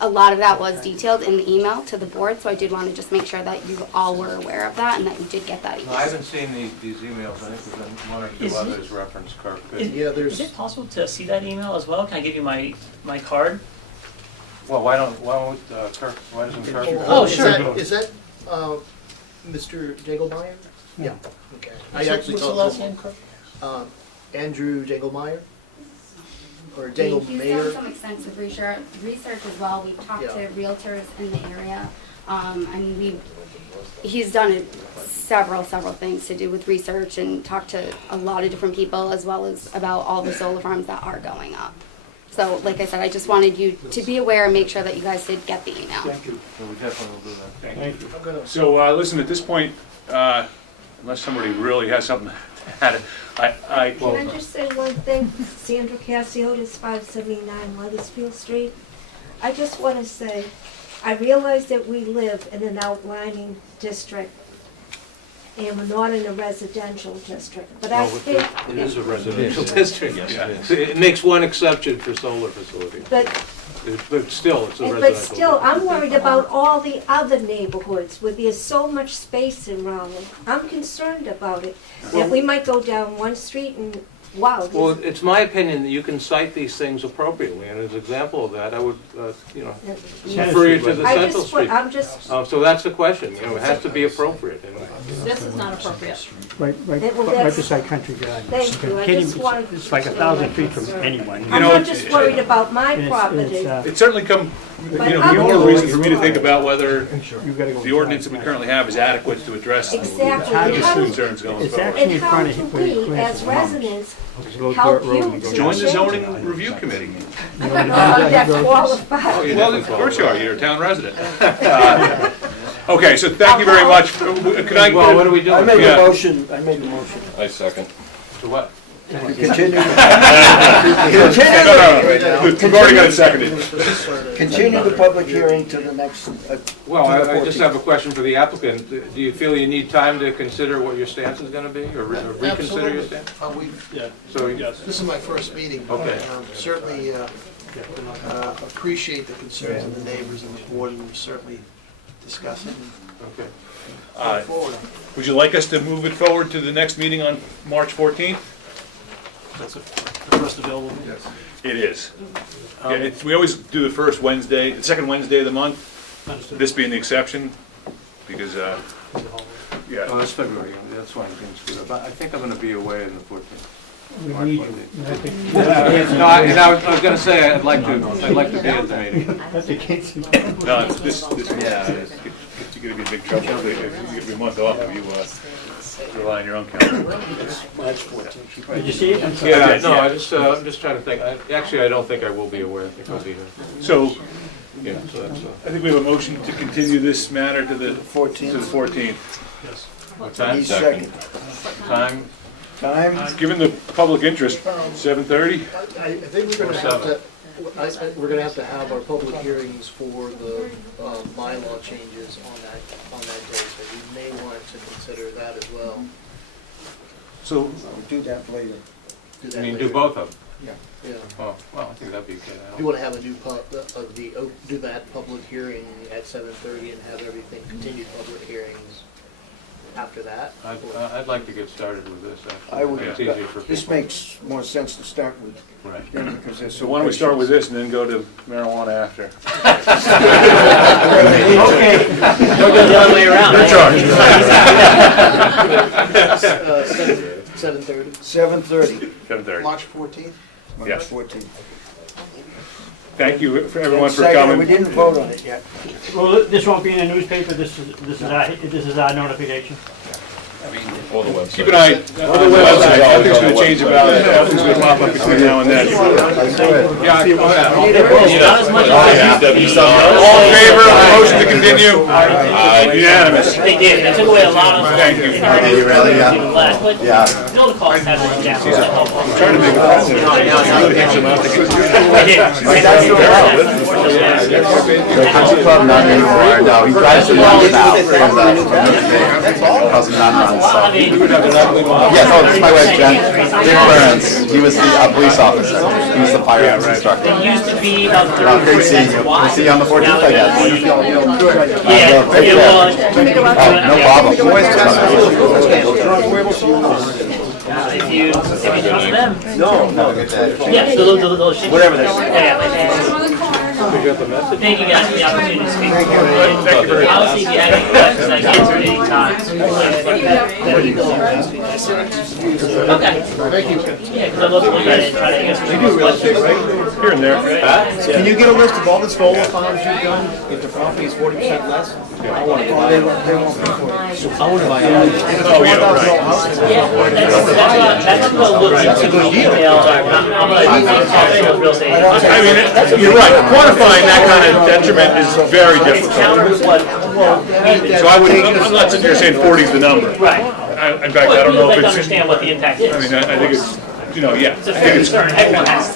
a lot of that was detailed in the email to the board, so I did want to just make sure that you all were aware of that and that you did get that No, email. I haven't seen these emails. I think there's been one or two others referenced, Kirk. Is it possible to see that email as well? Can I give you my card? Well, why don't Kirk, why doesn't Kirk? Oh, sure. Is that Mr. Jagelmeyer? Yeah. Okay. What's the last name, Kirk? Andrew Jagelmeyer? Or He's done Jagelmayer? some extensive research as well. We've talked to realtors in the area. He's done several things to do with research and talked to a lot of different people, as well as about all the solar farms that are going up. So, like I said, I just wanted you to be aware and make sure that you guys did get the email. Thank you. So we definitely will do that. Thank you. So, listen, at this point, unless somebody really has something to add, Can I just say one thing? Sandra Cassiotis, 579 Weathersfield Street. I just want to say, I realize that we live in an outlining district, and we're not in a residential district, but I think... It is a residential district. It makes one exception for solar facilities. But still, it's a residential. But still, I'm worried about all the other neighborhoods where there's so much space around them. I'm concerned about it, that we might go down one street and, wow. Well, it's my opinion that you can cite these things appropriately, and as an example of that, I would, refer you to the Central Street. I'm just... So that's the question, it has to be appropriate. This is not appropriate. Right beside Country Garden. Thank you. I just wanted It's like 1,000 feet from anyone. I'm not just worried about my It's, property. It certainly come, But more other reason for me to ones- think about whether the ordinance that we currently have is adequate to address Exactly. these concerns going It's forward. actually And in how front do of we, him. as residents, help you to Join the change zoning it. review committee. That qualified. Well, of course you are, you're a town resident. Okay, so thank you very much. Could I? Well, what do we do? I make a Yeah. motion, I make a motion. I second. To what? To continue. No, we've already got it seconded. Continue the public hearing to the next, Well, to the I just 14th. have a question for the applicant. Do you feel you need time to consider what your stance is gonna be, or reconsider your stance? So, This is my first meeting. Okay. Certainly appreciate the concerns of the neighbors and the board, and we'll certainly discuss it okay. and move forward. Would you like us to move it forward to the next meeting on March 14th? That's the first available. It is. Yeah, we always do the first Wednesday, the second Wednesday of the month, this being the exception, because, Oh, yeah. that's February, that's why I'm being screwed up. I think I'm gonna be away on the 14th. We March need you. 14th. I think- No, and I was gonna say, I'd like to be at the meeting. That's the case. No, this, you're gonna be in big trouble if you give me a month off if you, rely on your own calendar. Did you see it? I'm sorry. Yeah, no, I'm just trying to think. Actually, I don't think I will be aware. I think I'll be here. So, Yeah, so that's, I think we have a motion to continue this matter to the 14th. Yes. what time? Need second. Time? Time? Given the public interest, 7:30? I think we're gonna have to, we're gonna have to have our public hearings for the bylaw changes on that day, so we may want to consider that as well. So, We'll do that later. Do I that mean, later. do both of them? Yeah. Yeah. Oh, well, I think that'd be good. You wanna have a new do that public hearing at 7:30 and have everything continued public hearings after that? I'd like to get started with this. actually. I would, It's easier for this people. makes more sense to start with, Right. because they're so why don't we start with this and then go to marijuana after? Okay. Don't go the other way around. Your charge. 7:30? 7:30, 7:30. March 14th? March Yes. 14th. Thank you for everyone for Second, coming. we didn't vote on it yet. Well, this won't be in the newspaper, this is our notification. Keep an eye, nothing's gonna change about it, nothing's gonna pop up between now and then. Yeah, Not as much as All in favor of the motion to continue? Unanimous. they did. They took away a lot of. Thank you. Did you really? Yeah. Even less, but Yeah. still the cost has went down. Trying to make a precedent. I did. The country club, not anymore, no, he drives the numbers now. Cousin none runs, I so. mean, Yes, oh, this is my wife Jen, Dick Burns, he was the police officer, he was the firearms instructor. it used to be about Well, 30 great seeing you, we'll see you on the 14th, I guess. Yeah, Take it care. was. Oh, no problem. If you trust them. No. Yeah, so those should. Whatever they say. Thank you guys for the opportunity to speak. Obviously, if you have any questions, I can answer at any time. Okay. Thank you. Yeah, because I'd love to look at it and try to answer some questions. Here and there. Can you get a list of all the solar farms you've done, if the property is 40% less? I want to buy it. I want to buy it. Oh, yeah, right. Yeah, that's what I'll look into the email. I'm gonna talk to real estate. I mean, you're right, quantifying that kind of detriment is very difficult. So I would, I'm not sitting here saying 40 is the number. Right. In fact, I don't know if Let's it's, understand what the impact is. I mean, I think it's, you know, yeah. It's a fair concern, everyone has.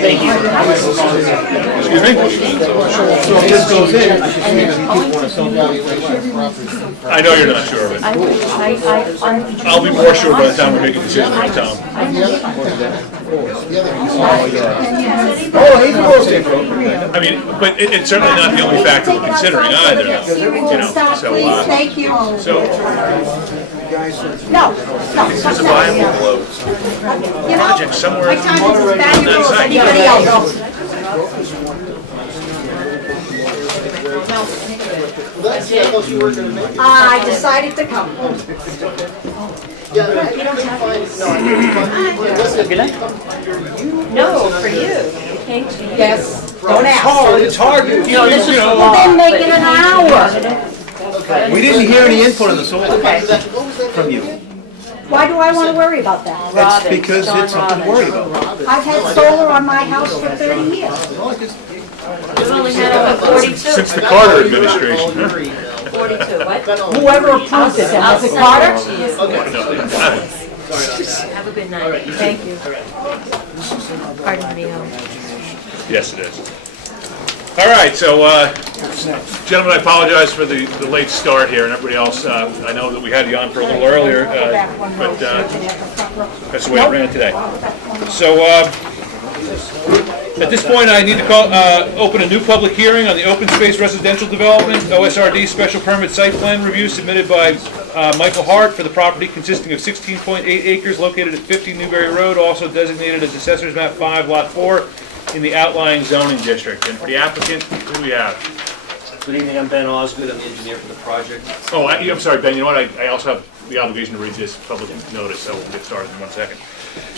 Thank you. Excuse me? So if this goes in, I just mean that people want to self-valuation of property. I know you're not sure of it. I'll be more sure by the time we make a decision, Tom. Oh, he's a real estate broker. I mean, but it's certainly not the only factor we're considering either, you know, so, Thank you. so, No, there's a viable You know, project somewhere my time is as on valuable that as site. anybody else. I decided to come. No, for you. It came to you. Yes, don't ask. It's hard. You know, this is the We've law. been making an hour. We didn't hear any input on the solar Okay. from you. What Why do I wanna worry about that? That's because it's something to worry about. I've had solar on my house for 30 years. We've only had over 42. Since the Carter administration. 42, what? Whoever approved it, then, was it Carter? Have a good night. Thank you. Pardon me. Yes, it is. All right, so, gentlemen, I apologize for the late start here, and everybody else, I know that we had you on for a little earlier, but that's the way it ran today. So, at this point, I need to open a new public hearing on the open space residential development, OSRD special permit site plan review submitted by Michael Hart for the property consisting of 16.8 acres located at 50 Newberry Road, also designated as Assessor's Map 5, Lot 4, in the outlying zoning district. And for the applicant, who do we have? Good evening, I'm Ben Osgood, I'm the engineer for the project. Oh, I'm sorry, Ben, you know what, I also have the obligation to read this public notice, so we'll get started in 1 second.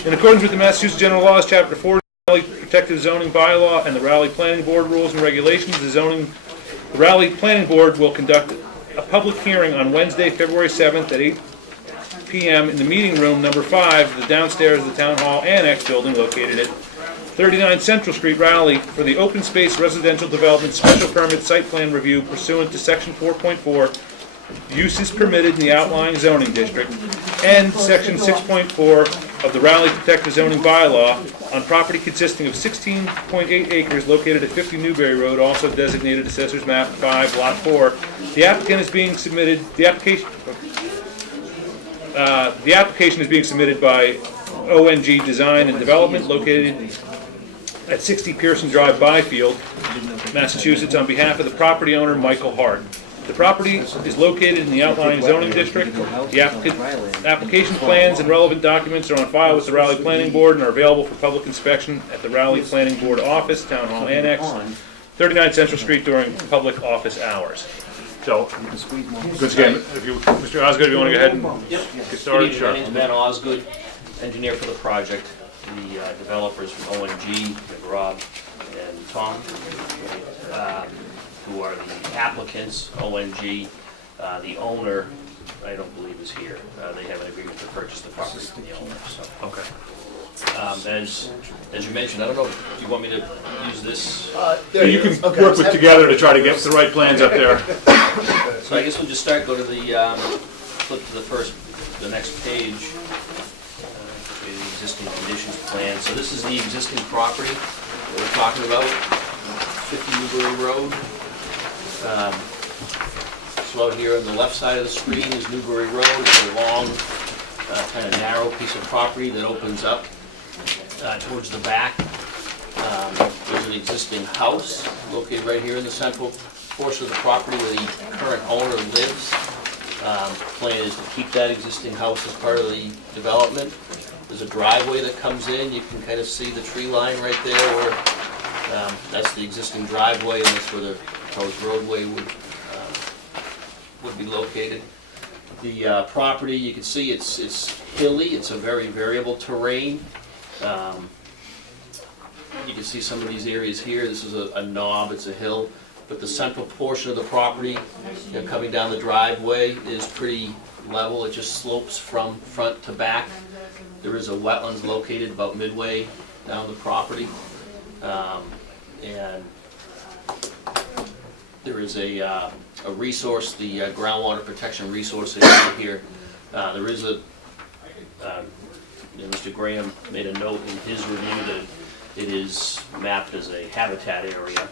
In accordance with the Massachusetts General Laws, Chapter 4, Raleigh Protective Zoning Bylaw, and the Raleigh Planning Board Rules and Regulations, the Raleigh Planning Board will conduct a public hearing on Wednesday, February 7th at 8 p.m. in the meeting room number 5, the downstairs of the Town Hall Annex building located at 39 Central Street, Raleigh, for the open space residential development special permit site plan review pursuant to Section 4.4, uses permitted in the outlying zoning district, and Section 6.4 of the Raleigh Protective Zoning Bylaw on property consisting of 16.8 acres located at 50 Newberry Road, also designated Assessor's Map 5, Lot 4. The application is being submitted. The application is being submitted by ONG Design and Development, located at 60 Pearson Drive, Byfield, Massachusetts, on behalf of the property owner, Michael Hart. The property is located in the outlying zoning district. The application plans and relevant documents are on file with the Raleigh Planning Board and are available for public inspection at the Raleigh Planning Board office, Town Hall Annex, 39 Central Street during public office hours. So, once again, Mr. Osgood, if you want to go ahead and get started, Good evening, sure. my name's Ben Osgood, engineer for the project. The developers from ONG, Rob and Tom, who are the applicants. ONG, the owner, I don't believe is here. They have an agreement to purchase the property from the owner, so. Okay. As you mentioned, I don't know, do you want me to use this? You can work together to try to get the right plans up there. So I guess we'll just start, go to the, flip to the next page. The existing conditions plan. So this is the existing property that we're talking about, 50 Newberry Road. So out here on the left side of the screen is Newberry Road. It's a long, kind of narrow piece of property that opens up towards the back. There's an existing house located right here in the central portion of the property where the current owner lives. The plan is to keep that existing house as part of the development. There's a driveway that comes in. You can kind of see the tree line right there where that's the existing driveway, and that's where the proposed roadway would be located. The property, you can see it's hilly. It's a very variable terrain. You can see some of these areas here. This is a knob. It's a hill. But the central portion of the property, coming down the driveway, is pretty level. It just slopes from front to back. There is a wetlands located about midway down the property. And there is a resource, the groundwater protection resource area here. There is Mr. Graham made a note in his review that it is mapped as a habitat area.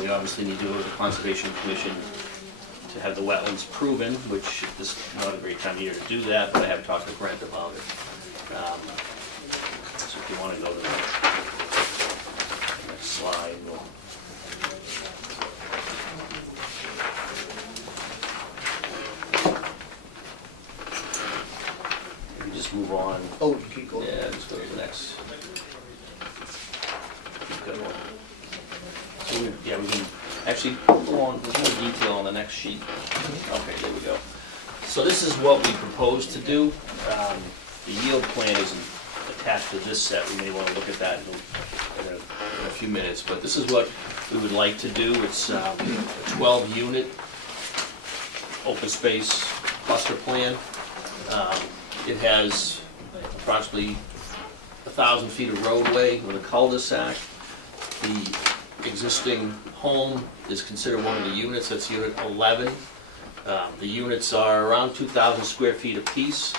We obviously need to go to the Conservation Commission to have the wetlands proven, which this is not a great time of year to do that, but I have talked to Brent about it. So if you want to go to the next slide, we'll just move on. Oh, keep going. Yeah, just go to the next. Keep going. So we can actually go on. There's more detail on the next sheet. Okay, there we go. So this is what we propose to do. The yield plan isn't attached to this set. We may want to look at that in a few minutes, but this is what we would like to do. It's a 12-unit open space cluster plan. It has approximately 1,000 feet of roadway with a cul-de-sac. The existing home is considered one of the units, that's unit 11. The units are around 2,000 square feet apiece.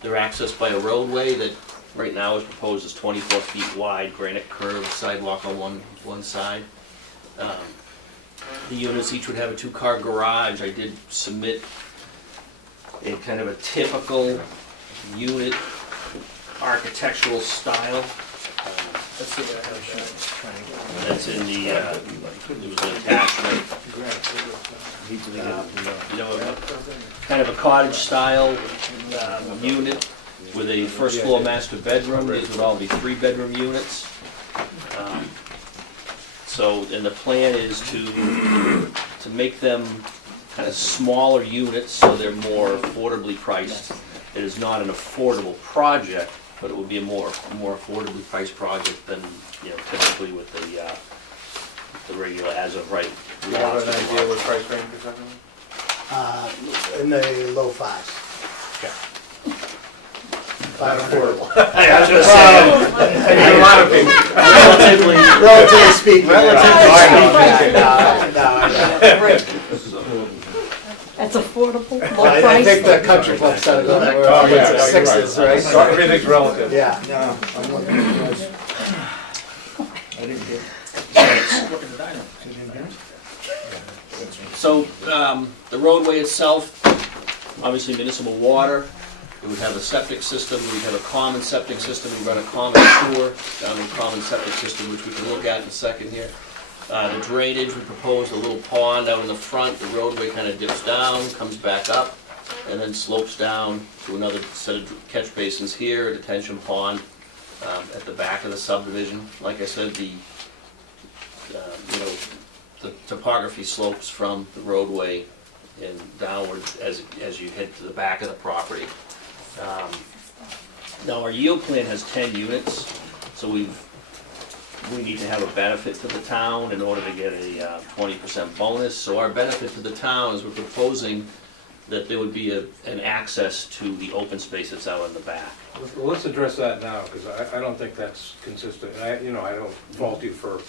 They're accessed by a roadway that right now is proposed as 24 feet wide, granite curved sidewalk on one side. The units each would have a 2-car garage. I did submit a kind of a typical unit architectural style. That's in the, it was an attachment. Kind of a cottage style unit with a first floor master bedroom. These would all be 3-bedroom units. So, and the plan is to make them kind of smaller units so they're more affordably priced. It is not an affordable project, but it would be a more affordably priced project than, you know, typically with the regular as of right. Do you have an idea what price range you're talking about? In the low fives. Yeah. Not affordable. I was gonna say, A lot of people. Relatively speaking. That's affordable, low I price. think the country club said it on the Oh, yeah, it's sixes, right? Everything's relative. Yeah. No, I'm looking at yours. I didn't get. So, the roadway itself, obviously municipal water, it would have a septic system, we'd have a common septic system, we run a common sewer down in a common septic system, which we can look at in a second here. The drainage, we proposed a little pond out in the front, the roadway kind of dips down, comes back up, and then slopes down to another set of catch basins here, a detention pond at the back of the subdivision. Like I said, the topography slopes from the roadway and downward as you head to the back of the property. Now our yield plan has 10 units, so we need to have a benefit to the town in order to get a 20% bonus. So our benefit to the town is we're proposing that there would be an access to the open space that's out in the back. Well, let's address that now, because I don't think that's consistent. And I don't fault you for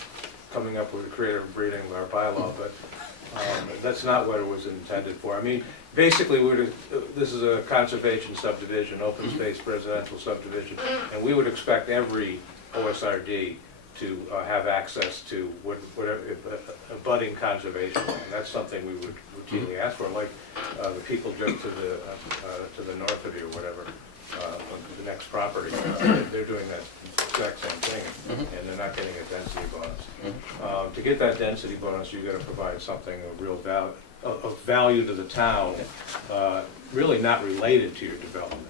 coming up with a creative breeding of our bylaw, but that's not what it was intended for. I mean, basically, this is a conservation subdivision, open space residential subdivision, and we would expect every OSRD to have access to whatever abutting conservation land. That's something we would routinely ask for, like the people just to the north of you, or whatever, the next property. They're doing that exact same thing, and they're not getting a density bonus. To get that density bonus, you've got to provide something of real value, of value to the town, really not related to your development.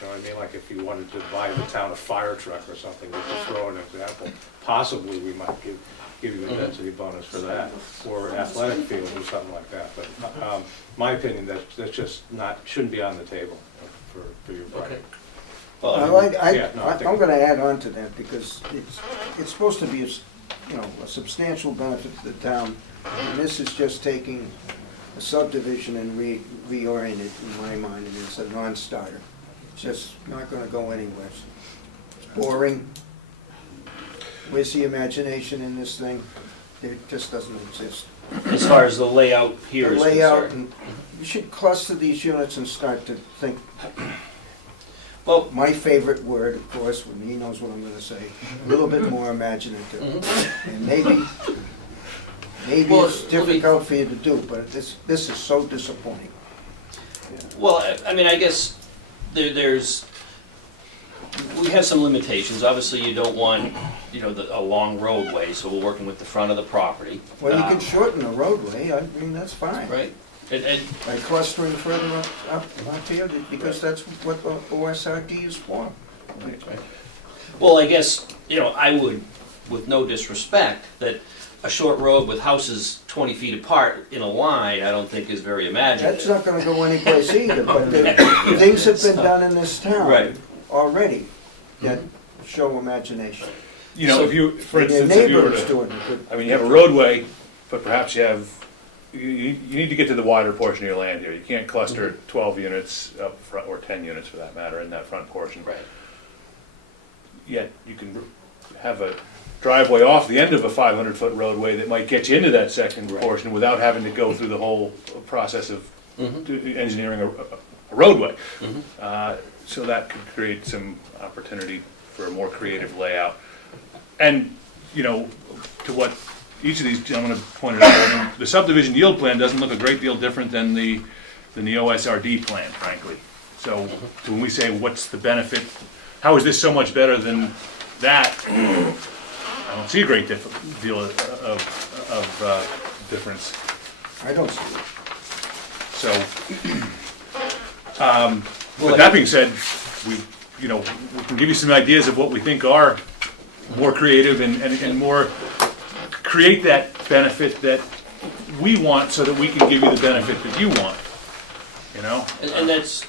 You know what I mean? Like if you wanted to buy the town a fire truck or something, just to throw an example, possibly we might give you a density bonus for that, or athletic field or something like that. But my opinion, that's just shouldn't be on the table for your project. I'm gonna add on to that, because it's supposed to be a substantial benefit to the town, and this is just taking a subdivision and reorient it, in my mind, and it's a non-starter. It's just not gonna go anywhere. It's boring. Where's the imagination in this thing? It just doesn't exist. As far as the layout here is Layout, concerned. and you should cluster these units and start to think. Well, my favorite word, of course, when he knows what I'm gonna say, a little bit more imaginative. And maybe it's difficult for you to do, but this is so disappointing. Well, I mean, I guess we have some limitations. Obviously, you don't want, a long roadway, so we're working with the front of the property. Well, you can shorten the roadway, I mean, that's fine. Right. By clustering further up here, because that's what the OSRD is for. Right. Well, I guess, I would, with no disrespect, that a short road with houses 20 feet apart in a line, I don't think is very imaginative. That's not gonna go anyplace either, but things have been done in this town already that show imagination. If you, for instance, your neighbor is doing it. you have a roadway, but perhaps you have you need to get to the wider portion of your land here. You can't cluster 12 units up front, or 10 units for that matter, in that front portion. Right. Yet you can have a driveway off the end of a 500-foot roadway that might get you into that second portion without having to go through the whole process of engineering a roadway. So that could create some opportunity for a more creative layout. And, you know, to what each of these gentlemen have pointed out, I mean, the subdivision yield plan doesn't look a great deal different than the OSRD plan, frankly. So when we say what's the benefit, how is this so much better than that, I don't see a great deal of difference. I don't see it. So, with that being said, we can give you some ideas of what we think are more creative and more create that benefit that we want, so that we can give you the benefit that you want. You know, and that's,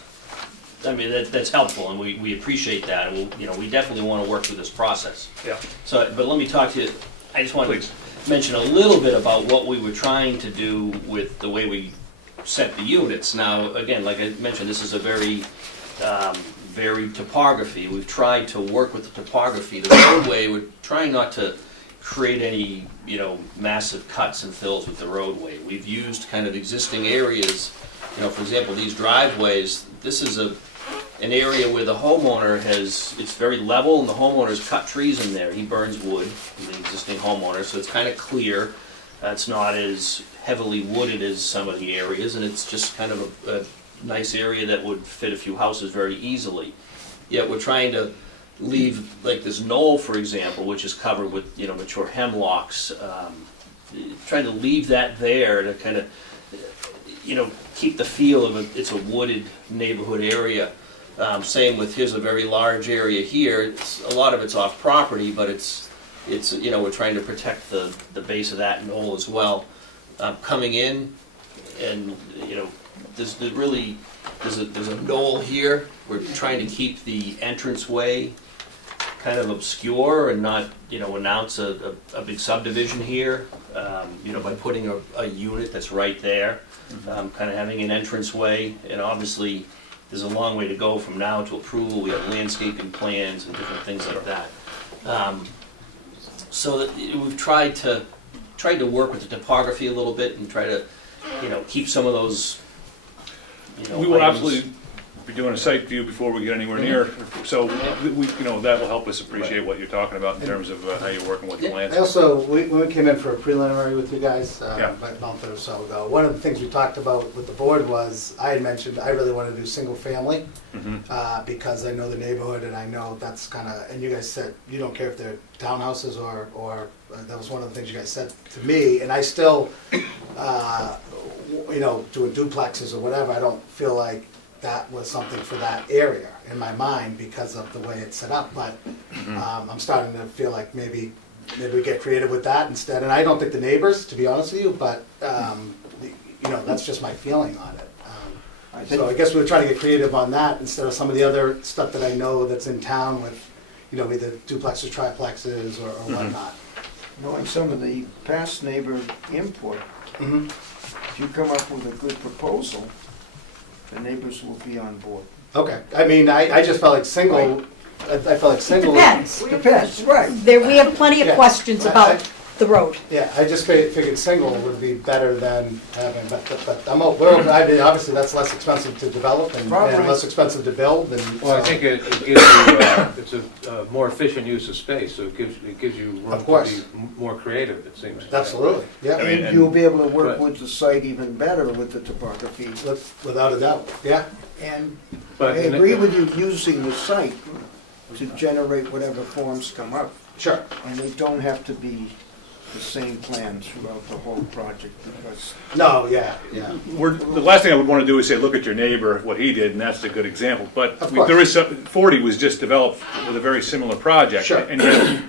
I mean, that's helpful, and we appreciate that, and we definitely want to work through this process. Yeah. So, but let me talk to you. I just want to mention a little bit about what we were trying to do with the way we set the units. Now, again, like I mentioned, this is a very varied topography. We've tried to work with the topography. The roadway, we're trying not to create any, massive cuts and fills with the roadway. We've used kind of existing areas. For example, these driveways, this is an area where the homeowner it's very level, and the homeowner's cut trees in there. He burns wood, the existing homeowner, so it's kind of clear. It's not as heavily wooded as some of the areas, and it's just kind of a nice area that would fit a few houses very easily. Yet we're trying to leave, like this knoll, for example, which is covered with mature hemlocks, trying to leave that there to kind of keep the feel of it's a wooded neighborhood area. Same with, here's a very large area here. A lot of it's off property, but it's we're trying to protect the base of that knoll as well. Coming in, and there's a knoll here. We're trying to keep the entranceway kind of obscure and not announce a big subdivision here. By putting a unit that's right there, kind of having an entranceway, and obviously there's a long way to go from now to approval. We have landscaping plans and different things like that. So that we've tried to work with the topography a little bit and try to keep some of those. We will absolutely be doing a site view before we get anywhere near, so that will help us appreciate what you're talking about in terms of how you're working with the landscape. I also, when we came in for a preliminary with you guys about a month or so ago, one of the things we talked about with the board was, I had mentioned I really want to do single family, because I know the neighborhood, and I know that's kind of, and you guys said you don't care if they're townhouses or that was one of the things you guys said to me, and I still, doing duplexes or whatever, I don't feel like that was something for that area in my mind because of the way it's set up, but I'm starting to feel like maybe we get creative with that instead. And I don't think the neighbors, to be honest with you, but that's just my feeling on it. So I guess we're trying to get creative on that instead of some of the other stuff that I know that's in town with, either duplexes, triplexes, or whatnot. Knowing some of the past neighbor input, if you come up with a good proposal, the neighbors will be on board. Okay, I mean, I just felt like single, I felt like single. Depends, right. We have plenty of questions about the road. Yeah, I just figured single would be better than having, but I'm, we're open. I mean, obviously that's less expensive to develop and less expensive to build. And well, I think it gives you, it's a more efficient use of space, so it gives you room to be more creative, it seems. Absolutely, yeah. I mean, you'll be able to work with the site even better with the topography. Without a doubt, yeah. And I agree with you using the site to generate whatever forms come up. Sure. And they don't have to be the same plan throughout the whole project because... No, yeah. The last thing I would want to do is say, look at your neighbor, what he did, and that's a good example. But there is 40 was just developed with a very similar project. Sure. And yet,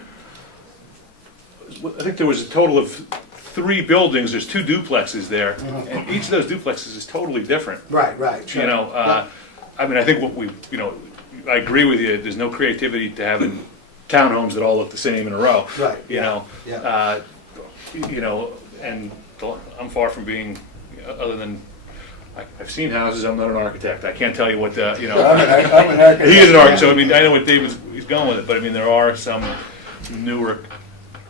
I think there was a total of 3 buildings, there's 2 duplexes there, and each of those duplexes is totally different. Right. Sure. I mean, I think I agree with you, there's no creativity to having townhomes that all look the same in a row. Right. And I'm far from being, other than, I've seen houses, I'm not an architect, I can't tell you what the, you know. I'm an architect. He is an architect, so I mean, I know what he's going with it, but I mean, there are some newer.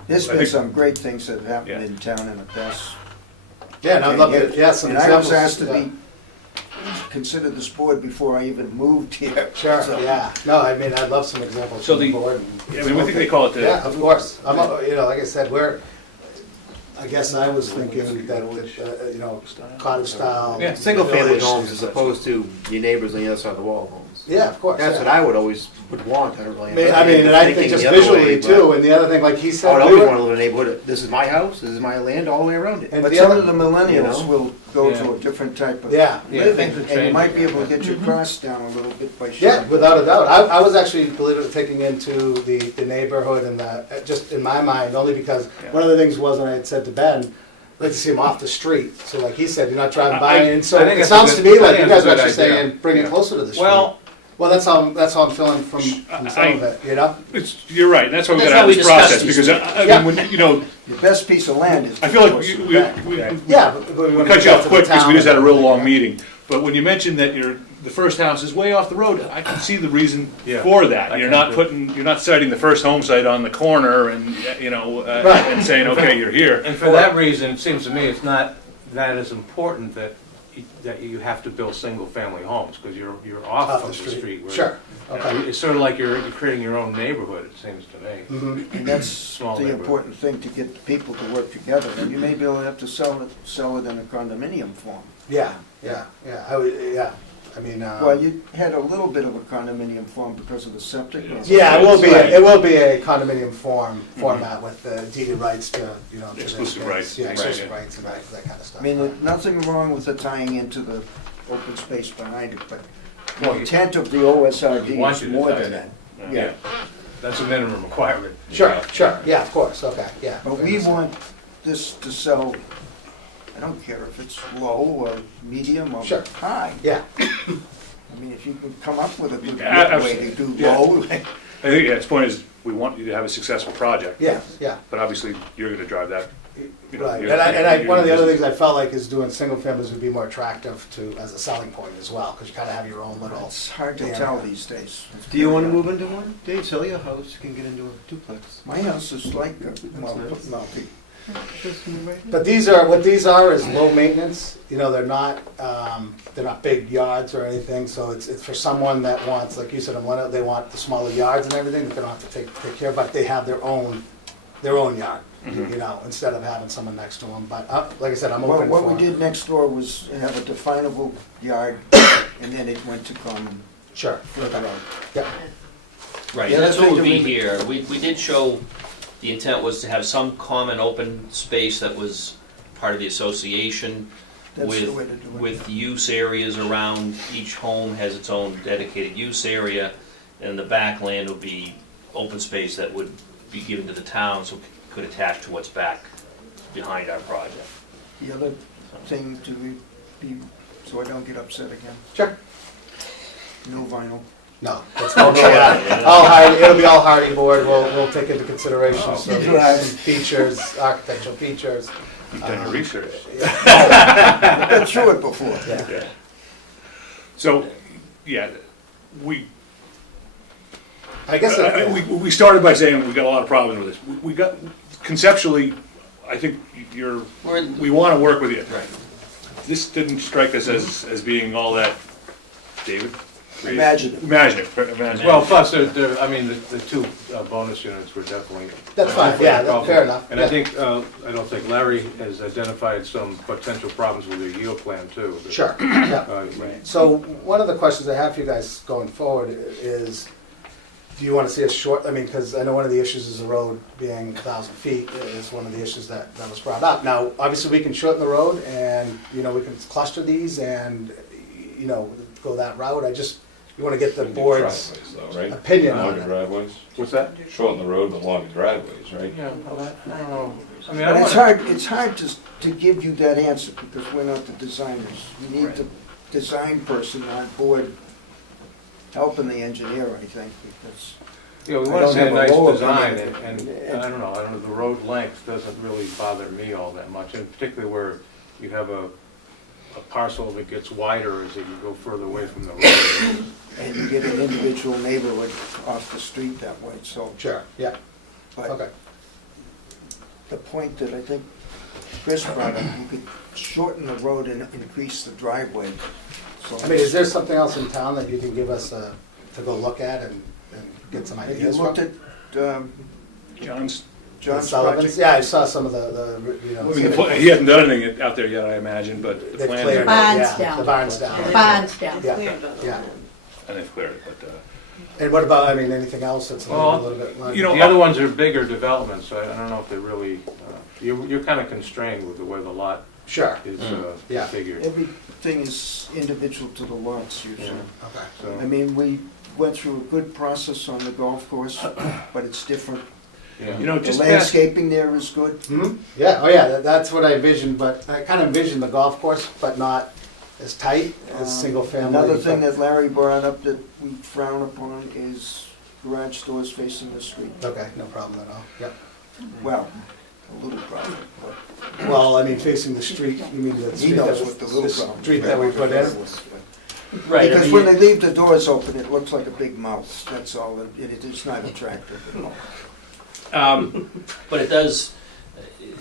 There's I been think- some great things that have happened Yeah. in town in the past. Yeah, and I'd love to, yeah, some And I was examples. asked to yeah. be, consider this board before I even moved here. Sure, So- yeah. No, I mean, I'd love some examples So from the the- board. I mean, we think they call it the. Yeah, of course. You know, like I said, I guess I was thinking that, you know, cottage style. Yeah, Single-family village- homes as opposed to your neighbors on the other side of the wall homes. Yeah, of course. That's yeah. what I would always want, I don't really. I mean, and I think thinking just the other visually way, too, but and the other thing, like he I said, would we always were- want to live in a neighborhood, this is my house, this is my land, all the way around it. And But the some other- of the millennials you know? will go Yeah. to a different type of Yeah. Yeah, living, things are and you might be changing. able to get your costs down a little bit by Yeah, showing. without a doubt. I was actually, believe it, taking into the neighborhood and just in my mind, only because one of the things was, and I had said to Ben, I'd like to see him off the street. So like he said, you're not driving by, and so I think it that's a sounds good- to me I like think you that's guys a are good actually idea. saying, bring it Yeah. closer to the street. Well, that's how I'm feeling from some of it, you know? You're right, and that's why we That's got how out we this discussed process, these because I Yeah. mean, when, you know, Your best piece of land is. I feel like close to the we back. Yeah, but we we want cut to you get off to quick the because we town just had a and real everything, long yeah. meeting. But when you mentioned that the first house is way off the road, I can see the reason Yeah, for that. I You're can not too. you're not citing the first home site on the corner and, you know, Right. and saying, okay, you're here. And for that reason, it seems to me it's not that as important that you have to build single-family homes, because you're off of the street. where- Sure, okay. It's sort of like you're creating your own neighborhood, it seems to me. Mhm. And that's Small the neighborhood. important thing, to get the people to work together. And you may be able to have to sell it in a condominium form. Yeah, yeah. Yeah. I mean, Well, you had a little bit of a condominium form because of the septic. yeah, it will be. Right. It will be a condominium format with deeded rights to, you know, to Exclusive the- rights. Yeah, Right, exclusive yeah. rights and that kind of stuff. I mean, there's nothing wrong with the tying into the open space behind it, but the Well, you- intent of the OSRD want is you to more tie than it that. in. Yeah, That's a minimum requirement. Sure, yeah, of course, okay, yeah. but we want this to sell, I don't care if it's low or medium or Sure. high. Yeah, I mean, if you can come up with a good Yeah, way to do yeah. low. I think his point is, we want you to have a successful project. yeah, yeah. But obviously, you're gonna drive that. You know, Right, you're- and I, you're one of the other business. things I felt like is doing single families would be more attractive to, as a selling point as well, because you kind of have your own little. It's hard to area. tell these days. Do you want to move into one? Dave, sell your house, you can get into a duplex. My house is like a multi. But what these are is low maintenance, you know, they're not big yards or anything, so it's for someone that wants, like you said, they want the smaller yards and everything, that they don't have to take care of, but they have their own yard, you know, instead of having someone next to them, but, like I said, I'm open What for. we did next door was have a definable yard, and then it went to common Sure, further out. yeah, Right, The and that's other what thing would be that we- here. We did show, the intent was to have some common open space that was part of the association That's the with, way to do it. with use areas around, each home has its own dedicated use area, and the back land would be open space that would be given to the town, so it could attach to what's back behind our project. The other thing to be, so I don't get upset again, sure. no vinyl. No, it's all it'll be all hardy board, we'll take into consideration some features, architectural features. You've done your research. I've been through it before. Yeah. So, yeah, I guess, we started by saying we got a lot of problems with this. We got, conceptually, I think we want to work with you. Right. This didn't strike us as being all that, David? Imaginative. Imaginative. Well, plus, I mean, the two bonus units were definitely. That's fine, yeah, definitely fair enough, And yeah. I think, I don't think Larry has identified some potential problems with the yield plan too. Sure, yeah. Right. So one of the questions I have for you guys going forward is, do you want to see us short, I mean, because I know one of the issues is the road being 1,000 feet is one of the issues that was brought up. Now, obviously, we can shorten the road and, you know, we can cluster these and, you know, go that route. You want to get the board's opinion on Longer it. driveways? What's that? Shorten the road with longer driveways, right? Yeah, well, I don't know. I mean, I But don't it's wanna- it's hard to give you that answer, because we're not the designers. We need the design person on board helping the engineer, I think, because You know, we I want to don't see a have a nice low design, opinion. and I don't know, the road length doesn't really bother me all that much, and particularly where you have a parcel that gets wider as you go further away from the road. And you get an individual neighborhood off the street that way, so. Sure, yeah, But okay. the point that I think Chris brought up, you could shorten the road and increase the driveway. So I mean, is there something else in town that you can give us to go look at and get some Have you ideas from? looked at John's, John's Sullivan's? project? Yeah, I saw some of the you know. he hasn't done anything out there yet, I imagine, but the They've plan. cleared it, Barns yeah, down. the barn's down. The barn's down. Yeah, yeah. And they've cleared it, but, And what about, I mean, anything else that's a Well, little bit? you know, The other ones are bigger developments, so I don't know if they're really, you're kind of constrained with the way the lot Sure. is Yeah. figured. Everything is individual to the lots usually. Okay. So- I mean, we went through a good process on the golf course, but it's different. Yeah. you know, The just past, landscaping there is good. Yeah, oh yeah, that's what I envisioned, but I kind of envisioned the golf course, but not as tight as single family. Another thing but- that Larry brought up that we frown upon is garage doors facing the street. Okay, no problem at all, yep. Well, a little problem, but Well, I mean, facing the street, you mean the he street knows that, what the little the problem. street that we put in? Right, I Because mean, when they leave the doors open, it looks like a big mouth, that's all, it's not attractive at all. But it does,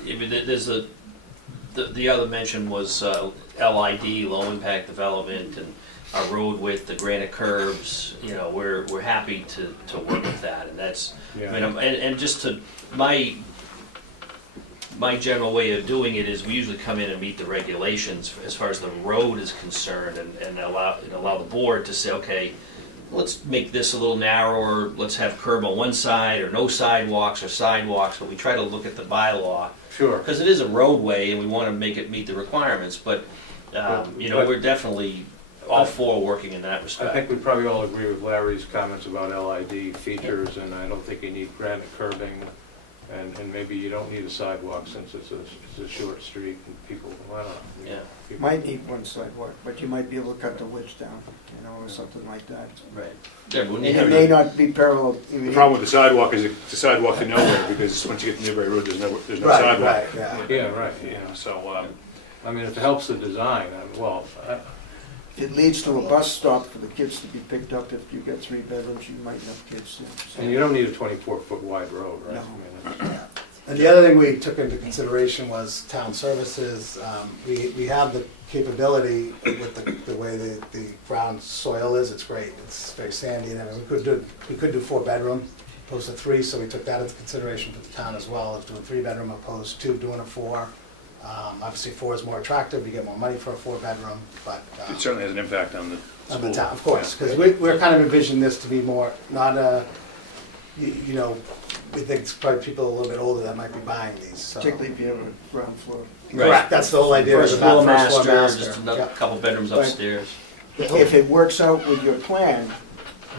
there's the other mention was LID, low impact development, and our road width, the granite curbs, you know, we're happy to work with that, and that's, I mean, and just to, my general way of doing it is we usually come in and meet the regulations as far as the road is concerned, and allow the board to say, okay, let's make this a little narrower, let's have curb on one side, or no sidewalks, or sidewalks, but we try to look at the bylaw. Sure. Because it is a roadway, and we want to make it meet the requirements, but, you know, we're definitely all for working in that I respect. think we probably all agree with Larry's comments about LID features, and I don't think you need granite curbing, and maybe you don't need a sidewalk since it's a short street, and people, I don't know. Yeah. People- Might need one sidewalk, but you might be able to cut the width down, you know, or something like that. Right. Yeah, but when And you it have may your- not be parallel. the problem with the sidewalk is it's a sidewalk to nowhere, because once you get to Newbury Road, there's no Right, sidewalk. right, yeah. Yeah, right, You know, so, I mean, if it helps the design, well, It leads to a bus stop for the kids to be picked up. If you get 3 bedrooms, you might have kids. and you don't need a 24-foot wide road, right? No. I mean, that's- And the other thing we took into consideration was town services. We have the capability with the way the ground soil is, it's great, it's very sandy, and I mean, we could do 4-bedroom opposed to 3, so we took that into consideration for the town as well, as doing 3-bedroom opposed to doing a 4. Obviously 4 is more attractive, you get more money for a 4-bedroom, but it certainly has an impact on the on the school. town, of course, Yeah. because we're kind of envisioning this to be more, not a, you know, we think it's probably people a little bit older that might be buying these, so. Particularly if you have a ground floor. Correct, that's the whole idea of First the floor first floor master, just master. a couple bedrooms But- upstairs. If it works out with your plan,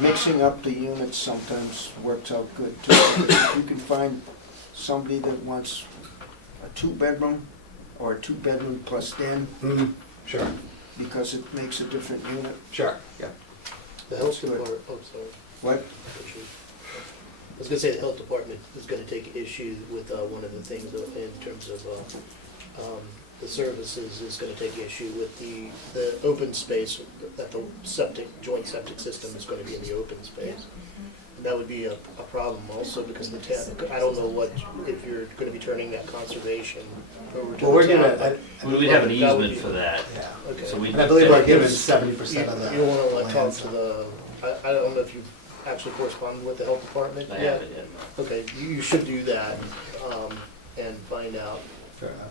mixing up the units sometimes works out good too. If you can find somebody that wants a 2-bedroom or a 2-bedroom plus den, Sure, because it makes a different unit. sure, yeah. The health department, oh, sorry. What? I was gonna say the health department is gonna take issue with one of the things in terms of the services is gonna take issue with the open space, that the joint septic system is gonna be in the open space. And that would be a problem also because the town, I don't know what, if you're gonna be turning that conservation over to Well, we're the town. giving, We'd have an That would easement be- for that. yeah. Okay. So we. And I believe we're given 70% of the You wanna talk land, to so. the, I don't know if you've actually corresponded with the health department I yet? haven't yet. Okay, you should do that, and find out. Fair enough.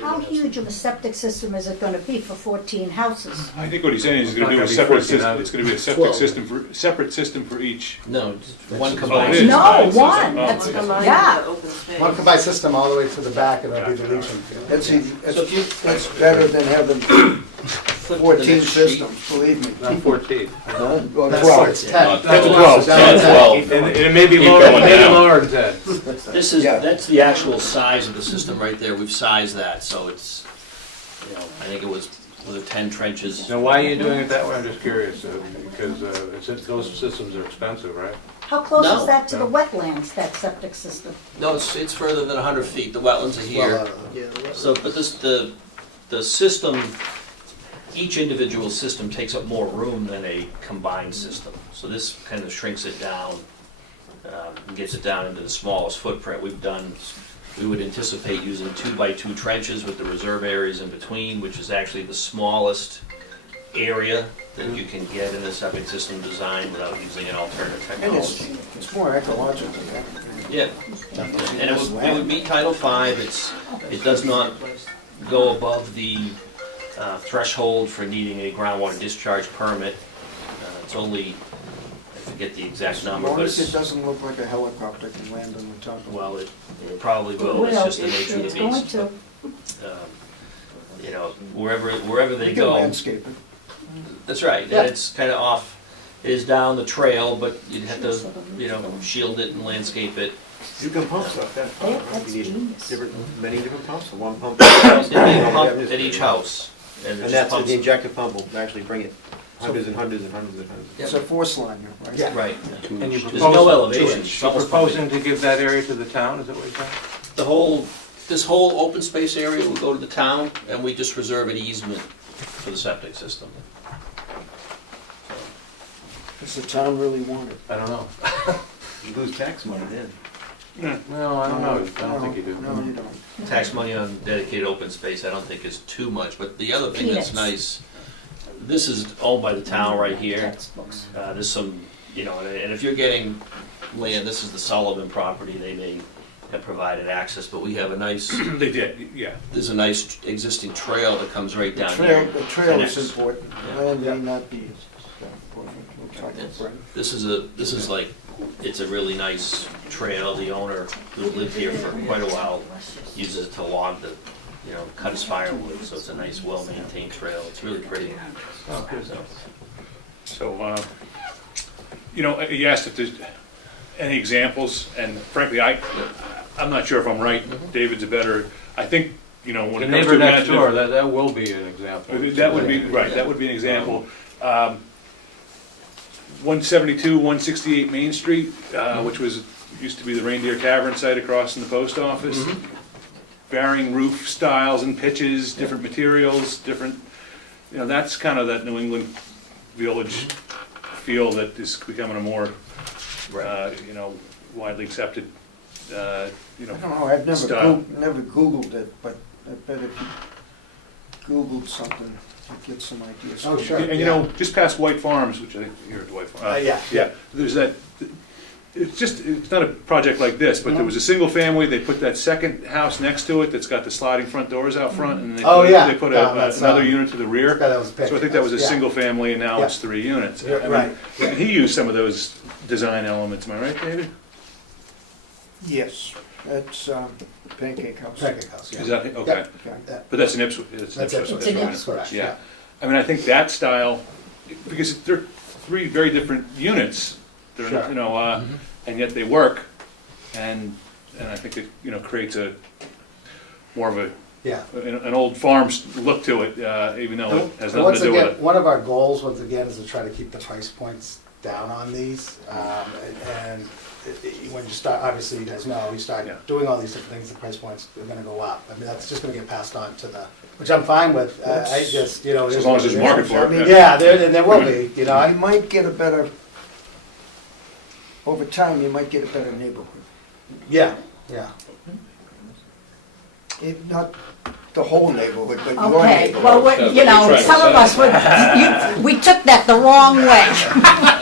How huge of a septic system is it gonna be for 14 houses? I think what he's saying is he's gonna do a It's not separate gonna be system, 14, it's gonna be a septic 12. separate system for each. No, just one Oh, combined. it is. No, Right, so- one, oh, that's, okay. yeah. One combined system all the way to the back, and it'll be the leaching field. That's easy, So if you- that's better than having Flip to the 14 next sheet. systems, believe me. Not 14. Or That's 12. it's 10. That's That's 12, down to 10, 12. And it may be Keep lower, going it may be down. lower than that. This is, Yeah. that's the actual size of the system right there, we've sized that, so it's, you know, I think it was with 10 trenches. Now, why are you doing it that way? I'm just curious, because those systems are expensive, right? How close No. is that to the wetlands, that septic system? No, it's further than 100 feet. The wetlands are here. So, but the system, each individual system takes up more room than a combined system. So this kind of shrinks it down, and gets it down into the smallest footprint. We would anticipate using 2x2 trenches with the reserve areas in between, which is actually the smallest area that you can get in a septic system design without using an alternative And technology. it's more ecological, yeah. Yeah, and it would meet Title V. It does not go above the threshold for needing a groundwater discharge permit. It's only, I forget the exact As number, long but as it it's, doesn't look like a helicopter can land on the top of it. well, it probably will. It's just the nature of the It's going beast. to. You know, wherever they You can go. landscape it. That's right, Yeah. and it's kind of off, it is down the trail, but you'd have to, you know, shield it and landscape it. You can pump stuff, yeah. That's You need genius. many different pumps, one pump. They make a pump at each house. And it that's, just the injector pump will actually bring it hundreds and hundreds and hundreds and hundreds. It's a force liner, right? Yeah. Right. And you There's propose- no elevation. It's You're almost proposing to give that area to the town, is that what you're saying? This whole open space area will go to the town, and we just reserve an easement for the septic system. Does the town really want it? I don't know. You lose tax money then. No, I don't know. I don't think you do. No, you don't. Tax money on dedicated open space, I don't think is too much, but the other thing that's Peanuts. nice, this is owned by the town right here. Textbooks. There's some, you know, and if you're getting land, this is the Sullivan property, they may have provided access, but we have a nice, They did, yeah. there's a nice existing trail that comes right down Trail, here. the trail is Connects. important. Yeah. Land may not be that important. We'll talk to Yes. Brent. This is like, it's a really nice trail. The owner, who's lived here for quite a while, uses it to log the, you know, cut his firewood, so it's a nice, well-maintained trail. It's really pretty. So, you know, you asked if there's any examples, and frankly, I'm not sure if I'm right. David's a better, I think, you know, when The it comes to neighbor next door, imaginative. that will be an example. That would be, right, that would be an example. 172, 168 Main Street, which used to be the Reindeer Tavern site across from the post office. Varying roof styles and pitches, different materials, different, you know, that's kind of that New England village feel that is becoming a more, you know, widely accepted, you know, I don't know, I've never style. never Googled it, but I bet if you Googled something, you'd get some ideas. Oh, sure. And you know, just past White Farms, which I think you're at White Farms. Yeah. Yeah, there's that, it's not a project like this, but there was a single family, they put that second house next to it that's got the sliding front doors out front, and they Oh, put, yeah. they put That's, another unit to the rear. that was So I think that was a yeah. single family, and now Yeah. it's 3 units. Yeah, I mean, right. and he used some of those design elements, am I right, David? Yes, that's Pancake House. Pancake House, yeah. Is that, okay. Yeah. Okay. But that's an Ipswich, it's an That's Ipswich. Ipswich, It's an right? Ipswich. correct, Yeah. yeah. I mean, I think that style, because they're 3 very different units, they're, Sure. you know, and yet they work, and I think it, you know, creates a, more of a, Yeah. an old farm look to it, even though it has And nothing once to do with again, it. one of our goals, once again, is to try to keep the price points down on these. And when you start, obviously, you guys know, you start Yeah. doing all these different things, the price points are gonna go up. I mean, that's just gonna get passed on to the, which I'm fine with. I just, you know. As long as there's a market for it, I mean, yeah. yeah, there will be, you know. You might get a better, over time, you might get a better neighborhood. Yeah, yeah. Not the whole neighborhood, but your Okay, neighborhood. well, you know, some of us, we took that the wrong way.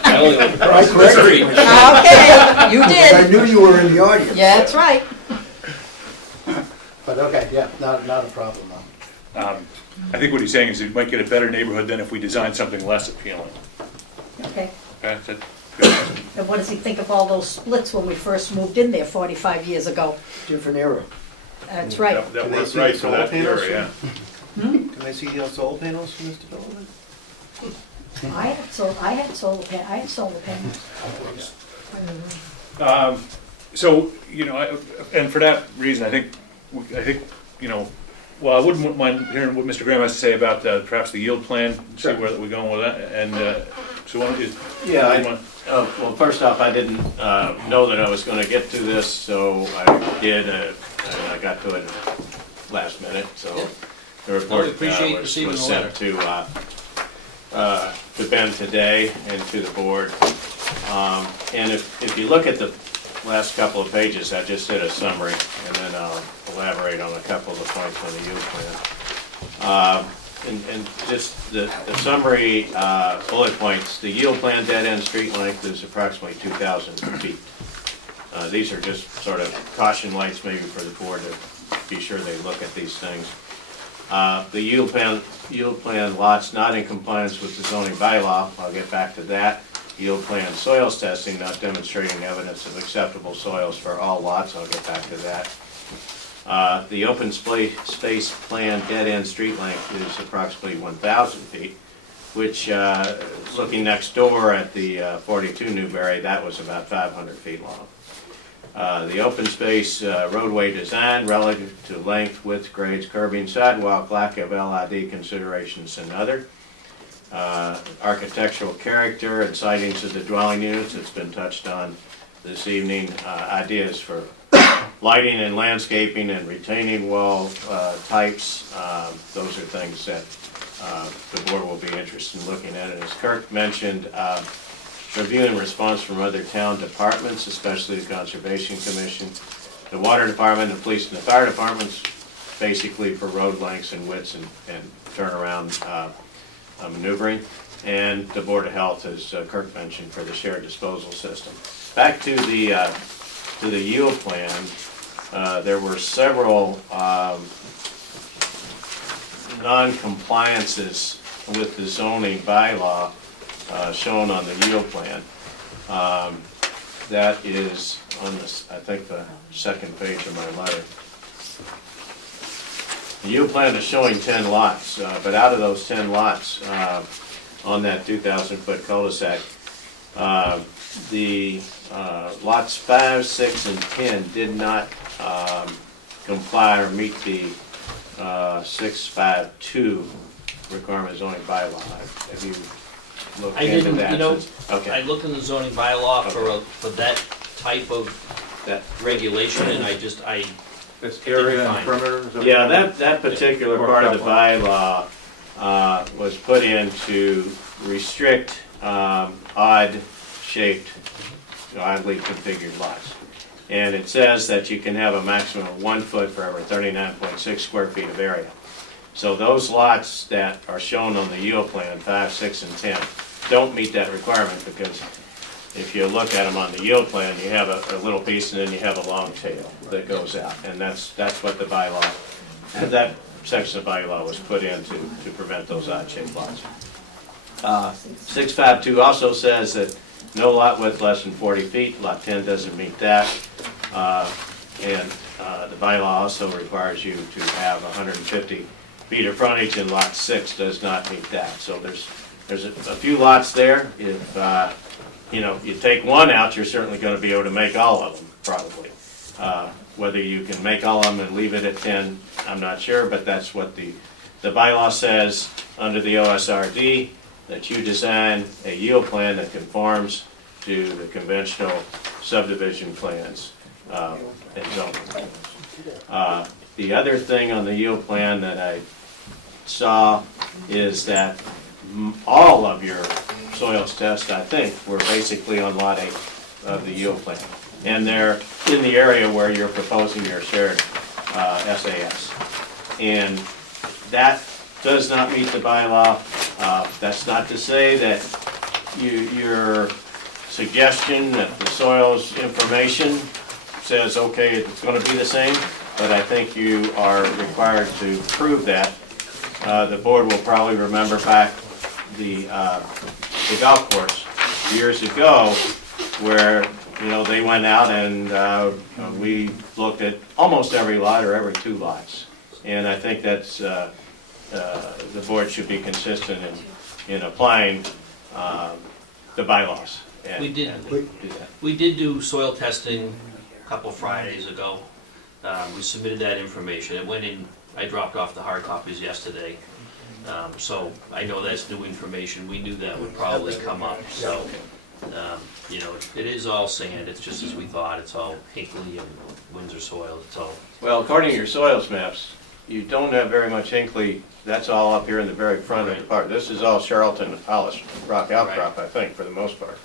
I only live across I the corrected street. myself. Okay, you Because I did. knew you were in the audience. Yeah, that's right. But okay, yeah, not a problem though. I think what he's saying is you might get a better neighborhood than if we designed something less appealing. Okay. Okay, is that good? And what does he think of all those splits when we first moved in there 45 years ago? Different era. That's right. That Can they works see right the for that solar panels? area, yeah. Can I see the solar panels from this development? I had solar panels. So, you know, and for that reason, I think, you know, Well, I wouldn't mind hearing what Mr. Graham has to say about perhaps the yield plan, see Sure. where we're going with that, and so why don't you? Yeah, you want- well, first off, I didn't know that I was going to get to this, so I did, and I got to it last minute, so the report we appreciate receiving was the sent letter. to Ben today and to the board. And if you look at the last couple of pages, I just did a summary, and then I'll elaborate on a couple of the points on the yield plan. And just the summary bullet points, the yield plan dead-end street length is approximately 2,000 feet. These are just sort of caution lights maybe for the board to be sure they look at these things. The yield plan lots not in compliance with the zoning bylaw, I'll get back to that. Yield plan soils testing not demonstrating evidence of acceptable soils for all lots, I'll get back to that. The open space plan dead-end street length is approximately 1,000 feet, which, looking next door at the 42 Newberry, that was about 500 feet long. The open space roadway design relative to length, width, grades, curbing, sidewalk, lack of LID considerations, and other. Architectural character and sightings of the dwelling units, it's been touched on this evening. Ideas for lighting and landscaping and retaining wall types, those are things that the board will be interested in looking at. And as Kirk mentioned, review and response from other town departments, especially the Conservation Commission, the Water Department, the Police and the Fire Departments, basically for road lengths and widths and turnaround maneuvering, and the Board of Health, as Kirk mentioned, for the shared disposal system. Back to the yield plan, there were several non-compliances with the zoning bylaw shown on the yield plan. That is on this, I think, the second page of my letter. The yield plan is showing 10 lots, but out of those 10 lots on that 2,000-foot cul-de-sac, the lots 5, 6, and 10 did not comply or meet the 652 requirement zoning bylaw. Have you looked I into didn't, that? you know, Okay. I looked in the zoning bylaw for that type of regulation, and I It's area and perimeter? is that- Yeah, that particular part of the bylaw was put in to restrict odd-shaped, oddly configured lots. And it says that you can have a maximum of 1 foot for every 39.6 square feet of area. So those lots that are shown on the yield plan, 5, 6, and 10, don't meet that requirement, because if you look at them on the yield plan, you have a little piece and then you have a long tail that goes out. And that's what the bylaw, that section of bylaw was put in to prevent those odd-shaped lots. 652 also says that no lot width less than 40 feet, lot 10 doesn't meet that. And the bylaw also requires you to have 150 feet of frontage, and lot 6 does not meet that. So there's a few lots there. If you know, you take one out, you're certainly going to be able to make all of them, probably. Whether you can make all of them and leave it at 10, I'm not sure, but that's what the bylaw says under the OSRD, that you design a yield plan that conforms to the conventional subdivision plans and zoning. The other thing on the yield plan that I saw is that all of your soils tests, I think, were basically on lot 8 of the yield plan. And they're in the area where you're proposing your shared SAS. And that does not meet the bylaw. That's not to say that your suggestion that the soils information says, okay, it's going to be the same, but I think you are required to prove that. The board will probably remember back the golf course years ago, where they went out and we looked at almost every lot or every 2 lots, and I think that's the board should be consistent in applying the bylaws. And We did do soil testing a couple Fridays ago. We submitted that information. It went in I dropped off the hard copies yesterday. So I know that's new information. We knew that would probably come up, so, you know, it is all sand. It's just as we thought. It's all Hinkley and Windsor soil. It's all, Well, according to your soils maps, you don't have very much Hinkley. That's all up here in the very front of the park. This is all Charlton Hollis rock outcrop, I think, for the most part.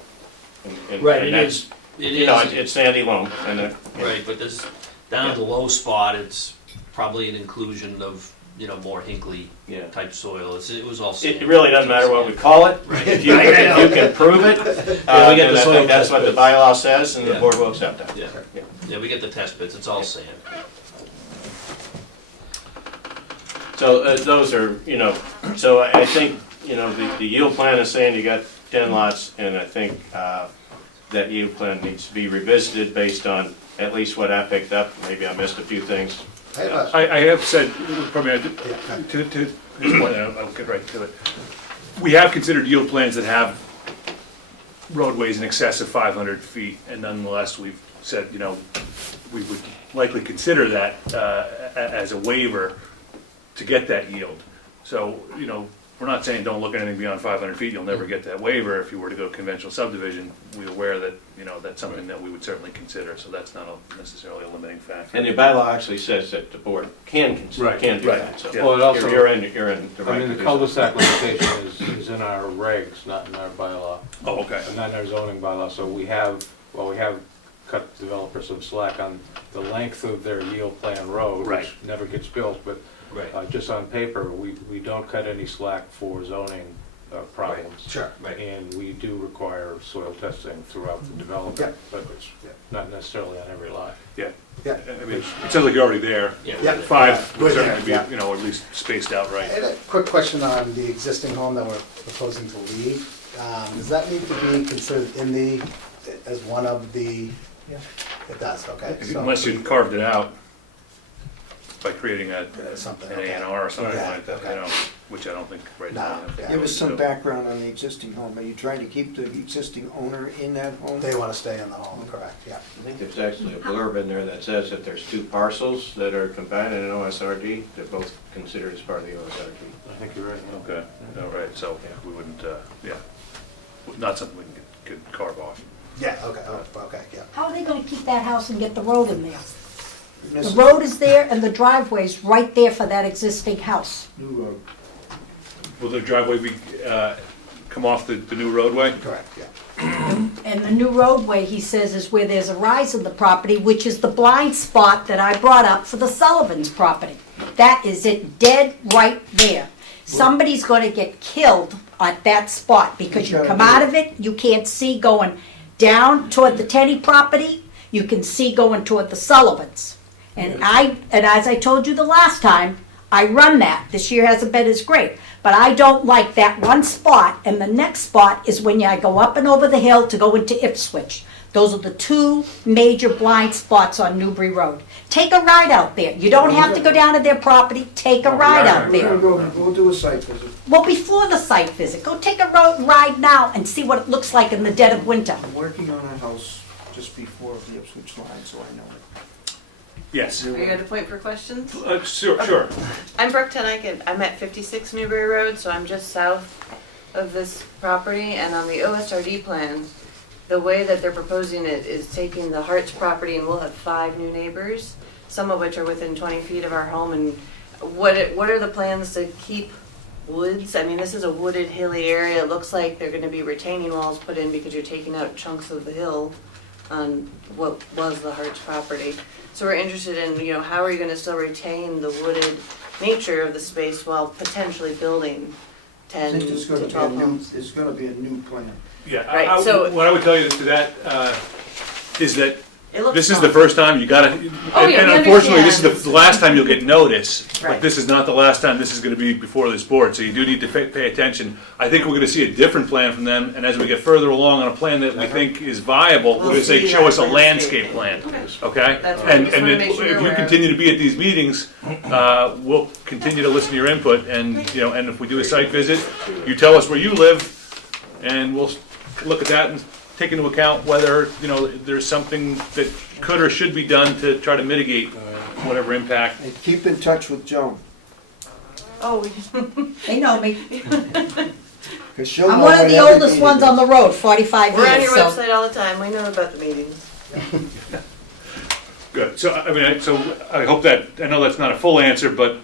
Right, and it that's- is. It You know, is. it's sandy loam, and Right, but this, down at the low spot, it's probably an inclusion of, you know, more Hinkley type soil. It was all sand. it really doesn't matter what we call it. Right. If you can prove it, Yeah, we get then the I soil think that's test what the bits. bylaw says, and the Yeah. board will accept that. Yeah, we get the test bits. It's all sand. So those are, you know, so I think, you know, the yield plan is saying you got 10 lots, and I think that yield plan needs to be revisited based on at least what I picked up. Maybe I missed a few things. I have said, probably, to his point, and I'll get right to it. We have considered yield plans that have roadways in excess of 500 feet, and nonetheless, we've said, you know, we would likely consider that as a waiver to get that yield. So, you know, we're not saying don't look at anything beyond 500 feet, you'll never get that waiver. If you were to go conventional subdivision, we're aware that, you know, that's something that we would certainly consider, so that's not necessarily a limiting factor. And the bylaw actually says that the board can consider, can do that. So Well, it also, you're in the I right mean, to the do cul-de-sac limitation is in our regs, not in our bylaw. Oh, okay. And not in our zoning bylaw, so we have cut developers some slack on the length of their yield plan road, Right. which never gets built, but just on paper, we don't cut any slack for zoning problems. Sure. And we do require soil testing throughout the development, but it's not necessarily on every lot. Yeah. Yeah. I mean, it sounds like you're already there. Yeah. 5 would We're there, certainly be, yeah. you know, at least spaced out right. And a quick question on the existing home that we're proposing to leave. Does that need to be considered in the, as one of the? Yeah. It does, okay. So- Unless you carved it out by creating an okay. A&R or something Yeah, like that, you okay. know, which I don't think right now. we have to Give us some do. background on the existing home. Are you trying to keep the existing owner in that home? They want to stay in the home, correct, yeah. I think there's actually a blurb in there that says that there's 2 parcels that are combined in an OSRD. They're both considered as part of the OSRD. I think you're right. Okay, all right, so we wouldn't, yeah, not something we could carve off. Yeah, okay, okay, yeah. How are they gonna keep that house and get the road in there? The road is there and the driveway's right there for that existing house. New road. Will the driveway be, come off the new roadway? Correct, yeah. And the new roadway, he says, is where there's a rise in the property, which is the blind spot that I brought up for the Sullivan's property. That is it, dead right there. Somebody's gonna get killed at that spot, because you come out of it, you can't see going down toward the Teddy property, you can see going toward the Sullivans. And as I told you the last time, I run that. This year hasn't been as great. But I don't like that one spot, and the next spot is when I go up and over the hill to go into Ipswich. Those are the 2 major blind spots on Newbury Road. Take a ride out there. You don't have to go down to their property, take a ride out there. We'll do a site visit. Well, before the site visit, go take a road ride now and see what it looks like in the dead of winter. I'm working on a house just before the Ipswich line, so I know it. Yes. Are you at a point for questions? Sure. I'm Brooke Tenick, and I'm at 56 Newbury Road, so I'm just south of this property. And on the OSRD plan, the way that they're proposing it is taking the Hart's property, and we'll have 5 new neighbors, some of which are within 20 feet of our home. And what are the plans to keep woods? I mean, this is a wooded, hilly area. It looks like they're going to be retaining walls put in because you're taking out chunks of the hill on what was the Hart's property. So we're interested in, you know, how are you going to still retain the wooded nature of the space while potentially building I 10 think there's to gonna be a 12 new, homes? there's gonna be a new plan. Yeah, Right, so- what I would tell you to that is that It looks this is the fine. first time you gotta, Oh, yeah, and we unfortunately, this is understand. the last time you'll get notice, but Right. this is not the last time this is gonna be before this board, so you do need to pay attention. I think we're gonna see a different plan from them, and as we get further along on a plan that we think is viable, we're gonna say, see show us a that landscape plan, okay? That's what I And just wanna make sure if we're you aware of. continue to be at these meetings, we'll continue to listen to your input, and, you know, and if we do a site visit, you tell us where you live, and we'll look at that and take into account whether, you know, there's something that could or should be done to try to mitigate whatever impact. And keep in touch with Joan, Oh, They know me. because she'll know I'm one of the when every oldest meeting ones is. on the road, 45 we're on years, your so. website all the time, we know about the meetings. Good. So, I mean, so I hope that, I know that's not a full answer, but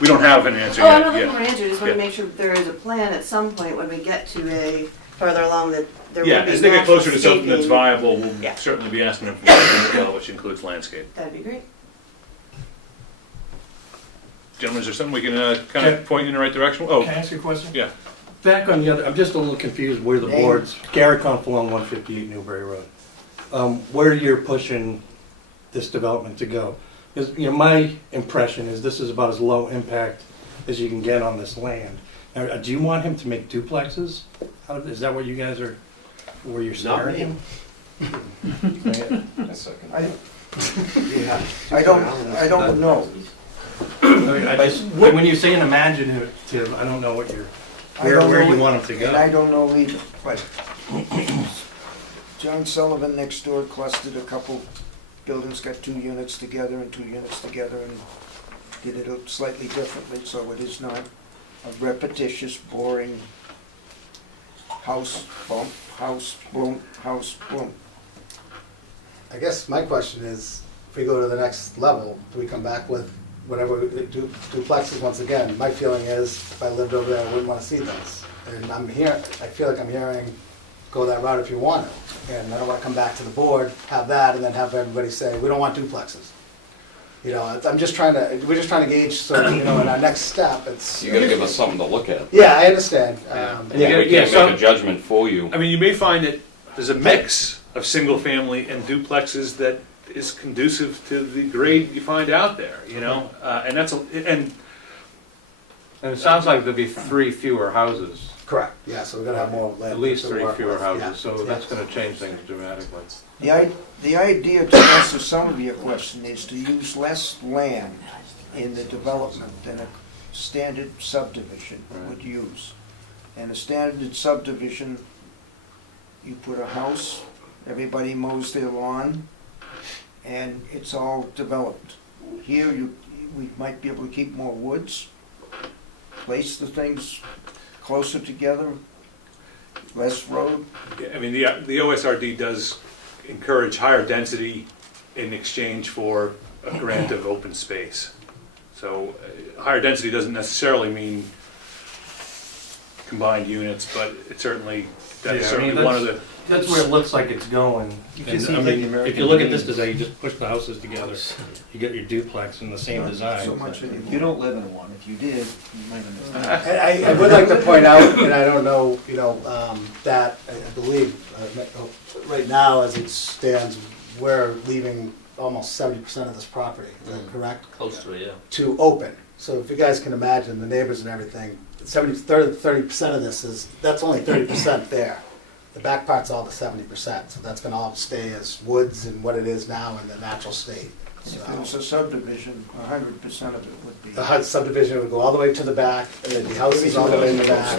we don't have an answer Oh, yet. I'm not looking yet. for an answer, just wanna Yeah. make sure that there is a plan at some point when we get to a farther along that there Yeah, will be as they get natural closer to something that's scaping. viable, we'll Yeah. certainly be asking them for more detail, which includes landscape. That'd be great. Gentlemen, is there something we can kind of point you in the right direction? Oh, Can I ask you a question? yeah. Back on the other, I'm just a little confused where the Name? board's, Gary Confalone, 158 Newbury Road. Where you're pushing this development to go. Because, you know, my impression is this is about as low impact as you can get on this land. Now, do you want him to make duplexes? Is that what you guys are, where you're Not staring me. him? I don't know. When you're saying imaginative, I don't know what you're, where you want him to And I go. don't know either, but John Sullivan next door clustered a couple buildings, got 2 units together and 2 units together, and did it slightly differently, so it is not a repetitious, boring house, bump, house, boom, house, boom. I guess my question is, if we go to the next level, do we come back with whatever, duplexes once again? My feeling is, if I lived over there, I wouldn't want to see those. And I'm here, I feel like I'm hearing, go that route if you want to. And I don't want to come back to the board, have that, and then have everybody say, we don't want duplexes. You know, we're just trying to gauge, so, you know, in our next step, it's. You gotta give us something to look at. Yeah, I understand. We can't make a judgment for you. I mean, you may find that there's a mix of single-family and duplexes that is conducive to the grade you find out there, you know? And that's, and And it sounds like there'll be 3 fewer houses, Correct, yeah, so we're gonna have more land. at least to 3 work fewer with, yeah. houses, so that's gonna change things dramatically. The idea, to answer some of your question, is to use less land in the development than a standard subdivision would use. And a standard subdivision, you put a house, everybody mows their lawn, and it's all developed. Here, we might be able to keep more woods, place the things closer together, less road. I mean, the OSRD does encourage higher density in exchange for a grant of open space. So higher density doesn't necessarily mean combined units, but it certainly, that's Yeah, I certainly mean, one of the. That's where it looks like it's going. And, I mean, if you look at this design, you just push the houses together, you get your duplex in the same design. So much anymore. You don't live in one. If you did, you might And I would like to point out, and I don't know, you know, that I believe, right now, as it stands, we're leaving almost 70% of this property, is that correct? Close to it, yeah. To open. So if you guys can imagine, the neighbors and everything, 30% of this is, that's only 30% there. The back part's all the 70%, so that's gonna all stay as woods and what it is now in the natural state. If it was a subdivision, 100% of it would be. The HUD subdivision would go all the way to the back, and there'd be houses all the way in the back.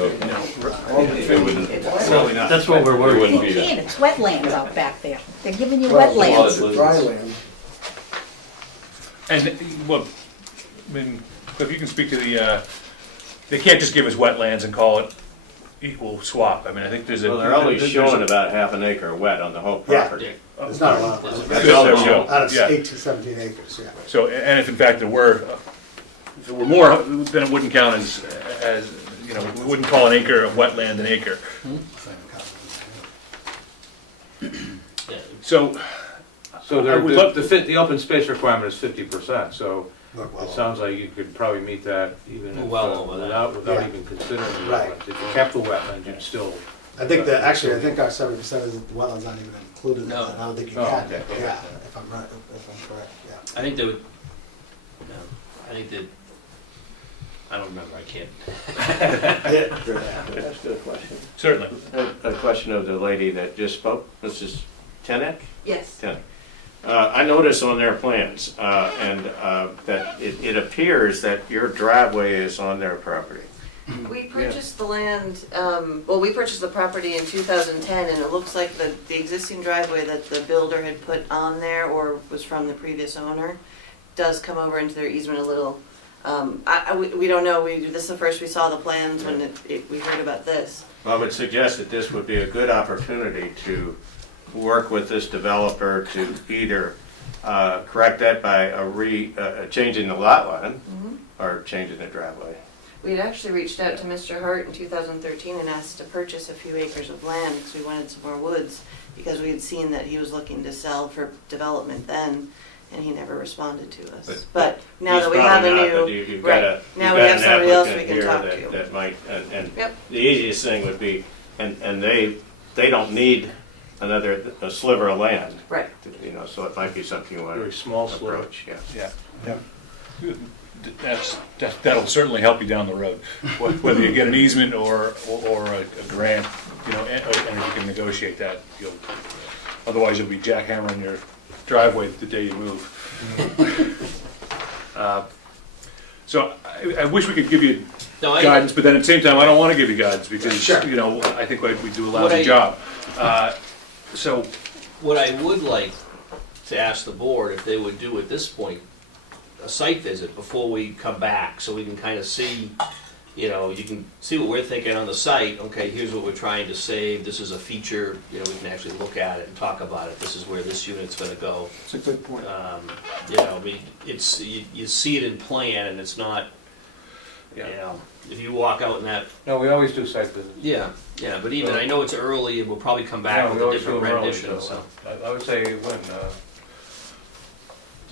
That's what we're worried wouldn't about. be You can't, it's wetlands out back there. They're giving you Well, wetlands. dry land. And, well, I mean, Cliff, you can speak to the, they can't just give us wetlands and call it equal swap. I mean, I think there's a. Well, they're only there's showing a- about half an acre wet on the whole Yeah. property. It's not a lot. That's all they're showing. Out of Yeah. 8 to 17 acres, yeah. So, and if in fact there were, if there were more, then it wouldn't count as, you know, we wouldn't call an acre of wetland an acre. So, So I would love to the open space requirement is 50%, so Look, well, it sounds like you could probably meet that even if, Well over that. without Yeah. even considering the Right. wetlands. If you kept the wetlands, you'd still. I think that, actually, I think our 70% is, the wetlands aren't even included in No. that. I don't think you Oh, can, okay. yeah, if I'm right, if I'm correct, yeah. I think they would, no, I think that, I don't remember, I can't. That's a good question. certainly. A question of the lady that just spoke, Mrs. Tenek? Yes. Tenek. I noticed on their plans, that it appears that your driveway is on their property. We purchased the land, well, we purchased the property in 2010, and it looks like the existing driveway that the builder had put on there or was from the previous owner does come over into their easement a little. We don't know, this is the first we saw the plans when we heard about this. I would suggest that this would be a good opportunity to work with this developer to either correct that by changing the lot line or changing the driveway. We had actually reached out to Mr. Hart in 2013 and asked to purchase a few acres of land because we wanted some more woods, because we had seen that he was looking to sell for development then, and he never responded to us. But now that we have a new, right, now we have somebody else we can talk to. That might, and Yep. the easiest thing would be, and they don't need a sliver of land. Right. You know, so it might be something you want to Very small sliver. approach, yeah. Yeah. That'll certainly help you down the road, whether you get an easement or a grant, you know, and if you can negotiate that, otherwise you'll be jackhammering your driveway the day you move. So I wish we could give you guidance, but then at the same time, I don't want to give you guidance because, you know, I think we do a lousy job. So what I would like to ask the board if they would do at this point a site visit before we come back, so we can kind of see, you know, you can see what we're thinking on the site. Okay, here's what we're trying to save. This is a feature. You know, we can actually look at it and talk about it. This is where this unit's going to go. It's a good point. You know, I mean, it's you see it in plan, and it's not. You know, if you walk out in that. No, we always do site visits. Yeah, but even I know it's early, and we'll probably come back with a different rendition. So I would say when.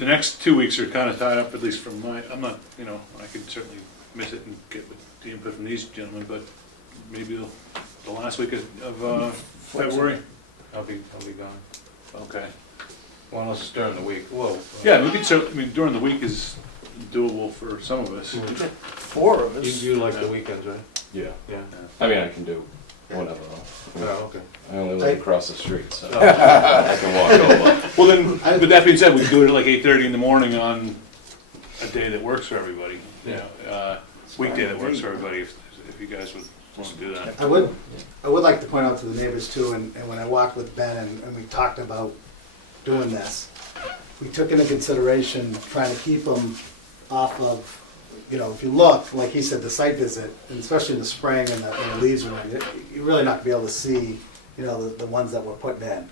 the next 2 weeks are kind of tied up, at least from I'm not, you know, I could certainly miss it and get the input from these gentlemen, but maybe the last week of February. I'll be gone. Okay. Well, unless it's during the week. Whoa. Yeah, we could certainly, I mean, during the week is doable for some of us. 4 of us. You like the weekends, right? Yeah. Yeah. I mean, I can do whatever. Oh, okay. I only live across the street, so I can walk over. Well then, with that being said, we can do it at like 8:30 in the morning on a day that works for everybody. You know, weekday that works for everybody, if you guys would want to do that. I would like to point out to the neighbors too, and when I walked with Ben and we talked about doing this, we took into consideration trying to keep them off of, you know, if you look, like he said, the site visit, and especially in the spring and the leaves are in, you're really not gonna be able to see, you know, the ones that we're putting in,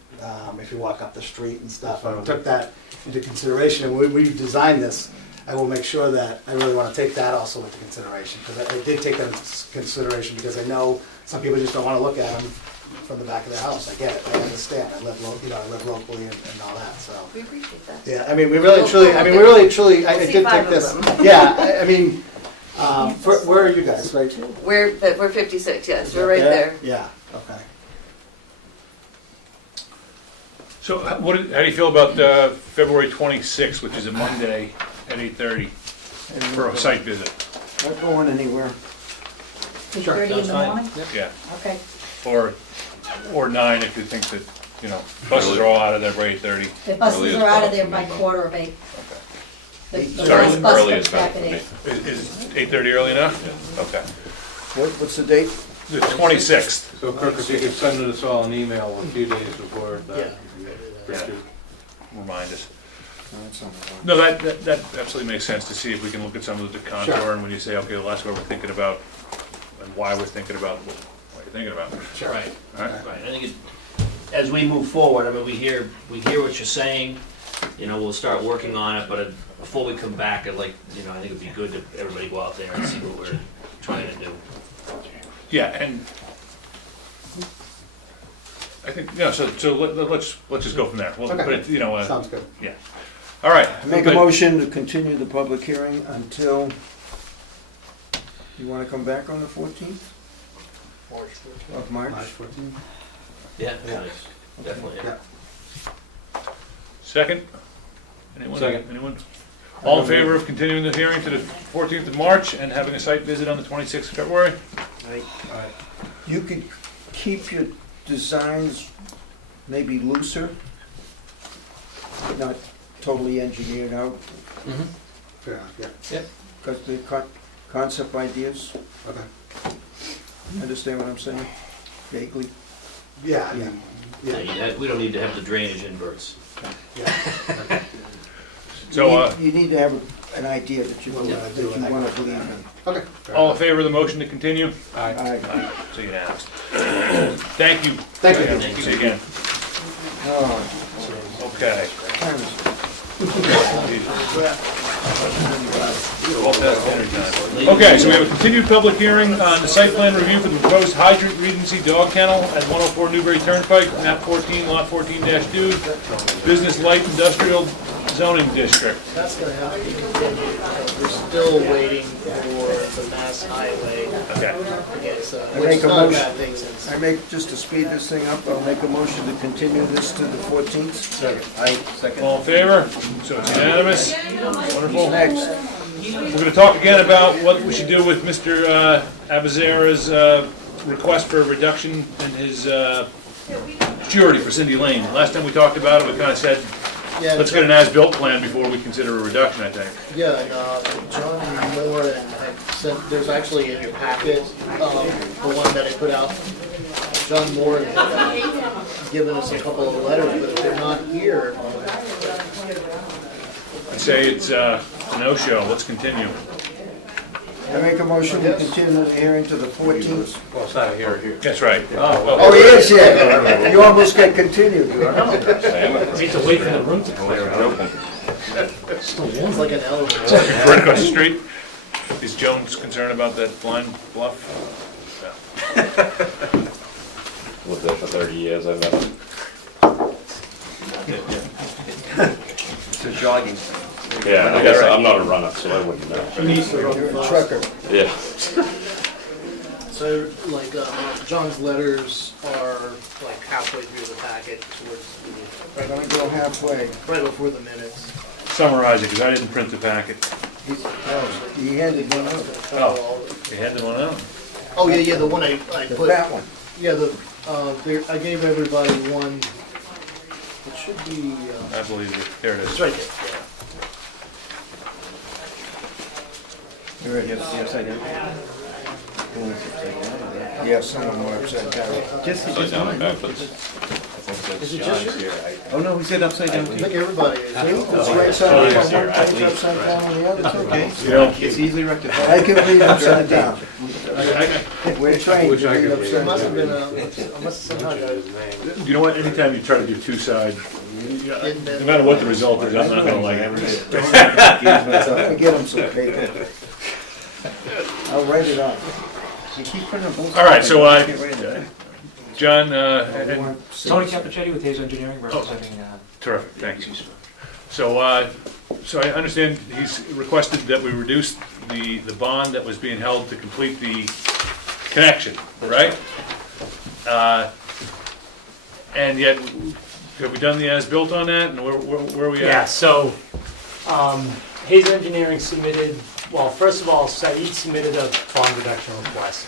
if you walk up the street and stuff. I took that into consideration, and when we designed this, I will make sure that, I really wanna take that also into consideration, because I did take that into consideration, because I know some people just don't wanna look at them from the back of their house. I get it, I understand, I live locally and all that, so. We appreciate that. Yeah, I mean, we really truly, I did take this, yeah, I mean, where are you guys, right? We're 56, yes, we're right there. Yeah, okay. So how do you feel about February 26th, which is a Monday at 8:30 for a site visit? Not going anywhere. 8:30 in the morning? Yeah. Okay. Or 9 if you think that, you know, buses are all out of there by 8:30. The buses are out of there by 7:45. The Sorry, last bus early comes is back better at for 8. Is 8:30 early enough? Okay. What's the date? The 26th. So Kirk, if you could send us all an email a few days before that. Yeah. Remind us. No, that absolutely makes sense to see if we can look at some of the contour, Sure. and when you say, okay, well, that's what we're thinking about, and why we're thinking about what you're thinking about. Sure. right. All right? Right, I think as we move forward, I mean, we hear what you're saying, you know, we'll start working on it, but before we come back, I'd like, you know, I think it'd be good to everybody go out there and see what we're trying to do. Yeah, and I think, you know, so let's just go from there. We'll Okay. put it, you know, Sounds good. yeah. All right. Make a good. motion to continue the public hearing until, you wanna come back on the 14th of March? March 14th? Yeah, nice, definitely. Yeah. Second? Anyone? Second. Anyone? All in favor of continuing the hearing to the 14th of March and having a site visit on the 26th of February? You could keep your designs maybe looser, not totally engineered out, Fair enough, yeah. Yep. because the concept ideas, Okay. you understand what I'm saying? Vaguely. Yeah, I mean, yeah. We don't need to have the drainage inverts. Yeah. So, You need to have an idea that you want to believe in. Okay. all in favor of the motion to continue? Aye. So unanimous. Thank you. Thank you. Thank you. See you again. Oh, Okay. Okay, so we have a continued public hearing on the site plan review for the proposed hydrant Regency Dog Kennel at 104 Newbury Turnpike, map 14, lot 14-2, business light industrial zoning district. That's gonna have to be continued, because we're still waiting for the Mass Highway. Okay. Again, so, I which make is a not a motion. bad thing since. I make, just to speed this thing up, I'll make a motion to continue this to the 14th. Aye, second. All in favor? So it's unanimous. Wonderful. Next. We're going to talk again about what we should do with Mr. Abazara's request for a reduction in his surety for Cindy Lane. Last time we talked about it, we kind of said, Yeah, let's get an as-built plan before we consider a reduction, I think. Yeah, and John Moore had sent, there's actually in your packet, the one that I put out. John Moore had given us a couple of letters, but if they're not here, I say it's a no-show. Let's continue. I make a motion to continue the hearing to the 14th. Well, it's not a hearing. That's right. Oh, he is here. You almost get continued. We have to wait for the room to clear out. it's like an elevator. Right across the street. Is Jones concerned about that blind bluff? Lived there for 30 years, I've met him. It's a jogging. Yeah, I guess I'm not a runner, so I wouldn't know. He needs to run You're a fast. trucker. Yeah. So, like, John's letters are like halfway through the packet, towards I'm gonna go halfway. right before the minutes. Summarize it, because I didn't print the packet. He handed one out. Oh, you handed one out? Oh, yeah, the one I put. That one. Yeah, I gave everybody one, it should be, I believe it. There it it's is. right there, yeah. You're right, yes, upside down. Yeah, some of them were upside down. Upside down and backwards. Is it just yours? Oh, no, we said upside down I think everybody is. It's right side up on one page, upside down on the other. It's okay. You know, It's easily rectified. I can read upside down. I- We're trained to read It upside must have down. been I must have somehow got it. you know what, anytime you try to do two-side, no matter what the result is, I'm not gonna like it. I get them some paper. I'll write it off. You keep putting them both. All right, so, Can't write it. John, Tony Capuchetti with Hayes Engineering, representing, terrific, thank you. So I understand he's requested that we reduce the bond that was being held to complete the connection, right? And yet, have we done the as-built on that, and where are we at? Yeah, so, Hayes Engineering submitted, well, first of all, Said submitted a bond reduction request.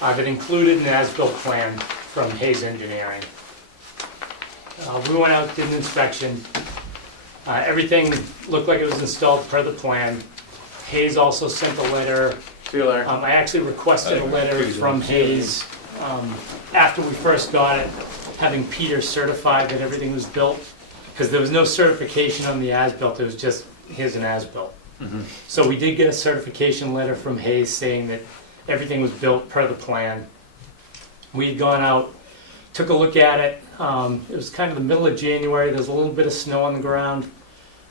That included an as-built plan from Hayes Engineering. We went out, did an inspection. Everything looked like it was installed per the plan. Hayes also sent a letter. See you later. I actually requested a letter from Hayes after we first got it, having Peter certify that everything was built, because there was no certification on the as-built, it was just, here's an as-built. So we did get a certification letter from Hayes saying that everything was built per the plan. We had gone out, took a look at it. It was kind of the middle of January. There was a little bit of snow on the ground.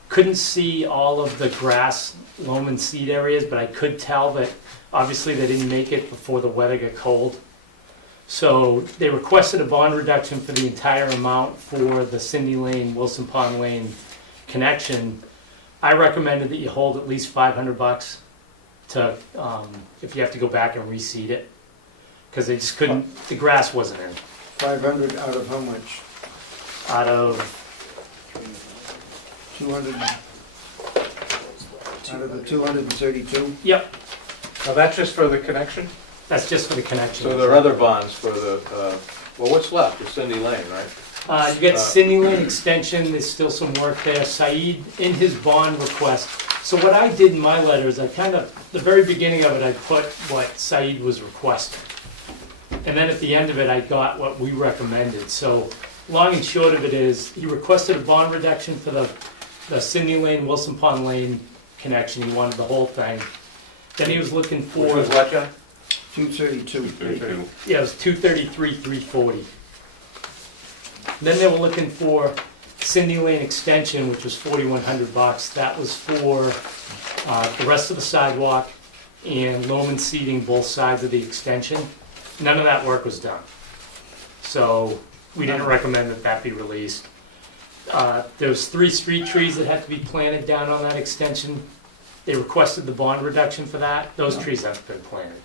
Couldn't see all of the grass, loam, and seed areas, but I could tell that obviously they didn't make it before the weather got cold. So they requested a bond reduction for the entire amount for the Cindy Lane, Wilson Pond Lane connection. I recommended that you hold at least $500 to, if you have to go back and reseed it, because they just couldn't, the grass wasn't in. 500 out of how much? Out of 200, out of the 232? Yep, Now, that's just for the connection? that's just for the connection. So there are other bonds for the, well, what's left? The Cindy Lane, right? You get Cindy Lane extension, there's still some work there. Said, in his bond request, so what I did in my letter is I kind of, the very beginning of it, I put what Said was requesting. And then at the end of it, I got what we recommended. So long and short of it is, he requested a bond reduction for the the Cindy Lane, Wilson Pond Lane connection, he wanted the whole thing. Then he was looking for. Which was what, John? 232. Yeah, it was 233, 340. Then they were looking for Cindy Lane extension, which was $4,100. That was for the rest of the sidewalk and loam and seating both sides of the extension. None of that work was done. So we didn't recommend that that be released. There was 3 street trees that had to be planted down on that extension. They requested the bond reduction for that. Those trees haven't been planted.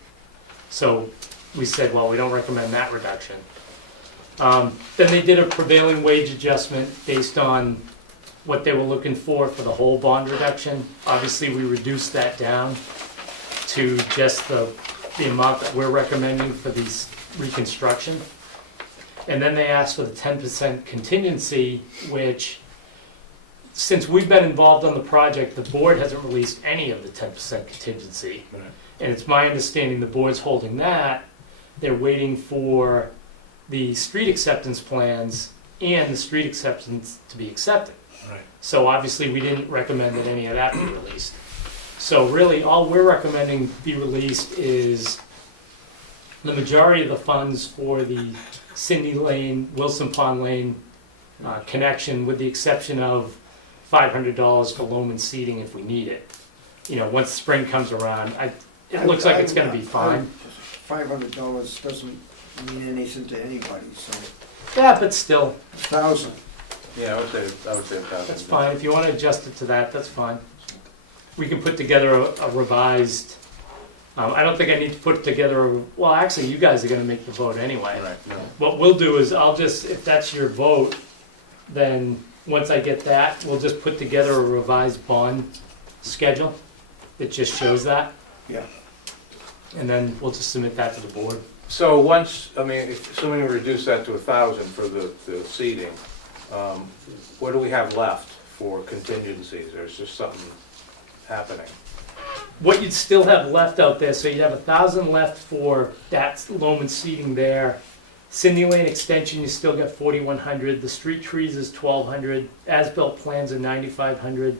So we said, well, we don't recommend that reduction. Then they did a prevailing wage adjustment based on what they were looking for the whole bond reduction. Obviously, we reduced that down to just the amount that we're recommending for these reconstruction. And then they asked for the 10% contingency, which, since we've been involved on the project, the board hasn't released any of the 10% contingency. Right. And it's my understanding the board's holding that. They're waiting for the street acceptance plans and the street acceptance to be accepted. Right. So obviously, we didn't recommend that any of that be released. So really, all we're recommending be released is the majority of the funds for the Cindy Lane, Wilson Pond Lane connection, with the exception of $500 for loam and seating if we need it. You know, once spring comes around, it looks like it's gonna be fine. $500 doesn't mean anything to anybody, so. Yeah, but still. 1,000. Yeah, I would say 1,000. That's fine. If you want to adjust it to that, that's fine. We can put together a revised, I don't think I need to put together, well, actually, you guys are going to make the vote anyway. Right, no. What we'll do is if that's your vote, then once I get that, we'll just put together a revised bond schedule that just shows that. Yeah. And then we'll just submit that to the board. So once, I mean, assuming we reduce that to 1,000 for the seating, what do we have left for contingencies? There's just something happening. What you'd still have left out there, so you'd have 1,000 left for that loam and seating there. Cindy Lane extension, you still got 4,100. The street trees is 1,200. As-built plans are 9,500.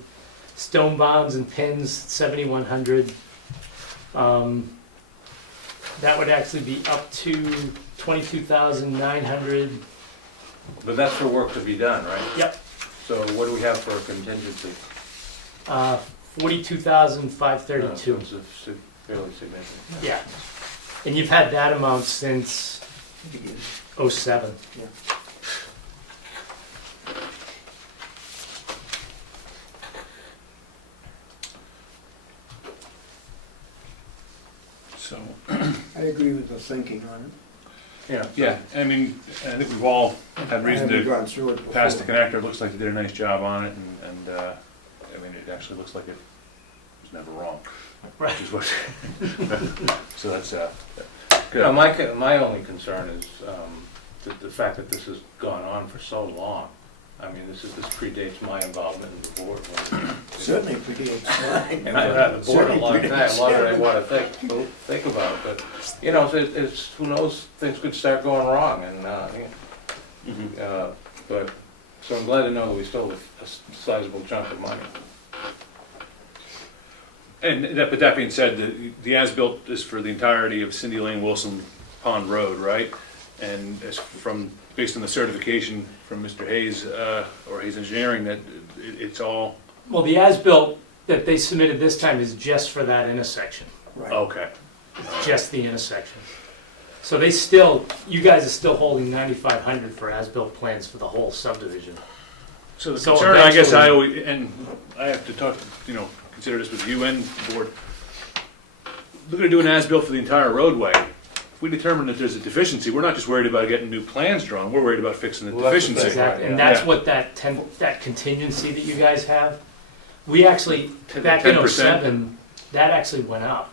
Stone bounds and pins, 7,100. That would actually be up to 22,900. But that's for work to be done, right? Yep. So what do we have for a contingency? 42,532. It's fairly significant. Yeah. And you've had that amount since '07. Yeah. So, I agree with the thinking on it. yeah, I mean, I think we've all had reason I haven't to gone through it pass the before. connector. It looks like they did a nice job on it, and I mean, it actually looks like it was never wrong. Right. Which is what, so that's, You good. know, my only concern is the fact that this has gone on for so long. I mean, this predates my involvement in the board. Certainly predates mine. And I've had the board a long time, longer than I want to think about, but, you know, it's, who knows, things could start going wrong, and, but, so I'm glad to know that we still have a sizable chunk of money. But that being said, the as-built is for the entirety of Cindy Lane, Wilson Pond Road, right? And as based on the certification from Mr. Hayes, or Hayes Engineering, that it's all, Well, the as-built that they submitted this time is just for that intersection. Right. okay. It's just the intersection. So you guys are still holding 9,500 for as-built plans for the whole subdivision. So the So concern, I guess, eventually- and I have to talk, consider this with you and the board. We're gonna do an as-built for the entire roadway. If we determine that there's a deficiency, we're not just worried about getting new plans drawn, we're worried about fixing the Well, that's the deficiency. thing. Exactly, and Yeah. that's what that contingency that you guys have, we actually, back in 10%? '07, that actually went up.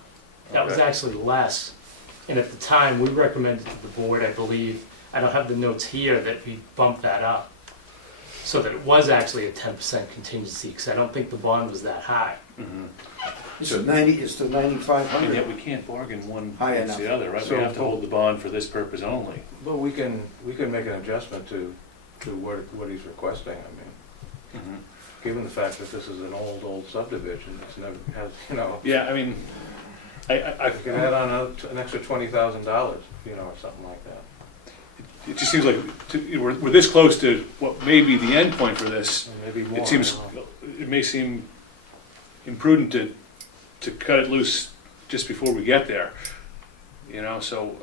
That was Okay. actually less. And at the time, we recommended to the board, I believe, I don't have the notes here, that we bumped that up. So that it was actually a 10% contingency, because I don't think the bond was that high. Mhm. It's the 9,500. And yet we can't bargain one High against the enough. other, right? So- We have to hold the bond for this purpose only. But we can make an adjustment to what he's requesting, I mean. Given the fact that this is an old subdivision, it's never has, Yeah, I mean, I you could add on an extra $20,000, or something like that. it just seems like we're this close to what may be the end point for this. Maybe more. It may seem imprudent to cut it loose just before we get there, so,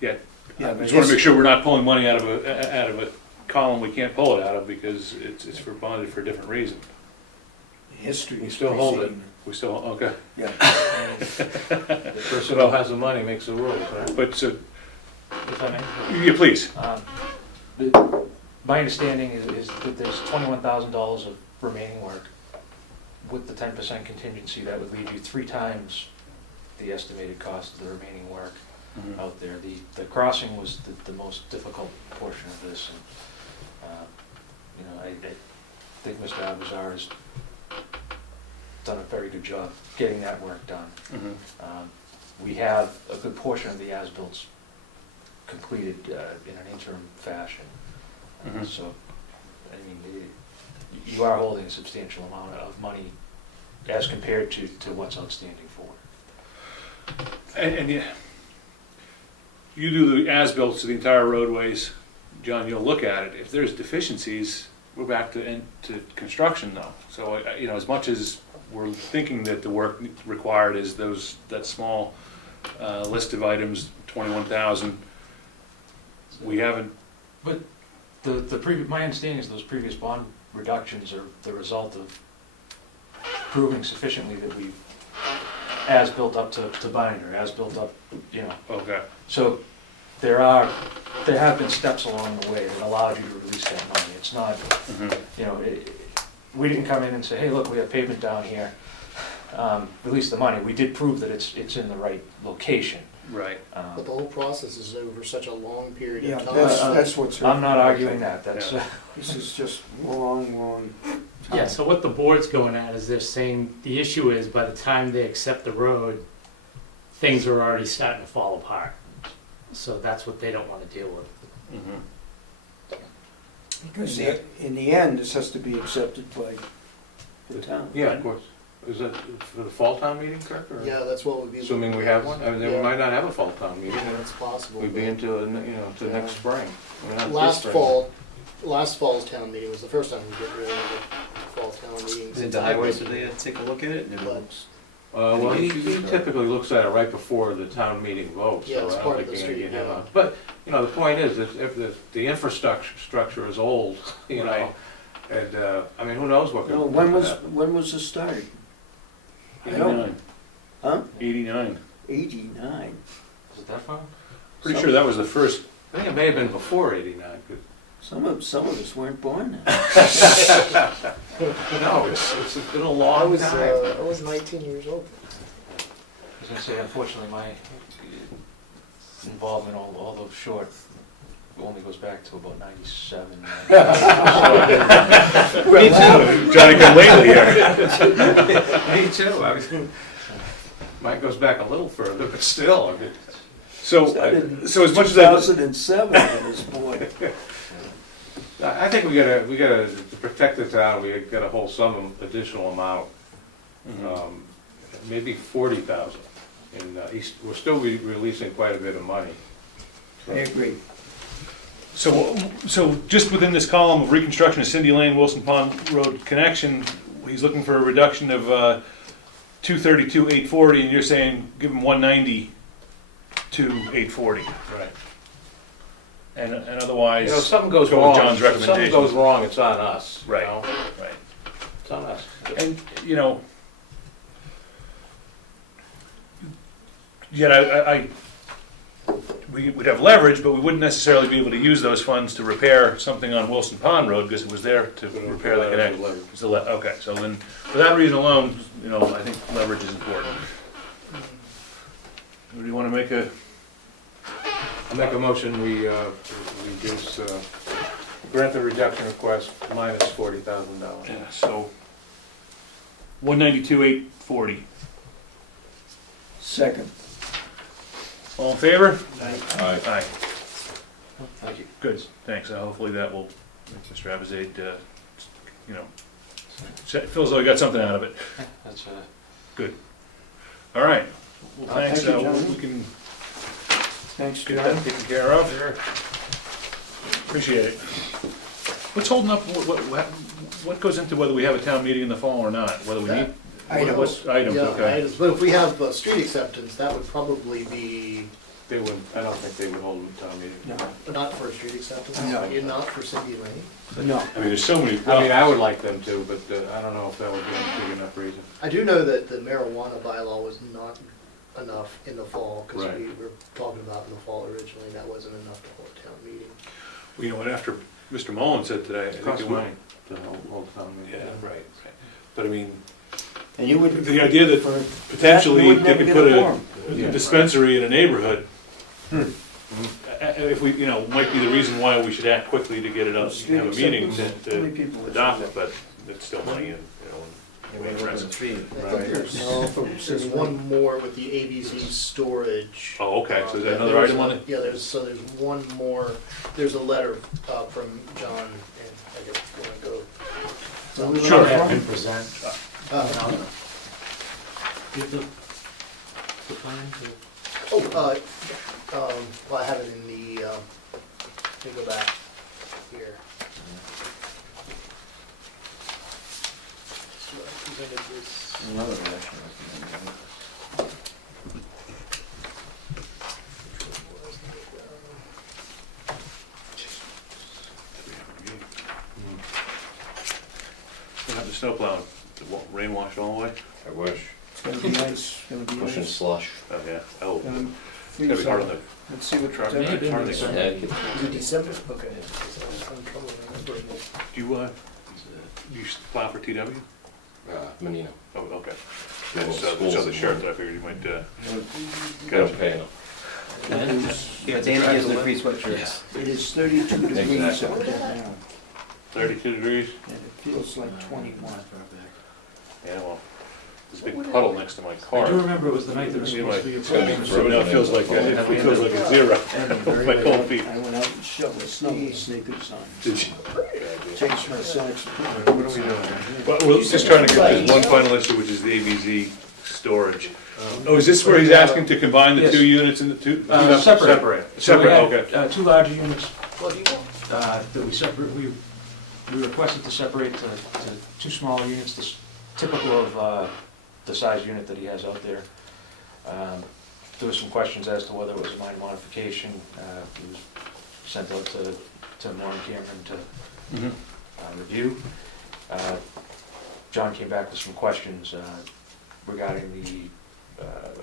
yeah. I just want to make sure we're not pulling money out of a column we can't pull it out of because it's for bonded for a different reason. History. We still hold it. We still, okay. Yeah. The person who has the money makes the rules, right? But, so, If I may. yeah, please. My understanding is that there's $21,000 of remaining work. With the 10% contingency, that would leave you 3 times the estimated cost of the remaining work out there. The crossing was the most difficult portion of this. And, I think Mr. Abazar has done a very good job getting that work done. We have a good portion of the as-bills completed in an interim fashion. So, I mean, you are holding a substantial amount of money as compared to what's outstanding for. And you do the as-built to the entire roadways, John, you'll look at it. If there's deficiencies, we're back to construction though. So, as much as we're thinking that the work required is that small list of items, 21,000, we haven't. But my understanding is those previous bond reductions are the result of proving sufficiently that we've as built up to binder, as built up, Okay. So there have been steps along the way that allowed you to release that money. It's not, we didn't come in and say, hey, look, we have pavement down here, release the money. We did prove that it's in the right location. Right. But the whole process is over such a long period of time. That's what's. I'm not arguing that. That's This is just long time. Yeah, so what the board's going at is they're saying the issue is by the time they accept the road, things are already starting to fall apart. So that's what they don't want to deal with. Because in the end, this has to be accepted by the town. Yeah, of course. Is that for the fall town meeting, correct? Or Yeah, that's what would be. assuming we have one? I mean, we Yeah. might not have a fall town meeting. Yeah, that's possible. We'd be into, to next spring. We're not this Last spring. fall's town meeting was the first time we did really the fall town meetings. Did the highway surveyor take a look at it? And it looks. Well, he typically looks at it right before the town meeting votes. Yeah, so it's I don't part of think the you street, have yeah. But, the point is, that if the infrastructure is old, Right. and, who knows what could. No, when was this started? 89. Huh? 89. 89. Is it that far? Pretty sure that was the first. I think it may have been before '89. Some of us weren't born then. No, it's been a long time. I was 19 years old. I was going to say, unfortunately, my involvement, although short, only goes back to about 97. Me too. Johnny come lately here. Me too. Mine goes back a little further, but still. So as much as I 2007 in this boy. I think we gotta to protect the town. We gotta hold some additional amount, maybe 40,000. And we're still releasing quite a bit of money. I agree. So just within this column of reconstruction of Cindy Lane, Wilson Pond Road connection, he's looking for a reduction of 232,840, and you're saying give him 190,840. Right. And otherwise, If something goes go with wrong, John's if something recommendation. goes wrong, it's on us. Right. Right. It's on us. And yet we would have leverage, but we wouldn't necessarily be able to use those funds to repair something on Wilson Pond Road because it was there to repair the connection. Okay, so then for that reason alone, I think leverage is important. Do you want to make a? I'll make a motion, we grant the reduction request minus $40,000. Yeah, so 192,840. Second. All in favor? Aye. Aye. Thank you. Good, thanks. Hopefully that will Mr. Abizade, you know, feels like we got something out of it. That's, Good. All right. Well, thanks. Thank you, gentlemen. We can Thanks, get John. that taken care of. Appreciate it. What's holding up, what goes into whether we have a town meeting in the fall or not? Whether we need, what items, Yeah, okay? items. But if we have street acceptance, that would probably be, they would, I don't think they would hold a town meeting. No. not for a street acceptance, No. you're not for Cindy Lane. No. I mean, there's so many. I mean, I would like them to, but I don't know if that would be a big enough reason. I do know that the marijuana bylaw was not enough in the fall, because Right. we were talking about in the fall originally, that wasn't enough to hold a town meeting. Well, you know what, after Mr. Mullen said today, I think Costs it would. money to hold town meeting. Yeah, right. But I mean, And you would. the idea that potentially you would they never could get put a a quorum. dispensary in a neighborhood, if we, you know, might be the reason why we should act quickly to get it up, and have a meeting How many to people would adopt say it, but it's still money and, you know. You may open the tree. I think there's one more with the ABC storage. Oh, okay, so is that Yeah, another there's item on it? Yeah, there's one more, there's a letter from John, and I guess you wanna go. So we Sure, would- have him present. The plan well, I have it in the, let me go back here. So I presented this. Another reaction. We'll have the snow plow, rain washed all the way? I wish. It's gonna be nice, it's gonna be Pushing nice. slush. Oh, yeah, oh, Gonna it's freeze gotta be hard up. on the Let's see what truck. temperature Hard on is. the- Yeah, it gets- Is it December? Okay. I'm trouble remembering it. Do you plow for TW? Menino. Oh, okay. Yeah, It's well, the schools sheriff and- that I figured you might, They don't pay enough. Yeah, Dana gives the free sweatshirts. It is 32 degrees Exactly. up there now, 32 degrees? and it feels like 21. Yeah, well, there's a big puddle next to my car. I do remember it was the night that was You know, supposed to be it's gonna be approved. frozen. Now it feels like, it feels like it's zero. with my cold feet. I went out and shoveled snow with sneakers on. Did you? Changed my socks. What are we doing? But we're just trying to get this one final issue, which is the ABZ storage. Oh, is this where he's asking to combine the Yes. two units into two? Separate. Separate, So we had, okay. two larger units, that we separate, we requested to separate to two smaller units, this typical of, the size unit that he has out there. There were some questions as to whether it was a minor modification, it was sent out to Warren Cameron to, review. John came back with some questions, regarding the,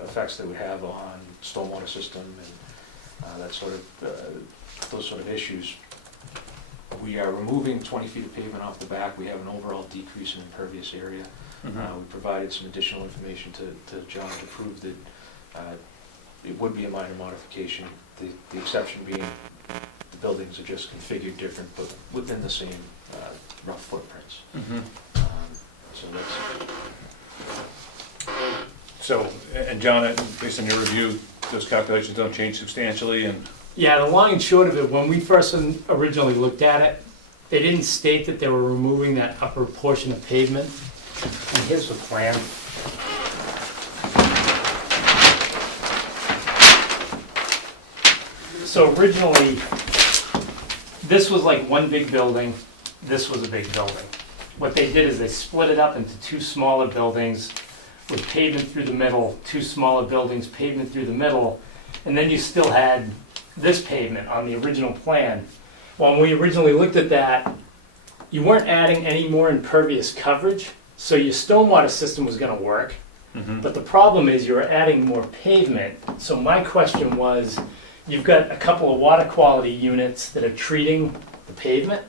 effects that would have on stormwater system and, that sort of, those sort of issues. We are removing 20 feet of pavement off the back. We have an overall decrease in impervious area. We provided some additional information to John to prove that it would be a minor modification. The exception being the buildings are just configured different, but within the same rough footprints. So that's, So, and John, based on your review, those calculations don't change substantially and? Yeah, the long and short of it, when we first originally looked at it, they didn't state that they were removing that upper portion of pavement. And here's the plan. So originally, this was like one big building, this was a big building. What they did is they split it up into two smaller buildings with pavement through the middle, two smaller buildings, pavement through the middle, and then you still had this pavement on the original plan. When we originally looked at that, you weren't adding any more impervious coverage, so your stormwater system was gonna work. But the problem is you were adding more pavement. So my question was, you've got a couple of water quality units that are treating the pavement,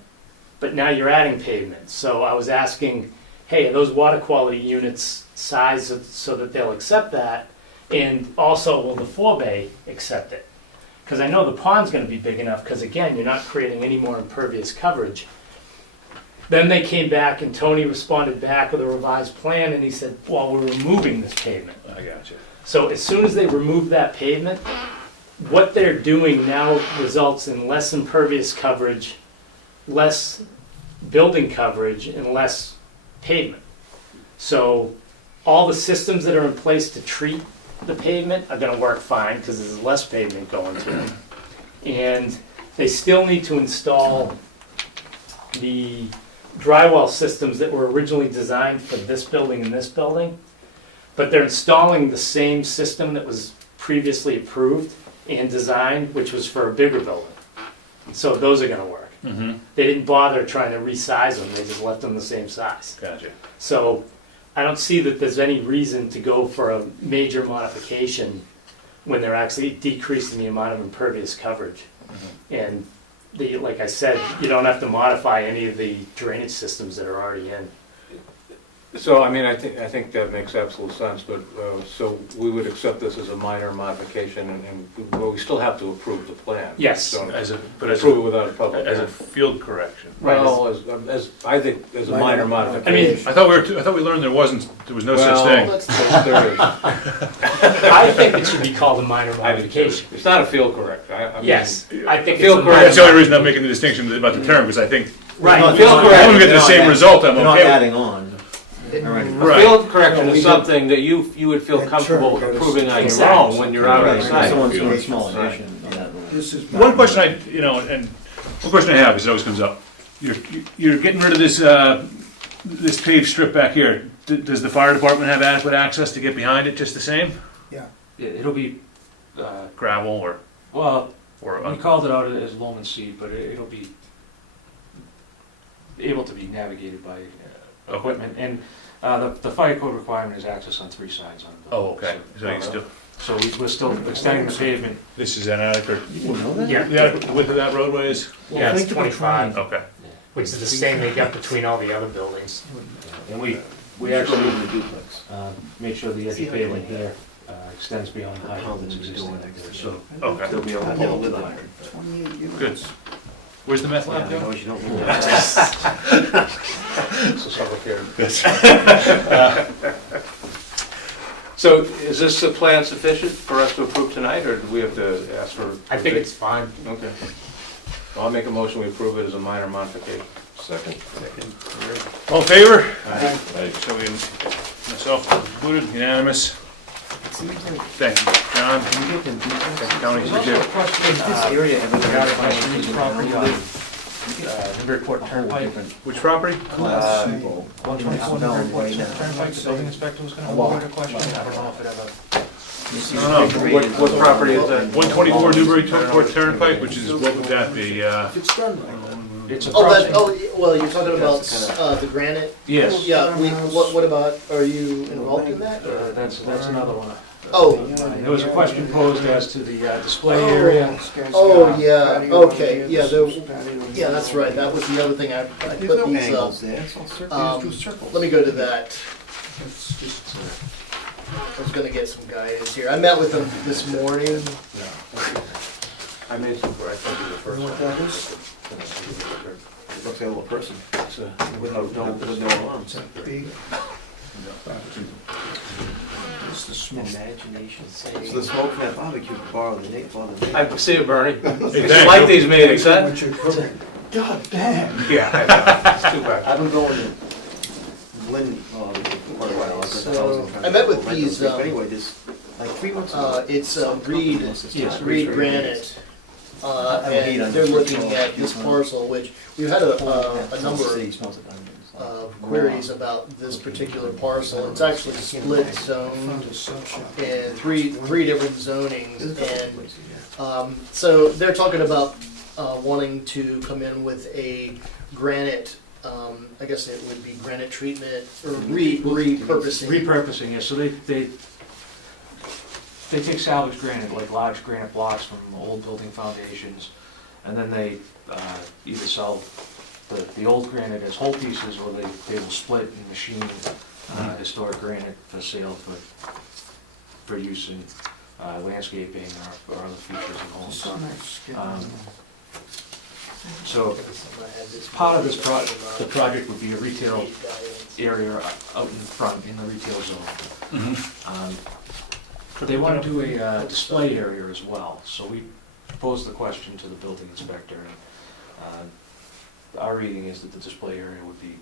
but now you're adding pavement. So I was asking, hey, are those water quality units sized so that they'll accept that? And also, will the forebay accept it? Because I know the pond's gonna be big enough, because again, you're not creating any more impervious coverage. Then they came back and Tony responded back with a revised plan and he said, well, we're removing this pavement. I gotcha. So as soon as they remove that pavement, what they're doing now results in less impervious coverage less building coverage and less pavement. So all the systems that are in place to treat the pavement are gonna work fine because there's less pavement going to it. And they still need to install the drywall systems that were originally designed for this building and this building, but they're installing the same system that was previously approved and designed, which was for a bigger building. So those are gonna work. Mm-hmm. They didn't bother trying to resize them, they just left them the same size. Gotcha. So I don't see that there's any reason to go for a major modification when they're actually decreasing the amount of impervious coverage. And like I said, you don't have to modify any of the drainage systems that are already in. So, I mean, I think that makes absolute sense, but, so we would accept this as a minor modification, well, we still have to approve the plan. Yes. So, But as approve it without a public as a hearing. field correction. Well, I think, as a minor modification. I mean, I thought we learned there was no such thing. There is. I think it should be called a minor modification. It's not a field correct. I mean, Yes, I think it's field a correct. That's the only reason I'm making the distinction about the term, because I think Right. Field if I'm gonna get the same result, I'm They're not okay with adding on. A Right. field correction is something that you would feel comfortable approving on your own when you're out on site. Someone's doing a small addition on that road. This is. One question and one question I have, is it always comes up. You're getting rid of this, this paved strip back here. Does the fire department have adequate access to get behind it just the same? It'll be, Gravel or, well, or, we called it out as loam and seed, but it'll be able to be navigated by equipment. And the fire code requirement is access on 3 sides on the building. oh, okay. So you still, So we're still extending the pavement. this is inadequate. Yeah. The adequate width of that roadway is? Yeah, it's 25, Okay. which is the same they got between all the other buildings. And we actually made sure the edge of pavement here extends beyond the height that's existing there. So Okay. They'll be able to live there. 28 units. Good. Where's the meth lab Yeah, go? no, you don't live there. So public hearing. So is this plan sufficient for us to approve tonight, or do we have to ask for? I think it's fine. Okay. Well, I'll make a motion, we approve it as a minor modification. Second. All in favor? Aye. So we, myself included, unanimous. Thank you, John. Can you get them details? Thank you, Tony. There's also a question, This area, everything is property on Newburyport Turnpike. Which property? class people. 124 No, Newburyport right now. Turnpike, the building inspector was A gonna lot. forward a question. I don't know if it ever. What property is that? 124 Newburyport Turnpike, which is what would that be? If it's done right. It's a Oh, project. well, you're talking about That's the the granite? Yes. Yeah, what about, are you involved in that? or- That's another one. Oh, There was a question posed as to the display area. oh, yeah, okay, yeah, yeah, that's right, that was the other thing, I There's put no these, angles there, it's all circles, um, you just do circles. let me go to that. It's just, I was gonna get some guidance here. I met with them this morning. I made some, I think it was the you first know what one. that is? It looks like a little person It's a- with no arms. Big. It's the smoke. Imagination. So the smoke from that barbecue could borrow the name, borrow the name. I see you, Bernie. Hey, You thanks. like these meetings, huh? What you're cooking. God damn. Yeah, I know. It's too bad. I've been going to Lynn, for quite a while. I was at the So, housing I met with trying to these, rent those, but anyway, this, like 3 months ago. It's Reed, Yes, Reed Granite. And they're looking at this parcel, which we've had a number of queries about this particular parcel. It's actually split zoned in three different zonings. And so they're talking about wanting to come in with a granite, I guess it would be granite treatment or repurposing. Repurposing, yeah, so they take salvage granite, like large granite blocks from old building foundations, and then they either sell the old granite as whole pieces, or they will split and machine historic granite for sale for use in landscaping or other features of homes. So part of this the project would be a retail area out in front in the retail zone. They want to do a display area as well, so we posed the question to the building inspector. And our reading is that the display area would be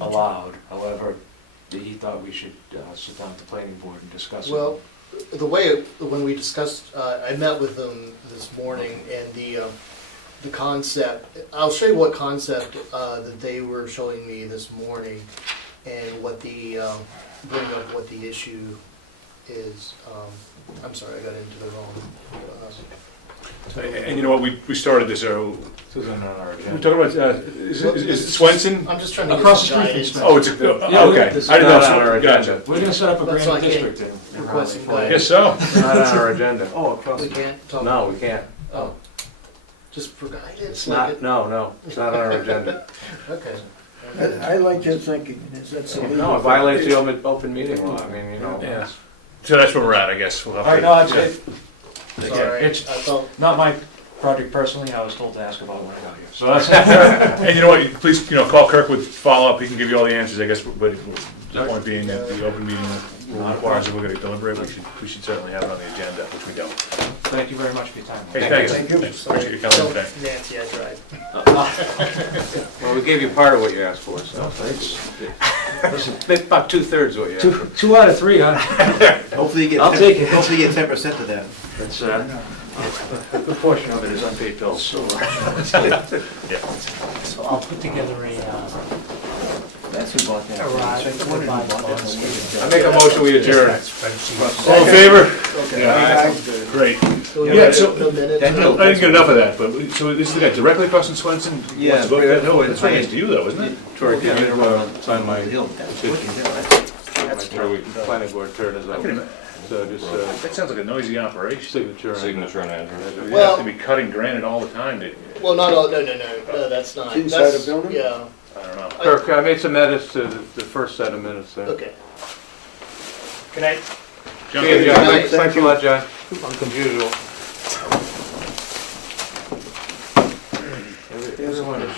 allowed. However, he thought we should sit down with the planning board and discuss it. Well, the way, when we discussed, I met with them this morning, and the concept, I'll show you what concept that they were showing me this morning, and what the, bring up what the issue is. I'm sorry, I got into the wrong. And you know what, we started this, This isn't on our agenda. we're talking about, is it Swenson? I'm just trying to get Across the some street from guidance. Oh, it's a, Yeah, okay. This is I didn't know, not on our gotcha. agenda. We're gonna set up a That's why I grand can't district in request some Raleigh. Yes, so. It's not on our agenda. Oh, across We the can't talk. No, we can't. Oh, just for guidance. It's like not, it- no, it's not on our agenda. Okay. I like your thinking, is that's illegal. No, it violates the open meeting law, I mean, you know. Yeah. So that's where we're at, I guess. We'll have All right, to- no, it's, yeah. it, Sorry, it's I thought. not my project personally, I was told to ask about it when I got here. So that's, And you know what, please, call Kirk with follow-up, he can give you all the answers, I guess, but the point being that the open meeting rule requires that we're gonna deliberate, we should certainly have it on the agenda, which we don't. thank you very much for your time. Hey, thanks. Thank you. Thanks. Appreciate your coming today. Nancy, I tried. Well, we gave you part of what you asked for, so it's about 2/3 what you asked for. 2 out of 3, huh? Hopefully you get, I'll take it. hopefully you get 10% of that. That's, a good portion of it is unpaid bills. So I'll put together That's who bought that. I make a motion, we adjourn. All in favor? Yeah. Great. So we Yeah, have so- the minutes. I didn't get enough of that, but, so this is the guy directly across from Swenson? Yeah, Wants to vote right that? No, before that's the right next to you though, isn't it? Tori, can you sign my Hill, that's what you did, my planning board turn is I up? can imagine. So just That sounds like a noisy operation. signature. Signature and address. You Well- have to be cutting granite all the time, Well, not all, no, that's not. Inside That's- the building? Yeah, I don't know. Kirk, I made some edits to the first set of minutes there. okay. Good night. John, See you, John. Good night. Thanks a lot, John. Unusual. Everyone is